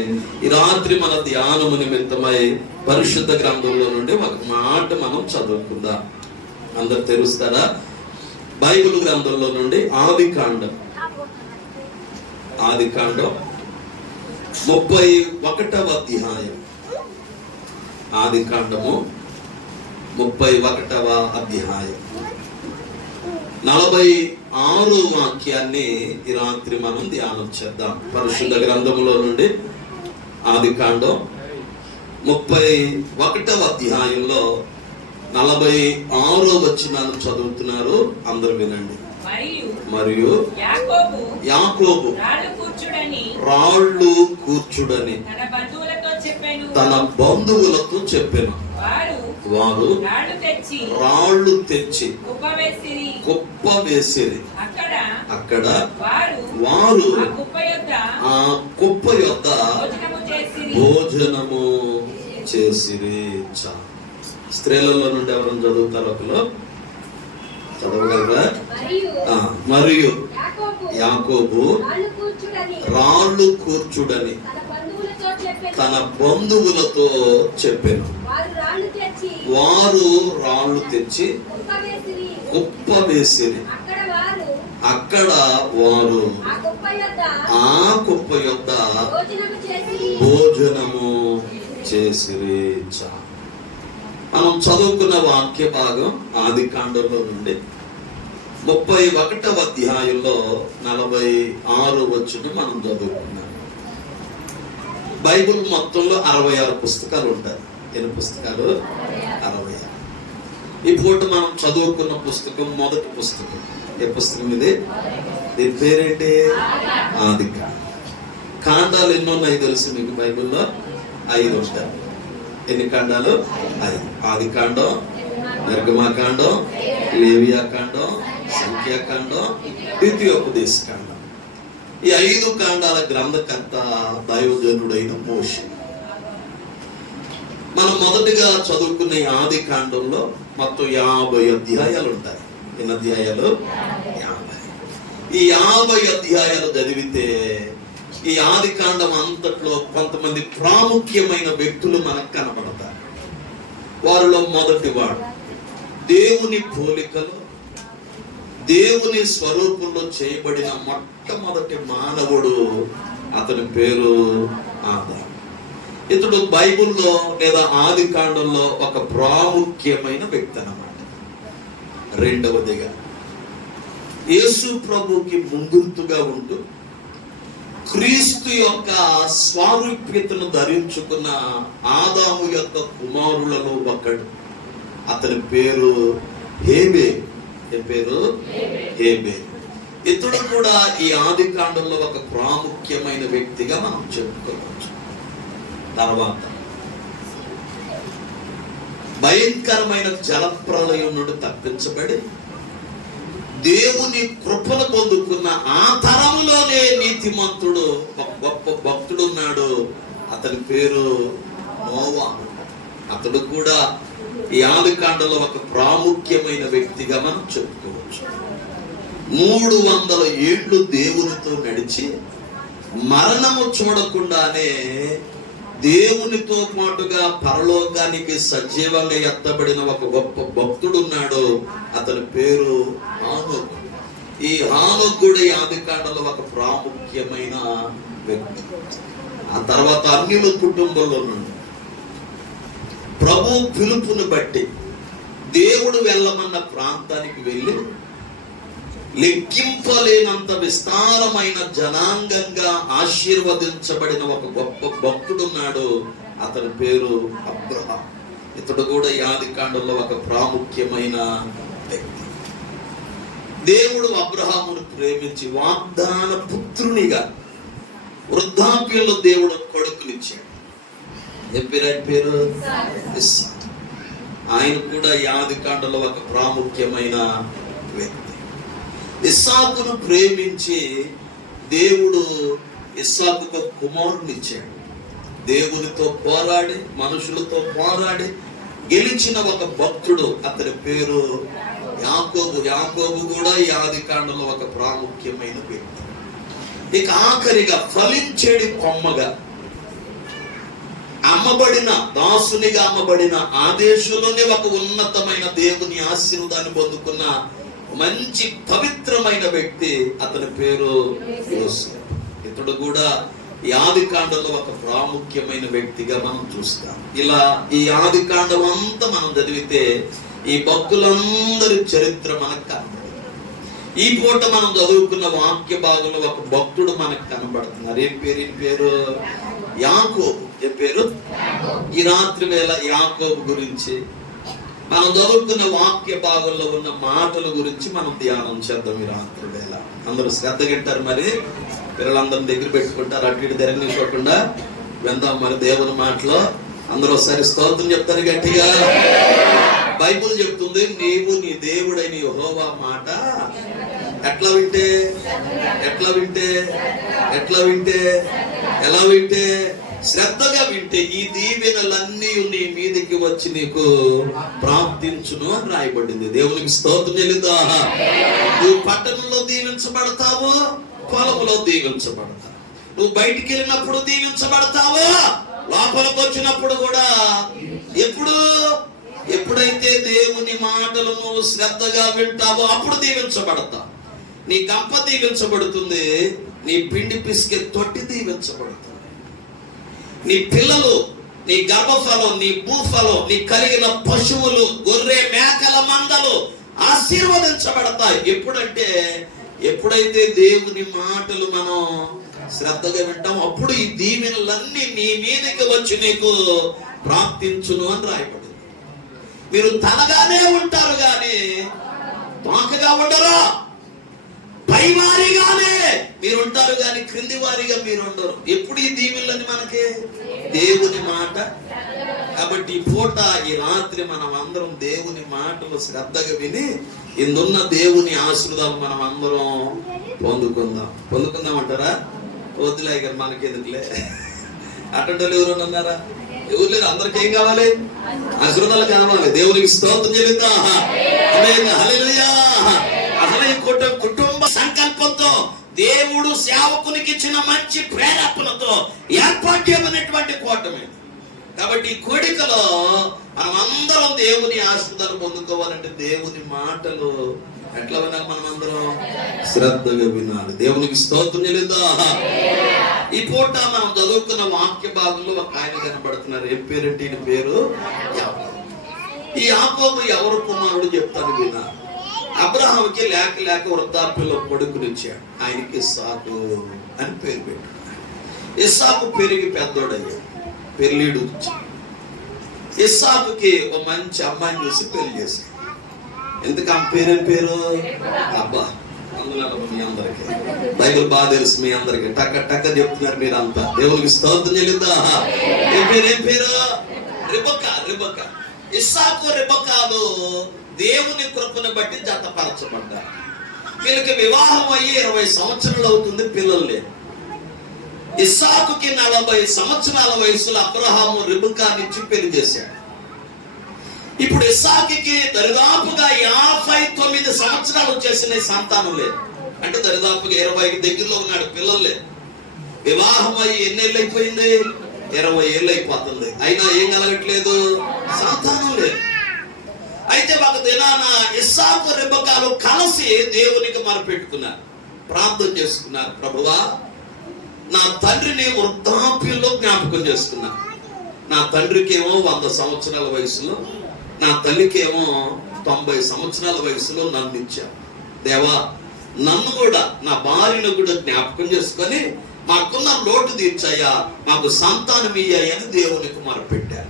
ఈ రాత్రి మన ధ్యానము నిమిత్తమై పరిశుద్ధ గ్రంథంలో నుండి ఒక మాట మనం చదువుకుందాం. అందరు తెలుస్తారా? బైబిల్ గ్రంథంలో నుండి ఆదికాండం 31వ అధ్యాయం. ఆదికాండము 31వ అధ్యాయం 46 వాక్యాన్ని ఈ రాత్రి మనం ధ్యానం చేద్దాం. పరిశుద్ధ గ్రంథంలో నుండి ఆదికాండం 31వ అధ్యాయంలో 46 వచనాలు చదువుతున్నారు. అందరూ వినండి. మరియు యాకోబు రాళ్ళు కూర్చుడని తన బంధువులతో చెప్పెను. వారు రాళ్ళు తెచ్చి కుప్ప వేసిరి. అక్కడ వారు ఆ కుప్ప యొద్ద భోజనము చేసిరి. స్త్రీలలో నుండి ఎవరైనా చదువుతారు? ఒకరు చదవగలరా? మరియు యాకోబు రాళ్ళు కూర్చుడని తన బంధువులతో చెప్పాను. వారు రాళ్ళు తెచ్చి కుప్ప వేసిరి. అక్కడ వారు ఆ కుప్ప యొద్ద భోజనము చేసిరి. మనం చదువుకున్న వాక్య భాగం ఆదికాండంలో నుండి 31వ అధ్యాయంలో 46 వచనం మనం చదువుకున్నాం. బైబిల్ మొత్తంలో 66 పుస్తకాలు ఉంటాయి. ఎన్ని పుస్తకాలు? 66. ఈ పూట మనం చదువుకున్న పుస్తకం మొదటి పుస్తకం. ఏ పుస్తకం ఇది? దీని పేరేంటి? ఆదికాండం. కాండాలు ఎన్ని ఉన్నాయి తెలుసు మీకు? బైబిల్లో 5 ఉంటాయి. ఎన్ని కాండాలు? 5. ఆదికాండం, నిర్గమాకాండం, లేవియాకాండం, సంఖ్యాకాండం, ద్వితీయోపదేశకాండం. ఈ 5 కాండాల గ్రంథకర్త దైవజనుడైన మోషే. మనం మొదటిగా చదువుకున్న ఈ ఆదికాండంలో మొత్తం 50 అధ్యాయాలు ఉంటాయి. ఎన్ని అధ్యాయాలు? 50. ఈ 50 అధ్యాయాలు చదివితే ఈ ఆదికాండం అంతట్లో కొంతమంది ప్రాముఖ్యమైన వ్యక్తులు మనకు కనబడతారు. వారిలో మొదటివాడు దేవుని పోలికలో దేవుని స్వరూపంలో చేయబడిన మొట్టమొదటి మానవుడు. అతని పేరు ఆదాము. ఇతడు బైబిల్లో లేదా ఆదికాండంలో ఒక ప్రాముఖ్యమైన వ్యక్తి అన్నమాట. రెండవదిగా యేసు ప్రభుకి ముంగుర్తుగా ఉంటూ క్రీస్తు యొక్క స్వారూప్యతను ధరించుకున్న ఆదాము యొక్క కుమారులలో ఒకడు. అతని పేరు హేబేలు. పేరు హేబేలు. ఇతడు కూడా ఈ ఆదికాండంలో ఒక ప్రాముఖ్యమైన వ్యక్తిగా మనం చెప్పుకోవచ్చు. తర్వాత భయంకరమైన జలప్రలయం నుండి తప్పించబడి దేవుని కృపను పొందుకున్న ఆ తరములోనే నీతిమంతుడు ఒక గొప్ప భక్తుడు ఉన్నాడు. అతని పేరు నోవాహు. అతడు కూడా ఈ ఆదికాండంలో ఒక ప్రాముఖ్యమైన వ్యక్తిగా మనం చెప్పుకోవచ్చు. 300 ఏళ్ళు దేవునితో నడిచి మరణము చూడకుండానే దేవునితో పాటుగా పరలోకానికి సజీవంగా ఎత్తబడిన ఒక గొప్ప భక్తుడు ఉన్నాడు. అతని పేరు హానోకు. ఈ హానోకు కూడా ఈ ఆదికాండంలో ఒక ప్రాముఖ్యమైన వ్యక్తి. ఆ తర్వాత అన్యుల కుటుంబంలో నుండి ప్రభు పిలుపుని బట్టి దేవుడు వెళ్ళమన్న ప్రాంతానికి వెళ్ళి లెక్కింపలేనంత విస్తారమైన జనాంగంగా ఆశీర్వదించబడిన ఒక గొప్ప భక్తుడున్నాడు. అతని పేరు అబ్రహాం. ఇతడు కూడా ఈ ఆదికాండంలో ఒక ప్రాముఖ్యమైన వ్యక్తి. దేవుడు అబ్రహామును ప్రేమించి వాగ్దాన పుత్రునిగా వృద్ధాప్యంలో దేవుడు కొడుకునిచ్చాడు. ఏం పేరు? ఆయన పేరు ఇస్సాకు. ఆయన కూడా ఈ ఆదికాండంలో ఒక ప్రాముఖ్యమైన వ్యక్తి. ఇస్సాకును ప్రేమించి దేవుడు ఇస్సాకుకు కుమారుని ఇచ్చాడు. దేవునితో పోరాడి మనుషులతో పోరాడి గెలిచిన ఒక భక్తుడు. అతని పేరు యాకోబు. యాకోబు కూడా ఈ ఆదికాండంలో ఒక ప్రాముఖ్యమైన వ్యక్తి. ఇక ఆఖరిగా ఫలించేడి కొమ్మగా అమ్మబడిన, దాసునిగా అమ్మబడిన ఆ దేశంలోనే ఒక ఉన్నతమైన దేవుని ఆశీర్వాదాన్ని పొందుకున్న మంచి పవిత్రమైన వ్యక్తి. అతని పేరు యోసేపు. ఇతడు కూడా ఈ ఆది కాండంలో ఒక ప్రాముఖ్యమైన వ్యక్తిగా మనం చూస్తాం. ఇలా ఈ ఆది కాండం అంతా మనం చదివితే ఈ భక్తులందరి చరిత్ర మనకు కనబడుతుంది. ఈ పూట మనం చదువుకున్న వాక్య భాగంలో ఒక భక్తుడు మనకు కనబడుతున్నారు. ఏం పేరు? యాకోబు. ఏం పేరు? ఈ రాత్రి వేళ యాకోబు గురించి మనం చదువుకున్న వాక్య భాగంలో ఉన్న మాటల గురించి మనం ధ్యానం చేద్దాం ఈ రాత్రి వేళ. అందరూ శ్రద్ధ గింటారు. మరి పిల్లలందరిని దగ్గర పెట్టుకుంటారు, అటు ఇటు తిరగనివ్వకుండా విందాం మరి దేవుని మాటలో. అందరూ ఒకసారి స్తోత్రం చెప్తారు గట్టిగా. బైబుల్ చెప్తుంది, నీవు నీ దేవుడైన యెహోవా మాట ఎట్లా వింటే ఎలా వింటే శ్రద్ధగా వింటే ఈ దీవెనలన్నీ నీ మీదకి వచ్చి నీకు ప్రాప్తించును అని రాయబడింది. దేవునికి స్తోత్రం చెల్లిందా. నువ్వు పట్టణంలో దీవించబడతావు, పొలములో దీవించబడతావు. నువ్వు బయటికి వెళ్ళినప్పుడు దీవించబడతావు, లోపలికి వచ్చినప్పుడు కూడా. ఎప్పుడైతే దేవుని మాటలు నువ్వు శ్రద్ధగా వింటావో అప్పుడు దీవించబడతావు. నీ గంప దీవించబడుతుంది, నీ పిండి పిసికే తొట్టి దీవించబడుతుంది. నీ పిల్లలు, నీ గర్భఫలం, నీ భూఫలం, నీ కలిగిన పశువులు, గొర్రె మేకల మందలు ఆశీర్వదించబడతాయి. ఎప్పుడైతే దేవుని మాటలు మనం శ్రద్ధగా వింటాం అప్పుడు ఈ దీవెనలన్నీ నీ మీదకి వచ్చి నీకు ప్రాప్తించును అని రాయబడింది. మీరు తలగానే ఉంటారు కానీ తోకగా ఉండరు. పైవారిగానే మీరు ఉంటారు కానీ క్రింది వారిగా మీరు ఉండరు. ఎప్పుడు ఈ దీవెనలన్నీ మనకి దేవుని మాట. కాబట్టి ఈ పూట, ఈ రాత్రి మనం అందరం దేవుని మాటలు శ్రద్ధగా విని ఇందున్న దేవుని ఆశీర్వాదాలు మనం అందరం పొందుకుందాం అంటారా? వద్దులే గారు, మనకి ఎందుకులే. అటెండర్లు ఎవరు ఉన్నారా? ఎవరు లేరు. అందరికి ఏం కావాలి? ఆశీర్వాదాలు కావాలి. దేవునికి స్తోత్రం చెల్లిద్దాం. హల్లెలూయా. అసలు ఈ కుటుంబ సంకల్పంతో దేవుడు సేవకునికి ఇచ్చిన మంచి ప్రేరేపణతో ఏర్పాటు చేయబడినటువంటి కూటమి. కాబట్టి ఈ కోడికలో మనం అందరం దేవుని ఆశీర్వాదాలు పొందుకోవాలంటే దేవుని మాటలు ఎట్లా వినాలి? మనం అందరం శ్రద్ధగా వినాలి. దేవునికి స్తోత్రం చెల్లిద్దాం. ఈ పూట మనం చదువుకున్న వాక్య భాగంలో ఒక ఆయన కనబడుతున్నారు. ఏం పేరంటే ఈయన పేరు యాకోబు. ఈ యాకోబు ఎవరు కుమారుడు చెప్తాను వినా. అబ్రహాముకి లేక వృద్ధాప్యంలో కొడుకునిచ్చాడు. ఆయనకి ఇస్సాకు అని పేరు పెట్టుకున్నాడు. ఇస్సాకు పెరిగి పెద్దోడయ్యాడు, పెళ్ళిడు. ఇస్సాకుకి ఒక మంచి అమ్మాయిని చూసి పెళ్లి చేశాడు. ఎందుకు ఆమె పేరు? అబ్బా, అందులో మీ అందరికి బైబిల్ బాగా తెలుసు. మీ అందరికి టక్క చెప్తున్నారు మీరంతా. దేవునికి స్తోత్రం చెల్లిద్దా. ఏం పేరు? రిబకా. ఇస్సాకు రిబకాలు దేవుని కృపను బట్టి జతపరచబడ్డారు. వీళ్ళకి వివాహం అయ్యి 20 సంవత్సరాలు అవుతుంది, పిల్లలు లేరు. ఇస్సాకుకి 40 సంవత్సరాల వయసులో అబ్రహాము రిబకానిచ్చి పెళ్లి చేశాడు. ఇప్పుడు ఇస్సాకుకి దరిదాపుగా 59 సంవత్సరాలు వచ్చేసిన సంతానం లేదు. అంటే దరిదాపుగా 20కి దగ్గరలో ఉన్నాడు, పిల్లలు లేదు. వివాహం అయ్యి ఎన్నేళ్ళు అయిపోయింది? 20 ఏళ్ళు అయిపోతుంది. అయినా ఏం కలగట్లేదు, సంతానం లేదు. అయితే ఒక దినాన ఇస్సాకు రిబకాలు కలిసి దేవునికి మొరపెట్టుకున్నారు, ప్రార్థన చేసుకున్నారు. ప్రభువా, నా తండ్రిని వృద్ధాప్యంలో జ్ఞాపకం చేసుకున్నా. నా తండ్రికి ఏమో 100 సంవత్సరాల వయసులో, నా తల్లికేమో 90 సంవత్సరాల వయసులో నన్ను ఇచ్చావు. దేవా, నన్ను కూడా, నా భార్యను కూడా జ్ఞాపకం చేసుకొని మాకున్న లోటు తీర్చాయా, మాకు సంతానం ఇయ్యాయని దేవునికి మొరపెట్టారు.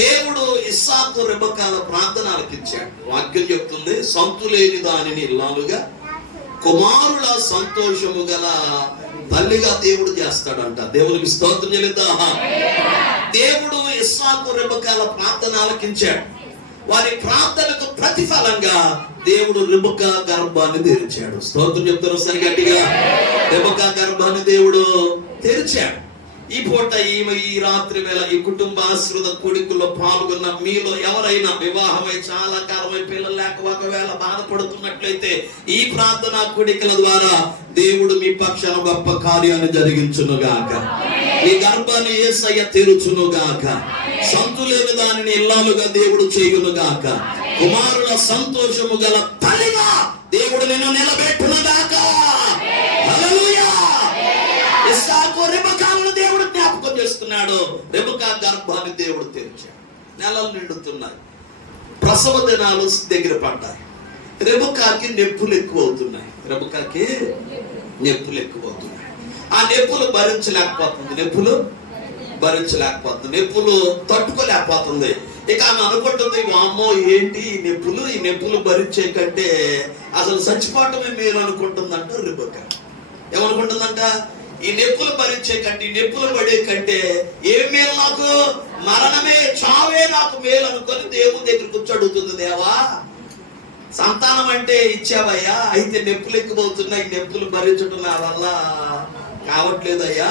దేవుడు ఇస్సాకు రిబకాల ప్రార్థన ఆలకించాడు. వాక్యం చెప్తుంది, సంతులేని దానిని ఇల్లాలుగా, కుమారుల సంతోషము గల తల్లిగా దేవుడు చేస్తాడంట. దేవునికి స్తోత్రం చెల్లిద్దా. దేవుడు ఇస్సాకు రిబకాల ప్రార్థన ఆలకించాడు. వారి ప్రార్థనకు ప్రతిఫలంగా దేవుడు రిబకా గర్భాన్ని తెరిచాడు. స్తోత్రం చెప్తారు సరి గట్టిగా. రిబకా గర్భాన్ని దేవుడు తెరిచాడు. ఈ పూట ఈ రాత్రి వేళ ఈ కుటుంబ ఆశీర్వాద కూడికల్లో పాల్గొన్న మీలో ఎవరైనా వివాహమై చాలా కాలమై పిల్లలు లేక ఒకవేళ బాధపడుతున్నట్లయితే ఈ ప్రార్థనా కూడికల ద్వారా దేవుడు మీ పక్షాన గొప్ప కార్యాన్ని జరిగించునుగాక. నీ గర్భాన్ని యేసయ్య తెరుచును గాక. సంతులేని దానిని ఇల్లాలుగా దేవుడు చేయును గాక. కుమారుల సంతోషము గల తల్లిగా దేవుడు నిన్ను నిలబెట్టును గాక. హల్లెలూయా. ఇస్సాకు రెబెకాను దేవుడు జ్ఞాపకం చేస్తున్నాడు. రెబెకా గర్భాన్ని దేవుడు తెరిచాడు. నెలలు నిండుతున్నాయి, ప్రసవ దినాలు దగ్గర పడ్డాయి. రెబెకాకి నొప్పులు ఎక్కువ అవుతున్నాయి. రెబెకాకి నొప్పులు ఎక్కువ అవుతున్నాయి. ఆ నొప్పులు భరించలేకపోతుంది. నొప్పులు తట్టుకోలేకపోతుంది. ఇక ఆమె అనుకుంటుంది, వామ్మో ఏంటి ఈ నొప్పులు భరించే కంటే అసలు చచ్చిపోవటమే మేలు అనుకుంటుందంట రెబెకా. ఏమనుకుంటుందంట? ఈ నొప్పులు భరించే కంటే, ఈ నొప్పులు పడే కంటే ఏం మేలు నాకు? మరణమే, చావే నాకు మేలు అనుకొని దేవుని దగ్గర కూర్చోడుతుంది. దేవా, సంతానం అంటే ఇచ్చావయ్యా, అయితే నొప్పులు ఎక్కువవుతున్నాయి, నొప్పులు భరించడం నా వల్ల కావట్లేదయ్యా,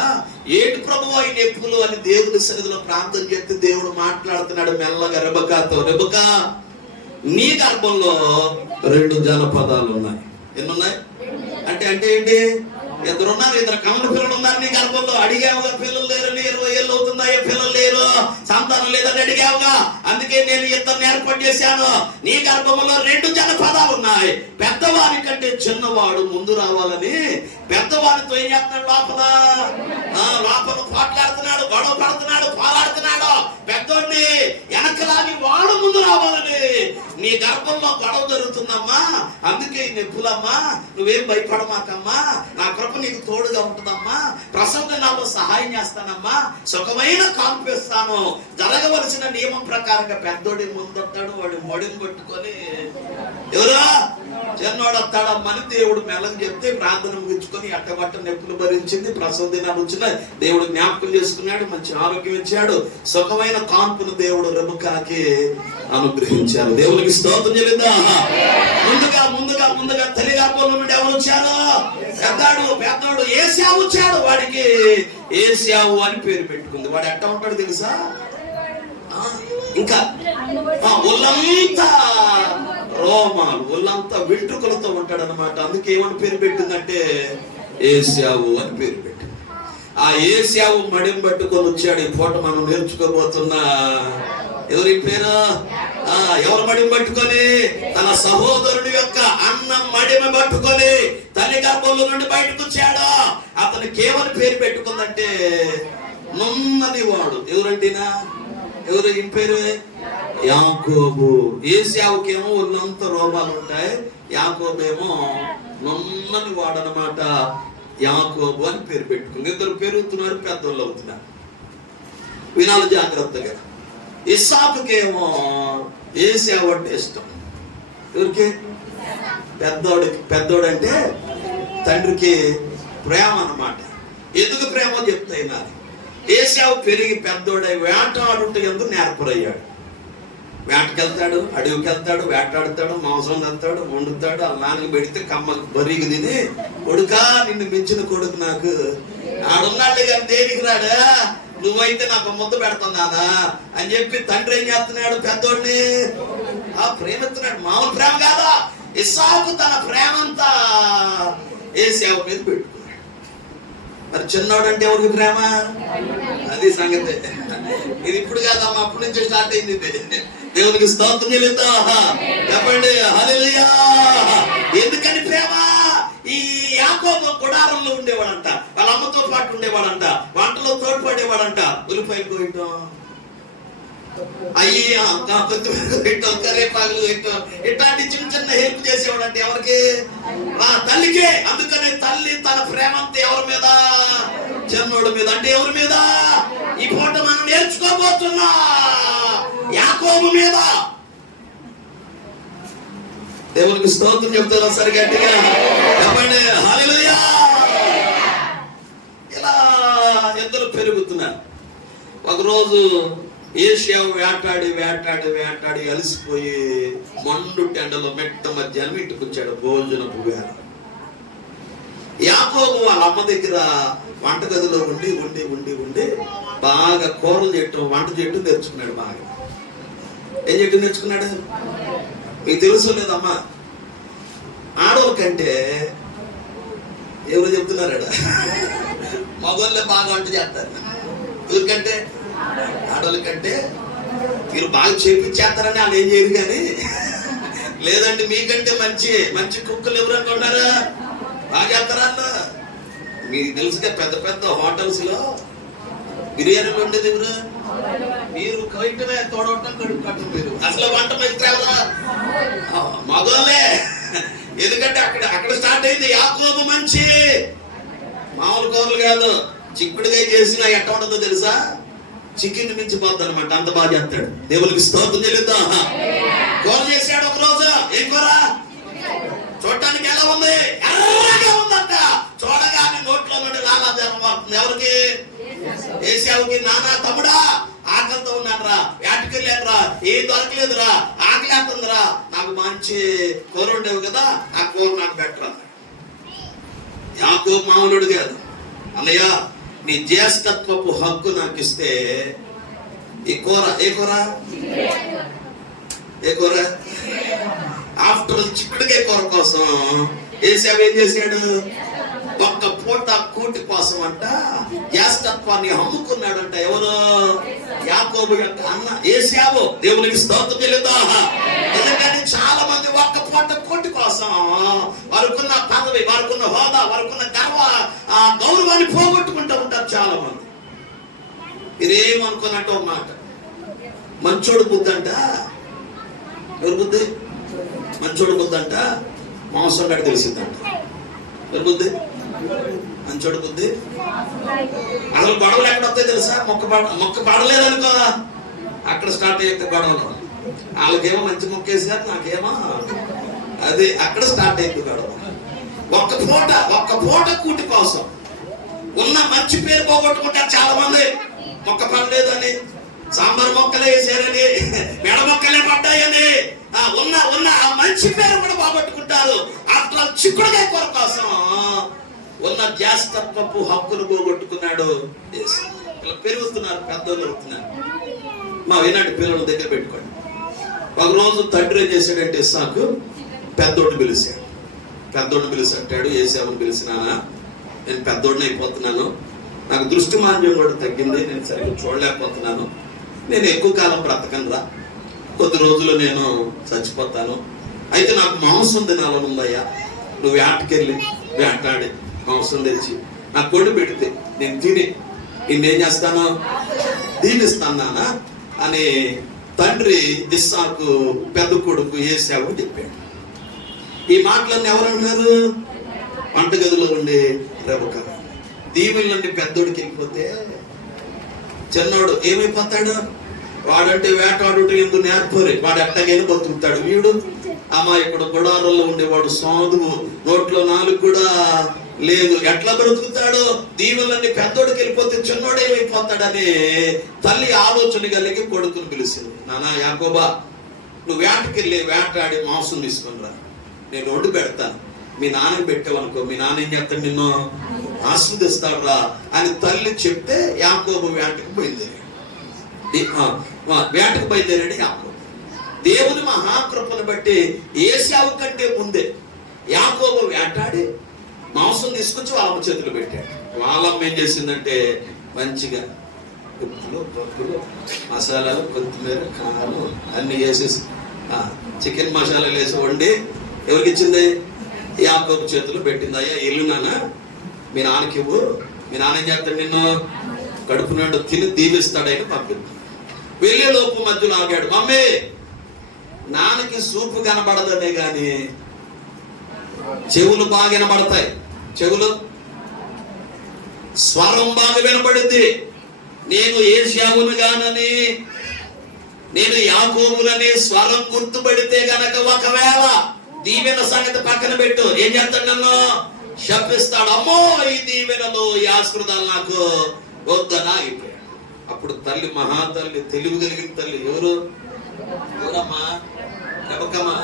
ఏడు ప్రభువా ఈ నొప్పులు అని దేవుని సన్నిధిలో ప్రార్థన చేస్తే దేవుడు మాట్లాడుతున్నాడు మెల్లగా రెబెకాతో. రెబెకా, నీ గర్భంలో 2 జనపదాలు ఉన్నాయి. ఎన్నున్నాయి అంటే ఏంటి? ఇద్దరు కమల పిల్లలు ఉన్నారు నీ గర్భంలో. అడిగావుగా పిల్లలు లేరని, 20 ఏళ్ళు అవుతున్నాయో పిల్లలు లేరు, సంతానం లేదని అడిగావుగా. అందుకే నేను ఇద్దరిని ఏర్పాటు చేశాను. నీ గర్భంలో 2 జనపదాలు ఉన్నాయి. పెద్దవాడి కంటే చిన్నవాడు ముందు రావాలని పెద్దవాడితో ఏం చేస్తున్నాడు? లోపల పోట్లాడుతున్నాడు, గొడవ పడుతున్నాడు, పోరాడుతున్నాడు. పెద్దోడిని వెనకలాగి వాడు ముందు రావాలని. నీ గర్భంలో గొడవ జరుగుతుందమ్మా, అందుకే ఈ నొప్పులమ్మా, నువ్వేం భయపడమాకమ్మా, నా కృప నీకు తోడుగా ఉంటుందమ్మా, ప్రసవ దినాల్లో సహాయం చేస్తానమ్మా, సుఖమైన కాన్పిస్తాను. జరగవలసిన నియమం ప్రకారంగా పెద్దోడి ముందొస్తాడు, వాడి మొడిని పట్టుకొని ఎవరా చిన్నోడు వస్తాడమ్మని దేవుడు మెల్లగా చెప్తే ప్రార్థన ముగించుకొని ఎట్టబట్ట నొప్పులు భరించింది. ప్రసవ దినాలు వచ్చిన దేవుడు జ్ఞాపకం చేసుకున్నాడు, మంచి ఆరోగ్యం ఇచ్చాడు, సుఖమైన కాన్పును దేవుడు రెబెకాకి అనుగ్రహించారు. దేవునికి స్తోత్రం చెల్లిద్దా. ముందుగా తల్లి గర్భంలో నుండి ఎవరు వచ్చారు? పెద్దోడు ఏశావు వచ్చాడు. వాడికి ఏశావు అని పేరు పెట్టుకుంది. వాడు ఎట్ట ఉంటాడు తెలుసా? ఇంకా ఒళ్ళంతా రోమాలు, ఒళ్ళంతా వెంట్రుకలతో ఉంటాడు అనమాట. అందుకే ఏమని పేరు పెట్టిందంటే ఏశావు అని పేరు పెట్టింది. ఆ ఏశావు మడిం పట్టుకొని వచ్చాడు. ఈ పూట మనం నేర్చుకోబోతున్న ఎవరి పేరు? ఎవరు మడిం పట్టుకొని? తన సహోదరుని యొక్క అన్నం మడిమ పట్టుకొని తల్లి గర్భంలో నుండి బయటకు వచ్చాడు. అతనికి ఏమని పేరు పెట్టుకుందంటే నున్నని వాడు. ఎవరంటేనా? ఎవరు? ఈ పేరు యాకోబు. ఏశావుకేమో ఉన్నంత రోమాలు ఉంటాయి, యాకోబేమో నున్నని వాడనమాట. యాకోబు అని పేరు పెట్టుకుంది. ఇద్దరు పెరుగుతున్నారు, పెద్దోళ్ళు అవుతున్నారు. వినాలి జాగ్రత్తగా. ఇస్సాకుకేమో ఏశావు అంటే ఇష్టం. ఎవరికి? పెద్దోడు అంటే తండ్రికి ప్రేమ అన్నమాట. ఎందుకు ప్రేమ చెప్తాయి నాది. ఏశావు పెరిగి పెద్దోడై వేటాడుట ఎందుకు నేర్పరయ్యాడు. వేటకెళ్తాడు, అడవికి వెళ్తాడు, వేటాడుతాడు, మాంసం తెస్తాడు, వండుతాడు. ఆ నాన్నకి పెడితే కమ్మకు బరీగు తిని, కొడుకా నిన్ను మించిన కొడుకు నాకు ఆడున్నాడు కానీ దేనికి రాడా, నువ్వైతే నాకు ముద్ద పెడుతున్నానా అని చెప్పి తండ్రి ఏం చేస్తున్నాడు? పెద్దోడిని ప్రేమిస్తున్నాడు. మామూలు ప్రేమ కాదా. ఇస్సాకు తన ప్రేమంతా ఏశావు మీద పెట్టుకున్నాడు. మరి చిన్నోడు అంటే ఎవరికి ప్రేమ? అది సంగతి. ఇది ఇప్పుడు కాదమ్మా, అప్పటి నుంచే స్టార్ట్ అయింది. దేవునికి స్తోత్రం చెల్లిద్దా. చెప్పండి హల్లెలూయా. ఎందుకని ప్రేమ? ఈ యాకోబు గుడారంలో ఉండేవాడంట, వాళ్ళ అమ్మతో పాటు ఉండేవాడంట, వంటలో తోడ్పడేవాడంట. ఉల్లిపాయలు కోయటం, కొత్తిమీర పెట్టాం, కరేపాకులు పెట్టాం, ఇట్లాంటి చిన్న హెల్ప్ చేసేవాడంటే ఎవరికి? తల్లికే. అందుకనే తల్లి తన ప్రేమంతా ఎవరి మీద? చిన్నోడి మీద. అంటే ఎవరి మీద? ఈ పూట మనం నేర్చుకోబోతున్నా యాకోబు మీద. దేవునికి స్తోత్రం చెప్తారా సరిగట్టిగా? చెప్పండి హల్లెలూయా. ఇలా ఇద్దరు పెరుగుతున్నారు. ఒకరోజు ఏశావు వేటాడి అలసిపోయి మండు టెండలో మెట్ట మధ్యాహ్నం ఇంటికి వచ్చాడు భోజనపు వేళ. యాకోబు వాళ్ళ అమ్మ దగ్గర వంటగదిలో ఉండి బాగా కూరలు చేయటం, వంట చేయటం నేర్చుకున్నాడు. బాగా ఏం చేయటం నేర్చుకున్నాడు? మీకు తెలుసు లేదమ్మా, ఆడవాళ్ళ కంటే ఎవరు చెప్తున్నారా? మగవాళ్ళే బాగా వంట చేస్తారు. ఊరికంటే ఆడవాళ్ళ కంటే మీరు బాగా చేపించేస్తారని వాళ్ళు ఏం చేయరు కానీ లేదంటే మీకంటే మంచి మంచి కుక్కలు ఎవరన్నా ఉన్నారా బాగా చేస్తారా అన్న. మీకు తెలుసుగా పెద్ద పెద్ద హోటల్స్ లో బిర్యానీలు ఉండేది ఎవరు? మీరు కవిటమే తోడవటం కడుపు మీరు అసలు వంట మంచి మగోళ్ళే. ఎందుకంటే అక్కడ స్టార్ట్ అయింది యాకోబు మంచి మామూలు కూరలు కాదు. చిక్కుడుగా చేసిన ఎట్ట ఉండదో తెలుసా? చికెన్ మించిపోద్ది అనమాట, అంత బాగా చేస్తాడు. దేవునికి స్తోత్రం చెల్లిద్దాం. కూర చేశాడు ఒక రోజు. ఏం కూర? చూడటానికి ఎలా ఉంది? ఎర్రగా ఉందంట. చూడగానే నోట్లో నుండి లాలాజలం వస్తుంది. ఎవరికి? ఏశావుకి. నానా తమ్ముడా ఆకలితో ఉన్నాను రా, వేటకెళ్ళాను రా, ఏం దొరకలేదురా, ఆకలేస్తుందిరా, నాకు మంచి కూర ఉండేవి కదా, ఆ కూర నాకు పెట్టరా. యాకోబు మామూలుడు కాదు. అన్నయ్య నీ జ్యేష్ఠత్వపు హక్కు నాకు ఇస్తే ఈ కూర ఏ కూర? ఏ కూర? ఆఫ్టర్ చిక్కుడుకాయ కూర కోసం ఏసావు ఏం చేశాడు? ఒక్క పూట కూటి కోసం అంట జ్యేష్ఠత్వాన్ని అమ్ముకున్నాడంట. ఎవరు? యాకోబు యొక్క అన్న ఏసావు. దేవునికి స్తోత్రం చెల్లిద్దాం. ఎందుకంటే చాలా మంది ఒక్క పూట కూటి కోసం వారికున్న పదవి, వారికున్న హోదా, వారికున్న గౌరవాన్ని పోగొట్టుకుంటూ ఉంటారు చాలా మంది. మీరేమనుకున్నట్టు ఒక మాట, మంచోడు బుద్ధి అంట. ఎవరు బుద్ధి? మంచోడు బుద్ధి అంట మాంసం గడి తెలిసిందంట. ఎవరు బుద్ధి? మంచోడు బుద్ధి. అసలు గొడవలు ఎక్కడ వస్తాయి తెలుసా? మొక్క పడలేదనుకో అక్కడ స్టార్ట్ అయ్యే గొడవలు. వాళ్ళకేమో మంచి మొక్క వేసారు, నాకేమో అది అక్కడ స్టార్ట్ అయింది గొడవ. ఒక్క పూట కూటి కోసం ఉన్న మంచి పేరు పోగొట్టుకుంటారు చాలా మంది. మొక్క పడలేదని, సాంబార్ మొక్కలే వేసారని, మెడ మొక్కలే పడ్డాయని, ఉన్న ఆ మంచి పేరు కూడా పోగొట్టుకుంటారు. అట్లా చిక్కుడుకాయ కూర కోసం ఉన్న జ్యేష్ఠత్వపు హక్కును పోగొట్టుకున్నాడు. ఇలా పెరుగుతున్నారు, పెద్దోళ్ళు అవుతున్నారు. మా వినాటి పిల్లల దగ్గర పెట్టుకోండి. ఒకరోజు తండ్రి ఏం చేశాడంటే ఇస్సాకు పెద్దోడిని పిలిచాడు. పెద్దోడిని పిలిచి అంటాడు, ఏసావుని పిలిచినానా, నేను పెద్దోడిని అయిపోతున్నాను, నాకు దృష్టి మాంద్యం కూడా తగ్గింది, నేను సరిగ్గా చూడలేకపోతున్నాను, నేను ఎక్కువ కాలం బ్రతకను రా, కొద్ది రోజులు నేను చచ్చిపోతాను, అయితే నాకు మాంసం తినాలని ఉందయ్యా, నువ్వు వేటకెళ్ళి వేటాడి మాంసం తెచ్చి నాకు కొడు పెడితే నేను తిని నిన్నేం చేస్తాను, దీనిస్తాను నాన్న అని తండ్రి ఇస్సాకు పెద్ద కొడుకు ఏసావు చెప్పాడు. ఈ మాటలన్నీ ఎవరన్నారు? వంటగదిలో ఉండే రెబెక్క. దీవుల నుండి పెద్దోడికి వెళ్ళిపోతే చిన్నోడు ఏమైపోతాడు? వాడంటే వేటాడుట ఎందుకు నేర్పరి, వాడు ఎట్టగైనా బతుకుతాడు. వీడు అమాయకుడు గుడారంలో ఉండేవాడు, సాధువు, నోట్లో నాలుగు కూడా లేదు, ఎట్లా బ్రతుకుతాడు? దీవులన్నీ పెద్దోడికి వెళ్ళిపోతే చిన్నోడు ఏమైపోతాడని తల్లి ఆలోచన కలిగి కొడుకుని పిలిచింది. నానా యాకోబా, నువ్వు వేటకెళ్ళి వేటాడి మాంసం తీసుకుని రా, నేను వండి పెడతాను, మీ నాన్నకి పెట్టావనుకో మీ నాన్న ఏం చేస్తాడు, నిన్ను ఆస్వాదిస్తాడు రా అని తల్లి చెప్తే యాకోబు వేటకు బయలుదేరాడు. యాకోబు దేవుని మహాకృపను బట్టి ఏశావు కంటే ముందే యాకోబు వేటాడి మాంసం తీసుకొచ్చి వాళ్ళ చేతులు పెట్టాడు. వాళ్ళమ్మ ఏం చేసిందంటే మంచిగా ఉప్పులు, పప్పులు, మసాలాలు, కొత్తిమీర, కారం అన్ని వేసేసి చికెన్ మసాలాలు వేసి వండి ఎవరికి ఇచ్చింది? యాకోబు చేతులు పెట్టింది. అయ్యా ఇల్లు నాన్న, మీ నాన్నకి ఇవ్వు, మీ నాన్న ఏం చేస్తాడు, నిన్ను కడుపు నిండు తిని దీవిస్తాడని పంపింది. వెళ్ళే లోపు మధ్యలో ఆగాడు. మమ్మీ, నాన్నకి సూపు కనబడదనే గాని చెవులు బాగా వినబడతాయి, చెవులు స్వరం బాగా వినపడింది. నేను ఏశావును గానని, నేను యాకోబులని స్వరం గుర్తుపడితే గనక ఒకవేళ దీవెన సంగతి పక్కన పెట్టు, ఏం చేస్తాడు? నన్ను శపిస్తాడు. అమ్మో, ఈ దీవెనలు, ఈ ఆశీర్వాదాలు నాకు వద్దనా అయిపోయాడు. అప్పుడు తల్లి, మహాతల్లి, తెలివి కలిగిన తల్లి, ఎవరమ్మా? రెబెక్కమ్మా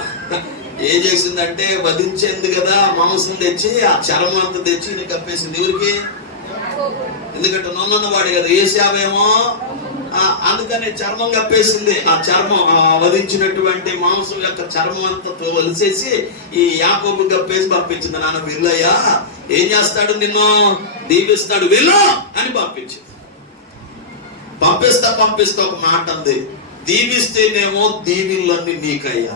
ఏం చేసిందంటే వధించింది కదా, మాంసం తెచ్చి ఆ చర్మం అంతా తెచ్చి నీకు కప్పేసింది. ఎవరికి? ఎందుకంటే నన్నున్న వాడు కదా ఏశావేమో, అందుకని చర్మం కప్పేసింది. ఆ చర్మం వధించినటువంటి మాంసం యొక్క చర్మం అంతా వలిసేసి ఈ యాకోబు కప్పేసి పంపించింది. నాన్న వెళ్ళయ్యా, ఏం చేస్తాడు, నిన్ను దీవిస్తాడు, వెళ్ళు అని పంపించింది. పంపిస్తా ఒక మాట అంది, దీవిస్తేనేమో దీవిళ్ళన్నీ నీకయ్యా,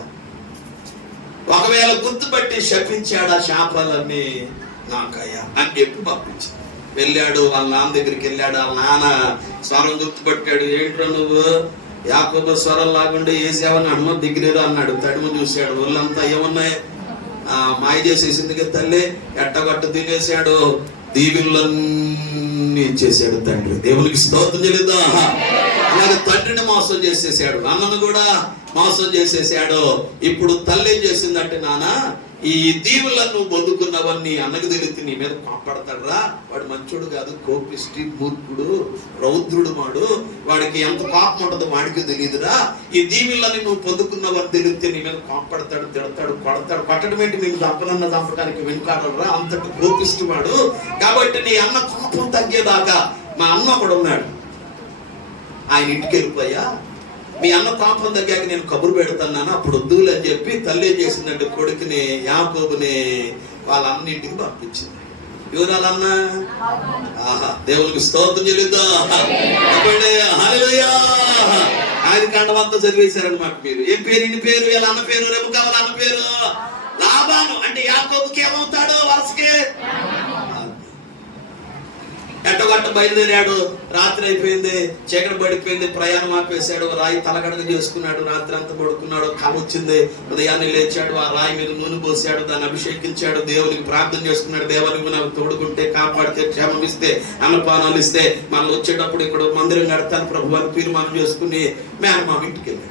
ఒకవేళ గుర్తుపట్టి శపించాడు, ఆ శాపాలన్నీ నాకయ్యా అని చెప్పి పంపించాడు. వెళ్ళాడు, వాళ్ళ నాన్న దగ్గరికి వెళ్ళాడు. వాళ్ళ నాన్న స్వరం గుర్తుపట్టాడు. ఏంట్రా నువ్వు యాకోబు స్వరం లాగుండే వేసావని అమ్మ దిగిరేరు అన్నాడు. తడుము చూశాడు, ఒళ్ళంతా ఏమున్నాయి, మాయ చేసేసింది తల్లి, ఎట్టగొట్ట తినేశాడు, దీవులన్నీ ఇచ్చేసాడు తండ్రి. దేవునికి స్తోత్రం చెల్లిద్దా. అలాగే తండ్రిని మోసం చేసేసాడు, అన్నను కూడా మోసం చేసేసాడు. ఇప్పుడు తల్లి ఏం చేసిందంటే, నాన్న ఈ దీవులను నువ్వు పొందుకున్నవన్నీ అన్నకు తెలిసి నీ మీద కాపాడతాడురా, వాడు మంచోడు కాదు, కోపిష్టి మూర్ఖుడు రౌద్రుడు, వాడికి ఎంత పాపం ఉంటుందో వాడికి తెలియదురా, ఈ దీవులని నువ్వు పొందుకున్నవని తెలిస్తే నీ మీద కాపాడతాడు, తిడతాడు, కొడతాడు, కొట్టడం ఏంటి, నేను చంపనన్న చంపడానికి వెనుకాడరా, అంతటి కోపిష్టి వాడు. కాబట్టి నీ అన్న కోపం తగ్గేదాకా, మా అన్న ఒకడు ఉన్నాడు, ఆయన ఇంటికి వెళ్ళిపోయా, మీ అన్న పాపం తగ్గాక నేను కబురు పెడతాను, అప్పుడు వద్దులే అని చెప్పి తల్లి ఏం చేసిందంటే కొడుకుని యాకోబుని వాళ్ళ అన్నింటికి పంపించింది. ఎవరాలన్నా? ఆహా, దేవునికి స్తోత్రం చెల్లిద్దా. హల్లెలూయా. ఆయన కాండం అంతా చదివేశారనమాట. మీరు ఏం పేరు, ఇన్ని పేరు, వీళ్ళ అన్న పేరు, రేపు కావాలి అన్న పేరు లాబాను. అంటే యాకోబుకి ఏమవుతాడు వరుసకే? ఎట్టగట్ట బయలుదేరాడు, రాత్రి అయిపోయింది, చీకటి పడిపోయింది, ప్రయాణం ఆపేశాడు, రాయి తలగడగ చేసుకున్నాడు, రాత్రి అంతా పడుకున్నాడు, కల వచ్చింది, ఉదయాన్నే లేచాడు, ఆ రాయి మీద నూనె పోసాడు, దాన్ని అభిషేకించాడు, దేవునికి ప్రార్థన చేసుకున్నాడు, దేవానికి నాకు తోడుకుంటే, కాపాడితే, క్షేమం ఇస్తే, అన్నపానాలు ఇస్తే మళ్ళీ వచ్చేటప్పుడు ఇక్కడ మందిరం కడతాను ప్రభు అని తీర్మానం చేసుకుని మేనమామ ఇంటికి వెళ్ళాడు.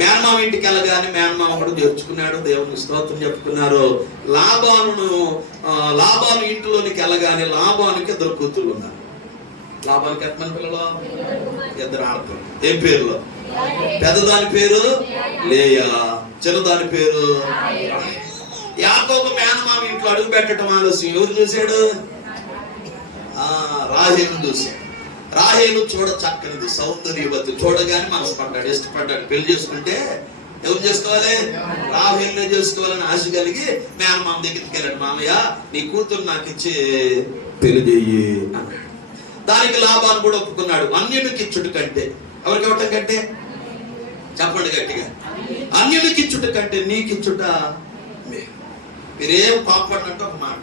మేనమామ ఇంటికి వెళ్ళగానే మేనమామ కూడా చేర్చుకున్నాడు, దేవునికి స్తోత్రం చెప్పుకున్నారు. లాబాను ఇంటిలోనికి వెళ్ళగానే లాబానుకి 2 కూతుళ్ళు ఉన్నారు. లాబానికి ఎంతమంది పిల్లలు? 2 ఆడతారు. ఏం పేర్లు? పెద్దదాని పేరు లేయా, చిన్నదాని పేరు. యాకోబు మేనమామ ఇంట్లో అడుగు పెట్టడం ఆలస్యం. ఎవరు చూశాడు? రాహేలు చూశాడు. రాహేలు చూడ చక్కనిది, సౌందర్యవతి, చూడగానే మనసు పడ్డాడు, ఇష్టపడ్డాడు. పెళ్లి చేసుకుంటే ఎవరు చేసుకోవాలి? రాహేలునే చేసుకోవాలని ఆశ కలిగి మేనమామ దగ్గరికి వెళ్ళాడు. మామయ్య నీ కూతురు నాకు ఇచ్చి పెళ్లి చెయ్యి అన్నాడు. దానికి లాబాను కూడా ఒప్పుకున్నాడు. అన్యునికి ఇచ్చుట కంటే, ఎవరికి ఇవ్వటం కంటే? చెప్పండి గట్టిగా. అన్యునికి ఇచ్చుట కంటే నీకు ఇచ్చుట మీరేం పాపడినట్టు ఒక మాట.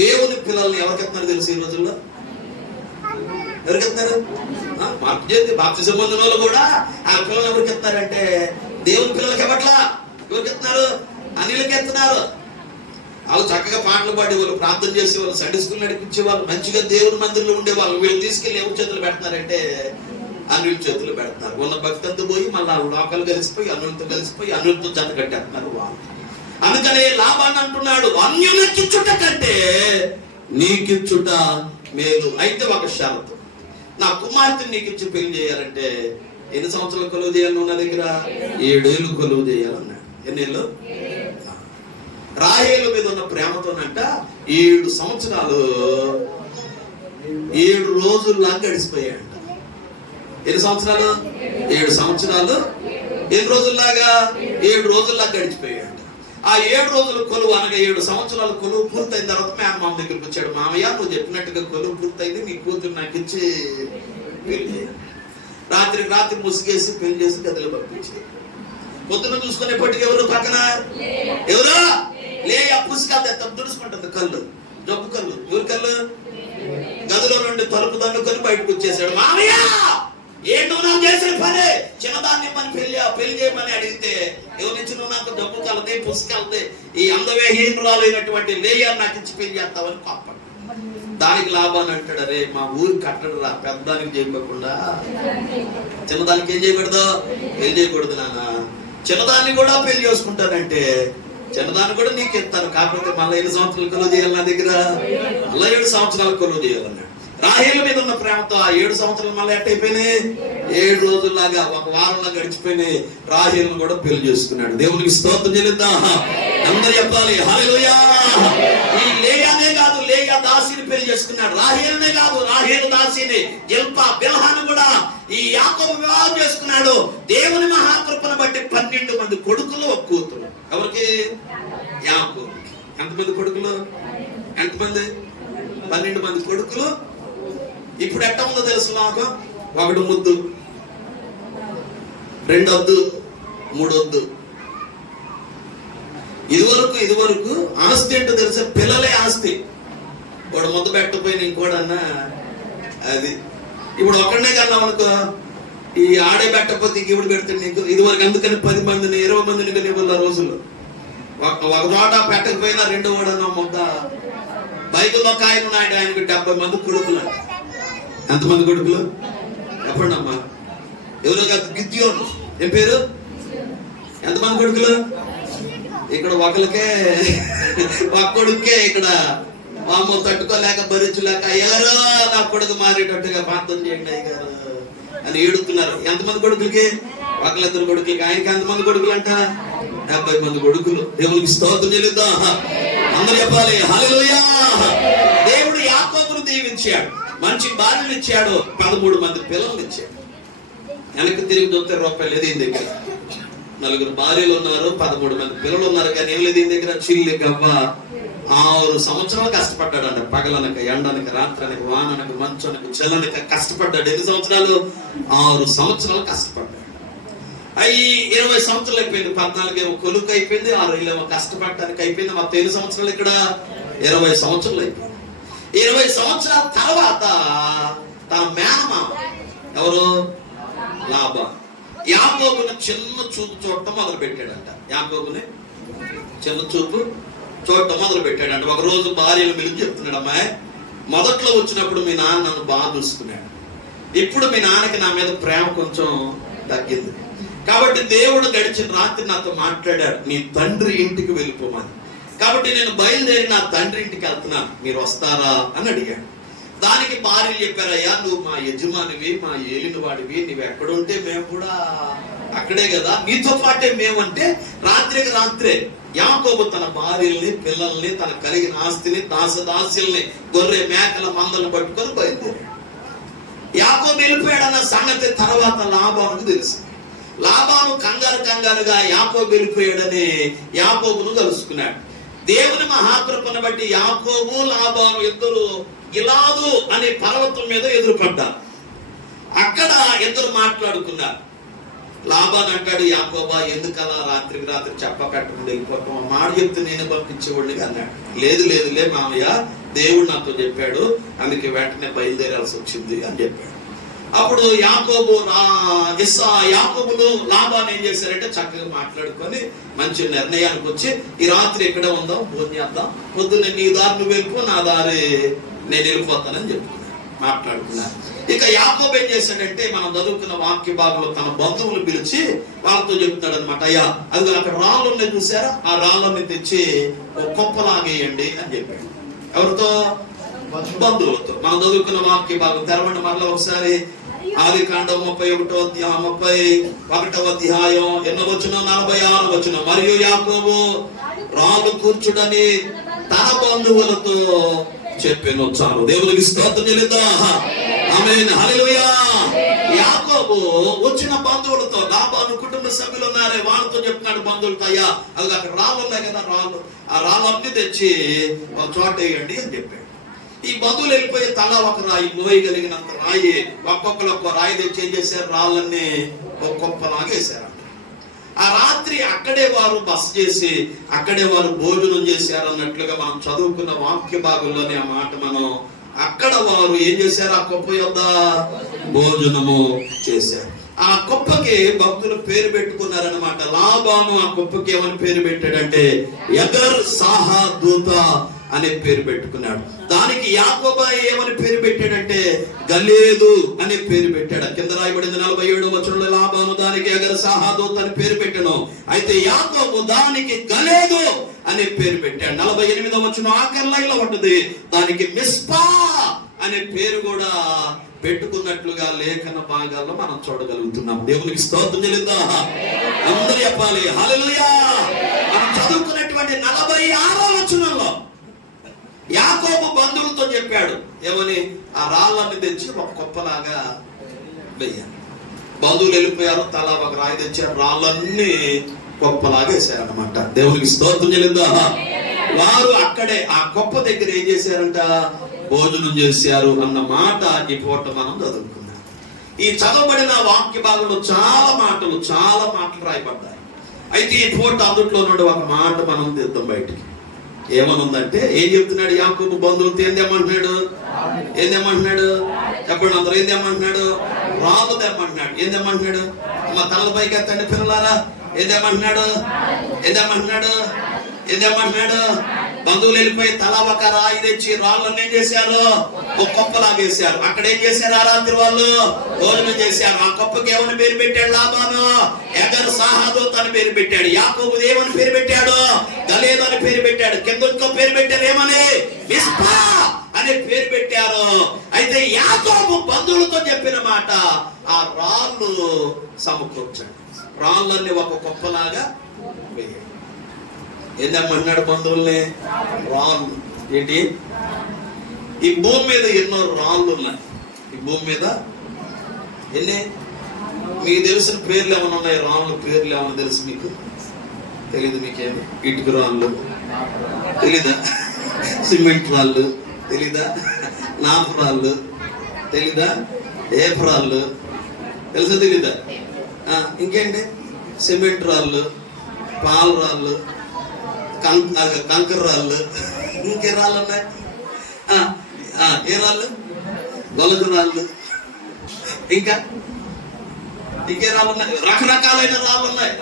దేవుని పిల్లల్ని ఎవరికి ఎత్తున్నారు తెలుసు ఈ రోజుల్లో? ఎవరికి ఎత్తారు? బాప్తిసం పొందిన వాళ్ళు కూడా ఆ పిల్లలు ఎవరికి ఎత్తారంటే దేవుని పిల్లలకి ఇవ్వట్లా. ఎవరికి ఎత్తున్నారు? అన్యులకి ఎత్తున్నారు. వాళ్ళు చక్కగా పాటలు పాడే వాళ్ళు, ప్రార్థన చేసే వాళ్ళు, సండే స్కూల్ నడిపించే వాళ్ళు, మంచిగా దేవుని మందిరంలో ఉండే వాళ్ళు, వీళ్ళు తీసుకెళ్లి ఎవరి చేతులు పెడుతున్నారంటే అన్యుల చేతులు పెడుతున్నారు. ఉన్న భక్తి అంతా పోయి మళ్ళీ లోకలు కలిసిపోయి అన్యులతో కలిసిపోయి అన్యులతో జత కట్టేస్తున్నారు వాళ్ళు. అందుకనే లాబాన్ని అంటున్నాడు, అన్యులకిచ్చుట కంటే నీకిచ్చుట మేలు. అయితే ఒక షరతు, నా కుమార్తెని నీకు ఇచ్చి పెళ్లి చేయాలంటే ఎన్ని సంవత్సరాలు కొలువు చేయాలి? నా దగ్గర 7 ఏళ్ళు కొలువు చేయాలన్నాడు. ఎన్ని ఏళ్ళు? రాహేలు మీద ఉన్న ప్రేమతోనంట 7 సంవత్సరాలు 7 రోజుల్లా గడిచిపోయాడు. ఎన్ని సంవత్సరాలు? 7 సంవత్సరాలు ఎన్ని రోజుల్లాగా? 7 రోజుల్లా గడిచిపోయాడు. ఆ 7 రోజులు కొలువు అనగా 7 సంవత్సరాల కొలువు పూర్తయిన తర్వాత మేనమామ దగ్గరికి వచ్చాడు. మామయ్య నువ్వు చెప్పినట్టుగా కొలువు పూర్తయింది, నీ కూతురు నాకు ఇచ్చి పెళ్లి. రాత్రి ముసుగేసి పెళ్లి చేసి గదిలో పంపించి పొద్దున చూసుకునేప్పటికి ఎవరు పక్కన? ఎవరు? లేయా పుస్తకాలు తుడుచుకుంటుంది, కళ్ళు, జబ్బు కళ్ళు. ఎవరి కళ్ళు? గదిలో నుండి తలుపు దన్నుకొని బయటకు వచ్చేసాడు. మామయ్య ఏంటో నాకు చేసిన పని, చిన్నదాన్ని మన పెళ్లి చేయమని అడిగితే ఎవరిచ్చి నువ్వు నాకు డబ్బు కలదే పుస్తకాలదే ఈ అందవేహీనురాలైనటువంటి లేయా నాకు ఇచ్చి పెళ్లి చేస్తావని కోపడు. దానికి లాభాన్ని అంటాడు, అరే మా ఊరు కట్టడు రా, పెద్దదానికి చేయకుండా చిన్నదానికి ఏం చేయకూడదు? పెళ్లి చేయకూడదు నాన్న. చిన్నదాన్ని కూడా పెళ్లి చేసుకుంటానంటే చిన్నదాన్ని కూడా నీకు ఇస్తాను, కాకపోతే మళ్ళీ 7 సంవత్సరాలు కొలువు చేయాలి నా దగ్గర, మళ్ళీ 7 సంవత్సరాలు కొలువు చేయాలన్నాడు. రాహేలు మీద ఉన్న ప్రేమతో ఆ 7 సంవత్సరాలు మళ్ళీ ఎట్టయిపోయినాయి? 7 రోజుల్లాగా, 1 వారంలా గడిచిపోయినాయి. రాహేలు కూడా పెళ్లి చేసుకున్నాడు. దేవునికి స్తోత్రం చెల్లిద్దాం. అందరూ చెప్పాలి హల్లెలూయా. ఈ లేయానే కాదు, లేయా దాసిని పెళ్లి చేసుకున్నాడు. రాహేలునే కాదు, రాహేలు దాసిని జిల్పా బిల్హాను కూడా ఈ యాకోబు వివాహం చేసుకున్నాడు. దేవుని మహాకృపను బట్టి 12 మంది కొడుకులు, 1 కూతురు. ఎవరికి? యాకోబుకి. ఎంతమంది కొడుకులు? ఎంతమంది? 12 మంది కొడుకులు. ఇప్పుడు ఎట్ట ఉందో తెలుసు నాకు, ఒకటి ముద్దు, 2 వద్దు, 3 వద్దు. ఇదివరకు ఆస్తి ఏంటో తెలుసా? పిల్లలే ఆస్తి. వాడు ముద్ద పెట్టకపోయినా ఇంకోడన్నా అది. ఇప్పుడు ఒకడనే కన్నాం అనుకో, ఈ ఆడే పెట్టకపోతే ఇంకెప్పుడు పెడతాడు నీకు? ఇదివరకు అందుకని 10 మందిని 20 మందిని కనిపిల్ల రోజుల్లో. ఒక చోట పెట్టకపోయినా 2 వాడన్నా ముద్ద. బైబిల్లో ఒక ఆయన ఉన్నాడు, ఆయనకి 70 మంది కొడుకులు. ఎంతమంది కొడుకులు చెప్పండి అమ్మా? ఎవరు కాదు, గిద్యోను. ఏం పేరు? ఎంతమంది కొడుకులు? ఇక్కడ ఒకరికే, ఒక కొడుకే ఇక్కడ మామూలు తట్టుకోలేక భరించలేక, అయ్యారు నా కొడుకు మారేటట్టుగా ప్రార్థన చేయండి అయ్యారు అని ఏడుతున్నారు. ఎంతమంది కొడుకులకి? 1-2 కొడుకులకి. ఆయనకి ఎంతమంది కొడుకులు అంట? 70 మంది కొడుకులు. దేవునికి స్తోత్రం చెల్లిద్దాం. అందరూ చెప్పాలి హల్లెలూయా. దేవుడు యాకోబును దీవించాడు, మంచి భార్యను ఇచ్చాడు, 13 మంది పిల్లల్ని ఇచ్చాడు. వెనక్కి తిరిగి చూస్తే రూపాయలు లేదు ఈయన దగ్గర. 4 భార్యలు ఉన్నారు, 13 మంది పిల్లలు ఉన్నారు, కానీ ఏం లేదు ఈయన దగ్గర. చిల్లి గవ్వ 6 సంవత్సరాలు కష్టపడ్డాడంట. పగలనక, ఎండనక, రాత్రనక, వాననక, మంచనక, చల్లనక కష్టపడ్డాడు. ఎన్ని సంవత్సరాలు? 6 సంవత్సరాలు కష్టపడ్డాడు. అవి 20 సంవత్సరాలు అయిపోయింది. 14 ఏమో కొలుకు అయిపోయింది, 6 ఏమో కష్టపడటానికి అయిపోయింది. మొత్తం ఎన్ని సంవత్సరాలు ఇక్కడ? 20 సంవత్సరాలు అయిపోయింది. 20 సంవత్సరాల తర్వాత తన మేనమామ ఎవరు? లాబాను యాకోబుని చిన్న చూపు చూడటం మొదలు పెట్టాడంట. యాకోబుని చిన్న చూపు చూడటం మొదలు పెట్టాడంట. ఒక రోజు భార్యను పిలిచి చెప్తున్నాడు, అమ్మాయి మొదట్లో వచ్చినప్పుడు మీ నాన్న నన్ను బాగా చూసుకున్నాడు, ఇప్పుడు మీ నాన్నకి నా మీద ప్రేమ కొంచెం తగ్గింది. కాబట్టి దేవుడు గడిచిన రాత్రి నాతో మాట్లాడాడు, నీ తండ్రి ఇంటికి వెళ్ళిపోమని. కాబట్టి నేను బయలుదేరి నా తండ్రి ఇంటికి వెళ్తున్నాను, మీరు వస్తారా అని అడిగాడు. దానికి భార్యలు చెప్పారు, అయ్యా నువ్వు మా యజమానివి, మా ఏలిన వాడివి, నువ్వు ఎక్కడుంటే మేము కూడా అక్కడే కదా, మీతో పాటే మేమంటే రాత్రికి రాత్రే యాకోబు తన భార్యల్ని, పిల్లల్ని, తన కలిగిన ఆస్తిని, దాసదాస్యుల్ని, గొర్రె మేకల మందలను పట్టుకొని బయలుదేరాడు. యాకోబు వెళ్ళిపోయాడన్న సంగతి తర్వాత లాబానుకు తెలుసు. లాబాను కంగారుగా యాకోబు వెళ్ళిపోయాడని యాకోబును కలుసుకున్నాడు. దేవుని మహాకృపను బట్టి యాకోబు, లాబాను ఇద్దరు గిలాదు అనే పర్వతం మీద ఎదురుపడ్డారు. అక్కడ ఇద్దరు మాట్లాడుకున్నారు. లాబాను అంటాడు, యాకోబా ఎందుకలా రాత్రికి రాత్రి చెప్ప పెట్టకుండా వెళ్ళిపోతాం, మాట చెప్తే నేను పంపించేవాడిని అన్నాడు. లేదులే మామయ్య, దేవుడు నాతో చెప్పాడు, అందుకే వెంటనే బయలుదేరాల్సి వచ్చింది అని చెప్పాడు. అప్పుడు యాకోబును లాబాను ఏం చేశారంటే చక్కగా మాట్లాడుకొని మంచి నిర్ణయానికి వచ్చి, ఈ రాత్రి ఎక్కడ ఉందాం, భోజనం చేద్దాం, పొద్దున్న నీ దారి నువ్వు వెళ్ళిపో, నా దారి నేను వెళ్ళిపోతానని చెప్పుకున్నాను, మాట్లాడుకున్నాను. ఇక యాకోబు ఏం చేశాడంటే మనం చదువుకున్న వాక్య భాగంలో తన బంధువులు పిలిచి వాళ్ళతో చెప్తాడు అనమాట, అయ్యా అది అక్కడ రాళ్ళు ఉన్నాయి చూసారా, ఆ రాళ్ళని తెచ్చి ఒక కుప్పలాగేయండి అని చెప్పాడు. ఎవరితో? బంధువులతో. మనం చదువుకున్న వాక్య భాగం తెరవండి మరలా ఒకసారి. ఆదికాండం 31వ అధ్యాయం ఎన్నో వచనం? 46వ వచనం. మరియు యాకోబు రాళ్ళు కూర్చుడని తన బంధువులతో చెప్పాను. చాలు, దేవునికి స్తోత్రం చెల్లిద్దాం. ఆమేన్, హల్లెలూయా. యాకోబు వచ్చిన బంధువులతో, లాబాను కుటుంబ సభ్యులు ఉన్నారే వాళ్ళతో చెప్తున్నాడు బంధువులతో, అయ్యా అది అక్కడ రాళ్ళు ఉన్నాయి కదా, ఆ రాళ్ళన్నీ తెచ్చి ఒక చోట వేయండి అని చెప్పాడు. ఈ బంధువులు వెళ్ళిపోయి తల ఒక రాయి, మోయగలిగినంత రాయి, ఒక్కొక్కరు ఒక్క రాయి తెచ్చి ఏం చేశారు, రాళ్ళన్నీ ఒక కుప్పలాగేశారు. ఆ రాత్రి అక్కడే వారు బస చేసి అక్కడే వారు భోజనం చేశారు అన్నట్లుగా మనం చదువుకున్న వాక్య భాగంలోనే ఆ మాట మనం. అక్కడ వారు ఏం చేశారు, ఆ కుప్ప యొద్ద భోజనము చేశారు. ఆ కుప్పకి భక్తులు పేరు పెట్టుకున్నారనమాట. లాబాను ఆ కుప్పకి ఏమని పేరు పెట్టాడంటే యగర్ సాహా దూత అనే పేరు పెట్టుకున్నాడు. దానికి యాకోబు ఏమని పేరు పెట్టాడంటే గలేదు అనే పేరు పెట్టాడు. కింద రాయబడింది 47వ వచనంలో, లాబాను దానికి యగర్ సాహాదోత్ అని పేరు పెట్టాను, అయితే యాకోబు దానికి గలేదు అనే పేరు పెట్టాడు. 48వ వచనం ఆఖరి లైన్లో ఉంటుంది, దానికి మిస్పా అనే పేరు కూడా పెట్టుకున్నట్లుగా లేఖన భాగాల్లో మనం చూడగలుగుతున్నాం. దేవునికి స్తోత్రం చెల్లిద్దాం. అందరూ చెప్పాలి హల్లెలూయా. మనం చదువుకున్నటువంటి 46వ వచనంలో యాకోబు బంధువులతో చెప్పాడు ఏమని, ఆ రాళ్ళని తెచ్చి ఒక కుప్పలాగా వెయ్యాలి. బంధువులు వెళ్ళిపోయారు, తలా ఒక రాయి తెచ్చారు, రాళ్ళన్నీ కుప్పలాగా వేసారు అనమాట. దేవునికి స్తోత్రం చెల్లిద్దాం. వారు అక్కడే ఆ కుప్ప దగ్గర ఏం చేశారంట, భోజనం చేశారు అన్న మాట ఈ పూట మనం చదువుకున్నాం. ఈ చదవబడిన వాక్య భాగంలో చాలా మాటలు రాయబడ్డాయి. అయితే ఈ పూట అందుట్లో నుండి ఒక మాట మనం తీద్దాం బయటికి. ఏమనుందంటే, ఏం చెప్తున్నాడు యాకోబు బంధువులతో? ఏందేమంటున్నాడు? చెప్పండి అందరూ, ఏందేమంటున్నాడు? రాళ్ళు తెమ్మంటున్నాడు. ఏందేమంటున్నాడు? మా తలల పైకి ఎత్తండి పిల్లలారా. ఏందేమంటున్నాడు? బంధువులు వెళ్ళిపోయి తల ఒక రాయి తెచ్చి రాళ్ళని ఏం చేశారు? ఒక కొప్పలాగేశారు. అక్కడ ఏం చేశారు? ఆ రాత్రి వాళ్ళు భోజనం చేశారు. ఆ కొప్పకి ఏమని పేరు పెట్టాడు? లాబాను ఎగర్ సాహాదోత్ అని పేరు పెట్టాడు. యాకోబు ఏమని పేరు పెట్టాడు? గలేదు అని పేరు పెట్టాడు. కింద ఇంకో పేరు పెట్టారు, ఏమని? మిస్పా అనే పేరు పెట్టారు. అయితే యాకోబు బంధువులతో చెప్పిన మాట, ఆ రాళ్ళు సమకూర్చాడు. రాళ్ళన్ని ఒక కొప్పలాగా వేయాడు. ఏందమ్మన్నాడు బంధువుల్ని? రాళ్ళు. ఏంటి? ఈ భూమి మీద ఎన్నో రాళ్ళు ఉన్నాయి. ఈ భూమి మీద ఎన్ని? మీకు తెలిసిన పేర్లు ఏమైనా ఉన్నాయి? రాళ్ళు పేర్లు ఏమైనా తెలుసు మీకు? తెలీదు మీకేమి? ఇటుక రాళ్ళు తెలీదా? సిమెంట్ రాళ్ళు తెలీదా? నాపు రాళ్ళు తెలీదా? ఏపరాళ్ళు తెలుసా? తెలీదా? ఇంకేంటి? సిమెంట్ రాళ్ళు, పాల రాళ్ళు, కంకర రాళ్ళు, ఇంకే రాళ్ళు ఉన్నాయి. ఏ రాళ్ళు? గొలగ రాళ్ళు. ఇంకా ఇంకే రాళ్ళు ఉన్నాయి? రకరకాలైన రాళ్ళు ఉన్నాయి.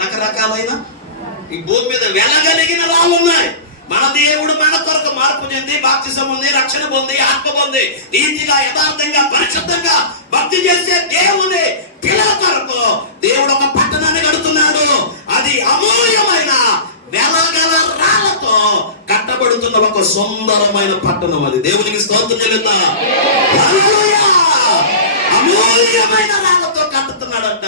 ఈ భూమి మీద వెలగలిగిన రాళ్ళు ఉన్నాయి. మన దేవుడు మన కొరకు మార్పు చెంది బాప్తిసం పొంది, రక్షణ పొంది, ఆత్మ పొంది, నీతిగా యథార్థంగా పరిశుద్ధంగా భక్తి చేసే దేవుని పిల్లల కొరకు దేవుడు ఒక పట్టణాన్ని కడుతున్నాడు. అది అమూల్యమైన వెలగల రాళ్లతో కట్టబడుతున్న ఒక సుందరమైన పట్టణం. అది దేవునికి స్తోత్రం చెల్లిద్దా. హల్లెలూయా. అమూల్యమైన రాళ్లతో కట్టుతున్నాడంట.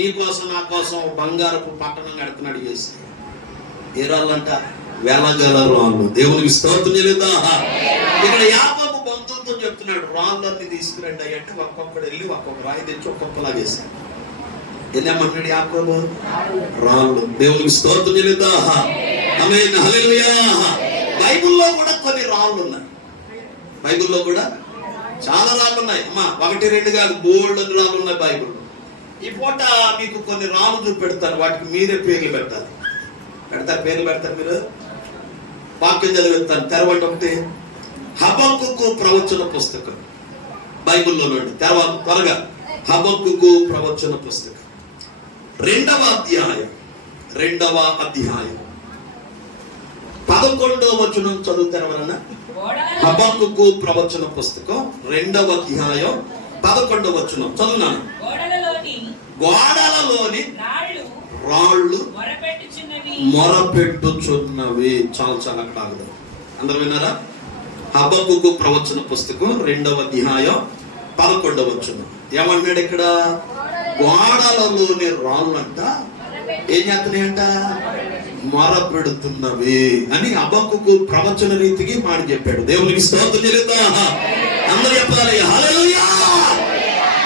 నీ కోసం నా కోసం బంగారపు పట్టణం కడుతున్నాడు యేసు. ఏ రాళ్ళంట? వెలగల రాళ్ళు. దేవునికి స్తోత్రం చెల్లిద్దా. ఇక్కడ యాకోబు బంధువులతో చెప్తున్నాడు, రాళ్ళన్నీ తీసుకురండి అంటే ఒక్కొక్కడు వెళ్ళి ఒక్కొక్క రాయి తెచ్చి ఒక్కొక్కలా చేశాడు. ఏమంటున్నాడు యాకోబు? రాళ్ళు. దేవునికి స్తోత్రం చెల్లిద్దా. ఆమేన్, హల్లెలూయా. బైబిల్లో కూడా కొన్ని రాళ్ళు ఉన్నాయి. బైబిల్లో కూడా చాలా రాళ్ళు ఉన్నాయి అమ్మా. 1, 2 కాదు, బోల్డ్ రాళ్ళు ఉన్నాయి బైబిల్లో. ఈ పూట మీకు కొన్ని రాళ్ళు చూపెడతాను. వాటికి మీరే పేర్లు పెడతారు. పేర్లు పెడతారు మీరు. వాక్యం చదివిస్తాను. తెరవండి. ఒకటి హబక్కుకు ప్రవచన పుస్తకం. బైబిల్లో నుండి తెరవాలి త్వరగా. హబక్కుకు ప్రవచన పుస్తకం 2వ అధ్యాయం 11వ వచనం చదువుతారవలన. హబక్కుకు ప్రవచన పుస్తకం 2వ అధ్యాయం 11వ వచనం చదువునాను. గోడలలోని రాళ్ళు మొరపెట్టుచున్నవి. చాలా అక్కడ ఆగదు. అందరూ విన్నారా? హబక్కుకు ప్రవచన పుస్తకం 2వ అధ్యాయం 11వ వచనం ఏమంటున్నాడు ఇక్కడ? గోడలలోని రాళ్ళంట ఏం చేస్తున్నాయంట? మొరపెడుతున్నవి అని హబక్కుకు ప్రవచన రీతికి మాట చెప్పాడు. దేవునికి స్తోత్రం చెల్లిద్దా. అందరూ చెప్పాలి హల్లెలూయా.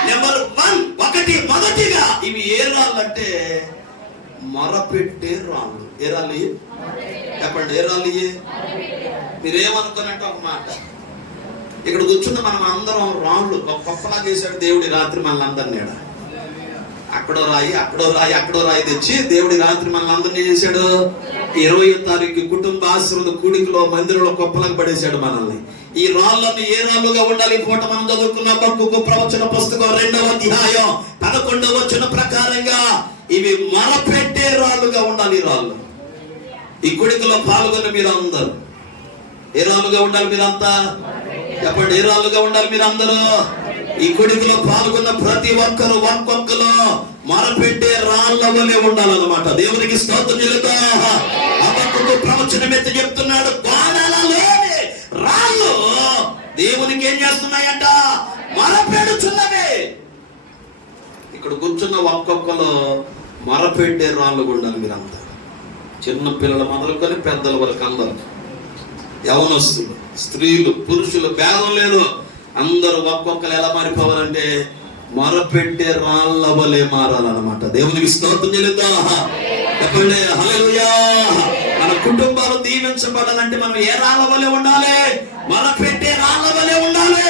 నెంబర్ 1 మొదటిగా ఇవి ఏ రాళ్ళు అంటే మొరపెట్టే రాళ్ళు. ఏ రాళ్ళు? చెప్పండి, ఏ రాళ్ళు? మీరేమనుకున్నట్టు ఒక మాట. ఇక్కడ కూర్చున్న మనం అందరం రాళ్ళు ఒక గొప్పలా చేశాడు దేవుడి రాత్రి మనల్ని అందరినీ. అక్కడో రాయి తెచ్చి దేవుడి రాత్రి మనల్ని అందరినీ చేశాడు. 20వ తారీఖు కుటుంబ ఆశీర్వాద కూడికలో మందిరంలో గొప్పలకు పడేశాడు మనల్ని. ఈ రాళ్ళను ఏ రాళ్ళుగా ఉండాలి? పూట మనం చదువుకున్న హబక్కుకు ప్రవచన పుస్తకం 2వ అధ్యాయం 11వ వచనం ప్రకారంగా ఇవి మొరపెట్టే రాళ్ళుగా ఉండాలి. ఈ రాళ్ళు ఈ కూడికలో పాల్గొన్న మీరు అందరూ ఏ రాళ్ళుగా ఉండాలి? మీరంతా చెప్పండి, ఏ రాళ్ళుగా ఉండాలి మీరందరూ? ఈ కూడికలో పాల్గొన్న ప్రతి ఒక్కరు ఒక్కొక్కరు మొరపెట్టే రాళ్ళ వలె ఉండాలన్నమాట. దేవునికి స్తోత్రం చెల్లిద్దా. హబక్కుకు ప్రవచనం ఎత్తి చెప్తున్నాడు, గోడలలోని రాళ్ళు దేవునికి ఏం చేస్తున్నాయంట? మొరపెడుచున్నవే. ఇక్కడ కూర్చున్న ఒక్కొక్కరు మొరపెట్టే రాళ్ళు ఉండాలి మీరంతా. చిన్న పిల్లలు మొదలుకొని పెద్దల వరకు అందరు, యవనస్తులు, స్త్రీలు, పురుషులు భేదం లేదు. అందరూ ఒక్కొక్కరు ఎలా మారిపోవాలంటే మొరపెట్టే రాళ్ళ వలె మారాలన్నమాట. దేవునికి స్తోత్రం చెల్లిద్దా. చెప్పండి హల్లెలూయా. మన కుటుంబాలు దీవించబడాలంటే మనం ఏ రాళ్ళ వలె ఉండాలి? మొరపెట్టే రాళ్ళ వలె ఉండాలి.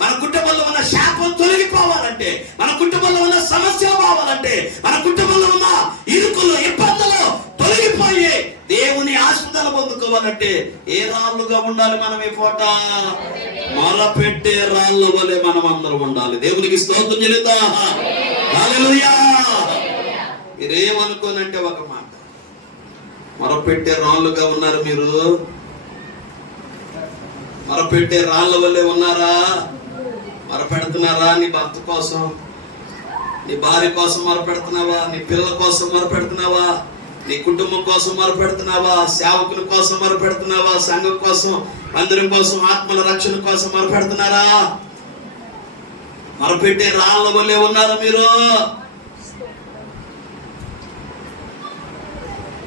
మన కుటుంబంలో ఉన్న శాపం తొలగిపోవాలంటే, మన కుటుంబంలో ఉన్న సమస్యలు పోవాలంటే, మన కుటుంబంలో ఉన్న ఇరుకులు ఇబ్బందులు తొలగిపోయి దేవుని ఆశీర్వాదాలు పొందుకోవాలంటే ఏ రాళ్ళుగా ఉండాలి? మనం ఈ పూట మొరపెట్టే రాళ్ళ వలె మనం అందరం ఉండాలి. దేవునికి స్తోత్రం చెల్లిద్దాం. హల్లెలూయా. మీరేమనుకోనంటే ఒక మాట, మొరపెట్టే రాళ్ళుగా ఉన్నారు మీరు? మొరపెట్టే రాళ్ళ వల్లే ఉన్నారా? మొరపెడుతున్నారా? నీ భర్త కోసం, నీ భార్య కోసం మొరపెడుతున్నావా? నీ పిల్లల కోసం మొరపెడుతున్నావా? నీ కుటుంబం కోసం మొరపెడుతున్నావా? సేవకుల కోసం మొరపెడుతున్నావా? సంఘం కోసం, మందిరం కోసం, ఆత్మల రక్షణ కోసం మొరపెడుతున్నారా? మొరపెట్టే రాళ్ళ వల్లే ఉన్నారా మీరు?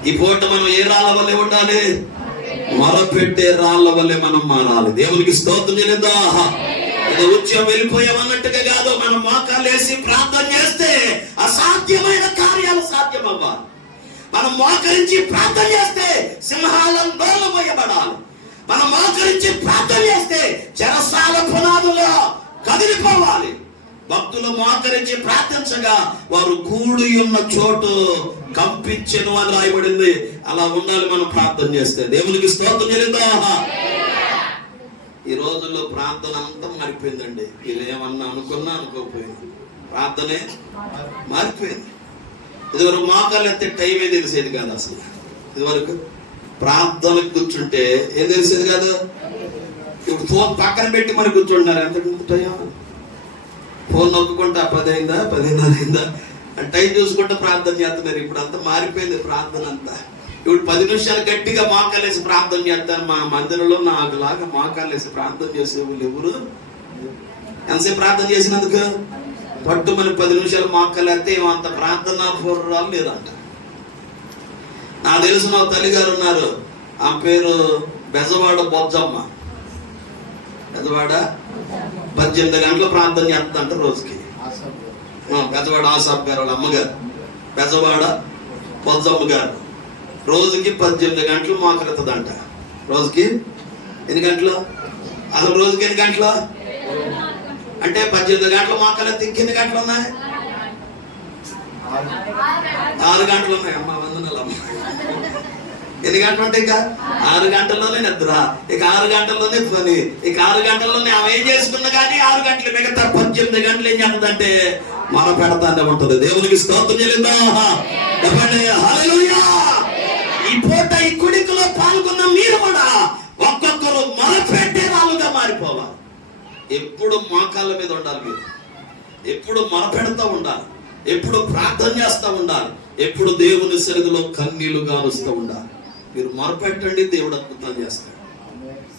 ఈ పూట మనం ఏ రాళ్ళ వల్లే ఉండాలి? మొరపెట్టే రాళ్ళ వల్లే మనం మారాలి. దేవునికి స్తోత్రం చెల్లిద్దాం. ఏదో ఉద్యోగం వెళ్ళిపోయామన్నట్టుగా కాదు, మనం మోకాలు వేసి ప్రార్థన చేస్తే అసాధ్యమైన కార్యాలు సాధ్యం అవ్వాలి. మనం మోకరించి ప్రార్థన చేస్తే సింహాలను దూరమయ్యబడాలి. మనం మోకరించి ప్రార్థన చేస్తే చెరసాల పునాదులు కదిలిపోవాలి. భక్తులు మోకరించి ప్రార్థించగా వారు కూడి ఉన్న చోటు కంపించెను అని రాయబడింది. అలా ఉండాలి మనం ప్రార్థన చేస్తే. దేవునికి స్తోత్రం చెల్లిద్దాం. ఈ రోజుల్లో ప్రార్థన అంతా మారిపోయిందండి. మీరేమన్నా అనుకున్నా అనుకోకపోయింది, ప్రార్థనే మారిపోయింది. ఇదివరకు మోకాలు ఎత్తే టైమే తెలిసేది కాదు అసలు. ఇదివరకు ప్రార్థనకు కూర్చుంటే ఏం తెలిసేది కాదు. ఇప్పుడు ఫోన్ పక్కన పెట్టి మరి కూర్చుంటున్నారు. ఎంత టైం? ఫోన్ నొక్కుంటా 10 అయిందా, 10:30 అయిందా అని టైం చూసుకుంటూ ప్రార్థన చేస్తున్నారు. ఇప్పుడు అంతా మారిపోయింది ప్రార్థన అంతా. ఇప్పుడు 10 నిమిషాలు గట్టిగా మోకాలేసి ప్రార్థన చేస్తారు. మా మందిరంలో నాకులాగా మోకాలేసి ప్రార్థన చేసేవాళ్ళు ఎవరు? ఎంతసేపు ప్రార్థన చేసినందుకు పట్టుమని 10 నిమిషాలు మోకాలేస్తే ఏమంత ప్రార్థన పూర్వాలు లేదంట. నాకు తెలిసిన తల్లిగారు ఉన్నారు, ఆ పేరు బెజవాడ బొజ్జమ్మ. బెజవాడ 18 గంటలు ప్రార్థన చేస్తుందంట రోజుకి. బెజవాడ ఆసాబ్ గారు వాళ్ళ అమ్మగారు, బెజవాడ బొజ్జమ్మ గారు రోజుకి 18 గంటలు మోకరెత్తదంట. రోజుకి ఎన్ని గంటలు? అసలు రోజుకి ఎన్ని గంటలు అంటే 18 గంటలు మోకరెత్తి ఇంకెన్ని గంటలు ఉన్నాయి? 6 గంటలు ఉన్నాయి. అమ్మ వందనాలు అమ్మ. ఎన్ని గంటలు ఉంటాయి? ఇంకా 6 గంటల్లోనే నిద్ర, ఇక 6 గంటల్లోనే పని, ఇక 6 గంటల్లోనే ఆమె ఏం చేసుకున్నా కానీ 6 గంటలు, మిగతా 18 గంటలు ఏం చేస్తుందంటే మన పెడతానే ఉంటుంది. దేవునికి స్తోత్రం చెల్లిద్దాం. హల్లెలూయా. ఈ పూట ఈ కుడికలో పాల్గొన్న మీరు కూడా ఒక్కొక్కరు మొరపెట్టే వాళ్ళుగా మారిపోవాలి. ఎప్పుడు మోకాళ్ళ మీద ఉండాలి మీరు, ఎప్పుడు మొరపెడతా ఉండాలి, ఎప్పుడు ప్రార్థన చేస్తూ ఉండాలి, ఎప్పుడు దేవుని సన్నిధిలో కన్నీళ్లు గారుస్తూ ఉండాలి. మీరు మొరపెట్టండి, దేవుడు అద్భుతాలు చేస్తాడు.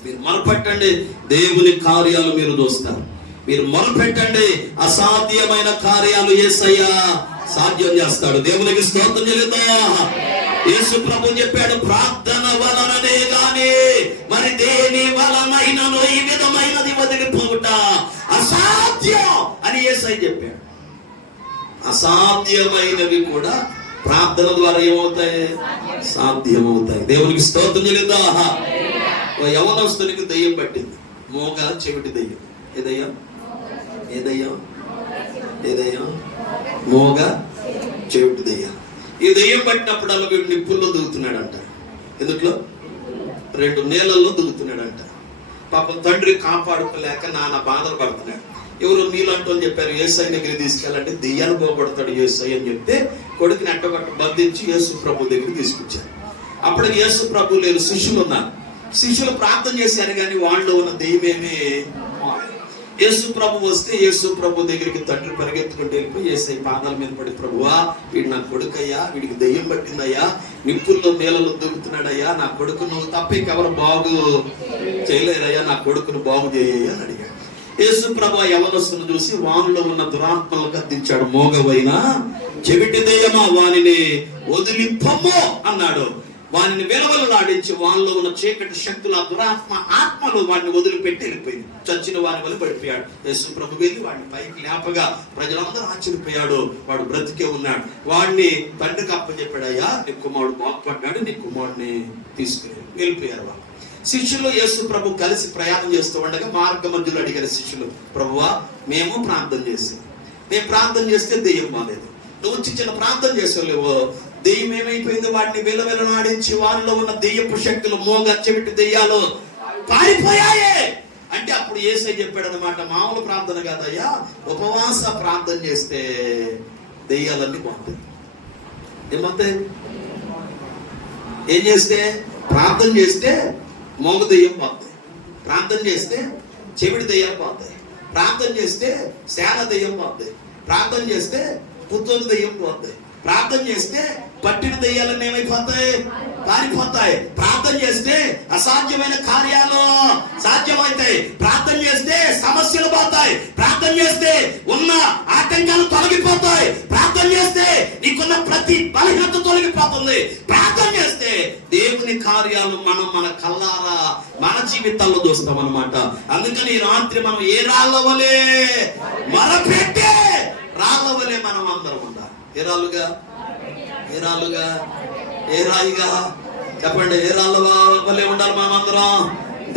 మీరు మొరపెట్టండి, దేవుని కార్యాలు మీరు చూస్తారు. మీరు మొరపెట్టండి, అసాధ్యమైన కార్యాలు యేసయ్య సాధ్యం చేస్తాడు. దేవునికి స్తోత్రం చెల్లిద్దాం. యేసు ప్రభు చెప్పాడు, ప్రార్థన వలననే గాని మరి దేని వలనైనను ఈ విధమైనది వదిలిపోవుట అసాధ్యం అని యేసయ్య చెప్పాడు. అసాధ్యమైనవి కూడా ప్రార్థన ద్వారా ఏమవుతాయి? సాధ్యమవుతాయి. దేవునికి స్తోత్రం చెల్లిద్దాం. యవనస్తునికి దెయ్యం పట్టింది, మోగ చెవిటి దెయ్యం. ఏ దెయ్యం? ఏ దెయ్యం? ఏ దెయ్యం? మోగ చెవిటి దెయ్యం. ఈ దెయ్యం పట్టినప్పుడు అలా వీడు నిప్పుల్లో దిగుతున్నాడంట. ఎందుట్లో? 2 నీళ్ళల్లో దిగుతున్నాడంట. పాపం తండ్రి కాపాడుకోలేక నాన్న బాధలు పడుతున్నాడు. ఎవరు నీళ్ళంటూ అని చెప్పారు, యేసయ్య దగ్గరికి తీసుకెళ్ళండి, దెయ్యాలు పోగొడతాడు యేసయ్య అని చెప్తే కొడుకుని అట్టగట్టు బంధించి యేసు ప్రభు దగ్గరికి తీసుకొచ్చారు. అప్పుడు యేసు ప్రభు లేరు, శిష్యులు ఉన్నారు. శిష్యులు ప్రార్థన చేశారు కానీ వాళ్ళు ఉన్న దెయ్యమేమి. యేసు ప్రభు వస్తే యేసు ప్రభు దగ్గరికి తండ్రి పరిగెత్తుకుంటూ వెళ్ళిపోయి యేసయ్య పాదాల మీద పడి, ప్రభువా వీడు నా కొడుకయ్యా, వీడికి దెయ్యం పట్టిందయ్యా, నిప్పుల్లో నీళ్ళలో దిగుతున్నాడయ్యా, నా కొడుకు నువ్వు తప్ప ఇంకెవరు బాగు చేయలేరయ్యా, నా కొడుకును బాగు చేయ్యా అని అడిగాడు. యేసు ప్రభు యవనస్తును చూసి వానిలో ఉన్న దురాత్మలు గద్దించాడు. మోగవైన చెవిటి దెయ్యమా, వానిని వదిలిపొమ్ము అన్నాడు. వానిని వెలవెలలాడించి వానిలో ఉన్న చీకటి శక్తులు, ఆ దురాత్మ ఆత్మలు వాడిని వదిలిపెట్టి వెళ్ళిపోయింది. చచ్చిన వాని వల్ల పడిపోయాడు. యేసు ప్రభు వెళ్ళి వాడిని పైకి లేపగా ప్రజలందరూ ఆశ్చర్యపోయాడు. వాడు బ్రతికే ఉన్నాడు. వాడిని తండ్రికి అప్పచెప్పాడు, అయ్యా నీ కుమారుడు బాగుపడ్డాడు, నీ కుమారుడిని తీసుకుని వెళ్ళిపోయారు. వాళ్ళు శిష్యులు యేసు ప్రభు కలిసి ప్రయాణం చేస్తూ ఉండగా మార్గ మధ్యలో అడిగారు శిష్యులు, ప్రభువా మేము ప్రార్థన చేస్తే దెయ్యం బాలేదు, నువ్వు చిన్న ప్రార్థన చేసేలేవో దెయ్యం ఏమైపోయింది, వాటిని విలవిలనాడించి వారిలో ఉన్న దెయ్యపు శక్తులు మోగ చెవిటి దెయ్యాలు పారిపోయాయే అంటే అప్పుడు యేసయ్య చెప్పాడు అనమాట, మామూలు ప్రార్థన కాదయ్యా, ఉపవాస ప్రార్థన చేస్తే దెయ్యాలన్నీ పోతాయి. ఏమవుతాయి? ఏం చేస్తే? ప్రార్థన చేస్తే మోగ దెయ్యం పోతాయి, ప్రార్థన చేస్తే చెవిటి దెయ్యాలు పోతాయి, ప్రార్థన చేస్తే శాల దెయ్యం పోతాయి, ప్రార్థన చేస్తే పుత్తూరు దెయ్యం పోతాయి, ప్రార్థన చేస్తే పట్టిన దెయ్యాలన్నీ ఏమైపోతాయి? పారిపోతాయి. ప్రార్థన చేస్తే అసాధ్యమైన కార్యాలు సాధ్యమవుతాయి. ప్రార్థన చేస్తే సమస్యలు పోతాయి. ప్రార్థన చేస్తే ఉన్న ఆటంకాలు తొలగిపోతాయి. ప్రార్థన చేస్తే నీకున్న ప్రతి బలహీనత తొలగిపోతుంది. ప్రార్థన చేస్తే దేవుని కార్యాలు మనం మన కళ్ళారా మన జీవితాల్లో చూస్తాం అన్నమాట. అందుకని ఈ రాత్రి మనం ఏ రాళ్ళ వలే మరపెట్టే రాళ్ళ వలే మనం అందరం ఉండాలి. ఏ రాళ్ళుగా? ఏ రాయిగా? చెప్పండి, ఏ రాళ్ళ వలె ఉండాలి మనమందరం?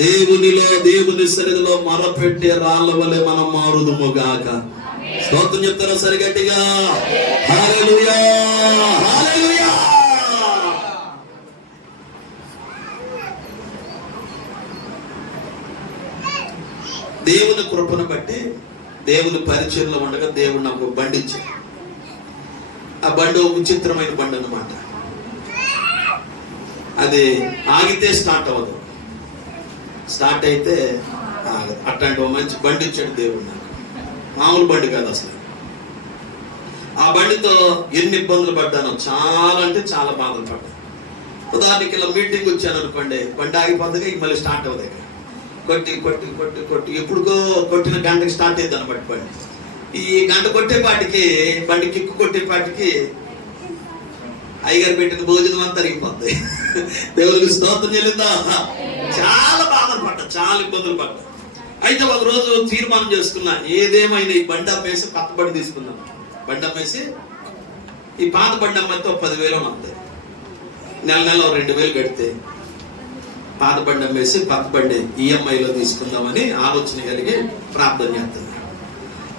దేవుని సన్నిధిలో మరపెట్టే రాళ్ళ వలె మనం మారుదుముగాక. స్తోత్రం చెప్తారా సరి గట్టిగా? హల్లెలూయా, హల్లెలూయా. దేవుని కృపను బట్టి దేవుని పరిచయంలో ఉండగా దేవుడు నాకు బండి ఇచ్చాడు. ఆ బండి ఒక విచిత్రమైన బండి అన్నమాట. అది ఆగితే స్టార్ట్ అవ్వదు, స్టార్ట్ అయితే అట్లాంటి ఒక మంచి బండి ఇచ్చాడు దేవుడు నాకు. మామూలు బండి కాదు అసలు. ఆ బండితో ఎన్ని ఇబ్బందులు పడ్డానో, చాలా అంటే చాలా బాధలు పడ్డాను. ఉదాహరణకి ఇలా మీటింగ్ వచ్చాను అనుకోండి, బండి ఆగిపోతుంది, మళ్ళీ స్టార్ట్ అవ్వదు. కొట్టి కొట్టి కొట్టి కొట్టి ఎప్పుడుకో కొట్టిన గంటకి స్టార్ట్ అయ్యింది అనమాట బండి. ఈ గంట కొట్టేపాటికి, బండి కిక్కు కొట్టేపాటికి అయ్యగారు పెట్టిన భోజనం అంతా తరిగిపోద్ది. దేవునికి స్తోత్రం చెల్లిందా? చాలా బాధలు పడ్డా, చాలా ఇబ్బందులు పడ్డా. అయితే ఒక రోజు తీర్మానం చేసుకున్నా, ఏదేమైనా ఈ బండి అమ్మేసి కొత్త బండి తీసుకున్నాను. బండి అమ్మేసి ఈ పాత బండి అమ్మైతే 10,000 వస్తాయి. నెల 2,000 కడితే పాత బండి అమ్మేసి కొత్త బండి ఈఎంఐలో తీసుకుందామని ఆలోచన కలిగి ప్రార్థన చేస్తున్నాను.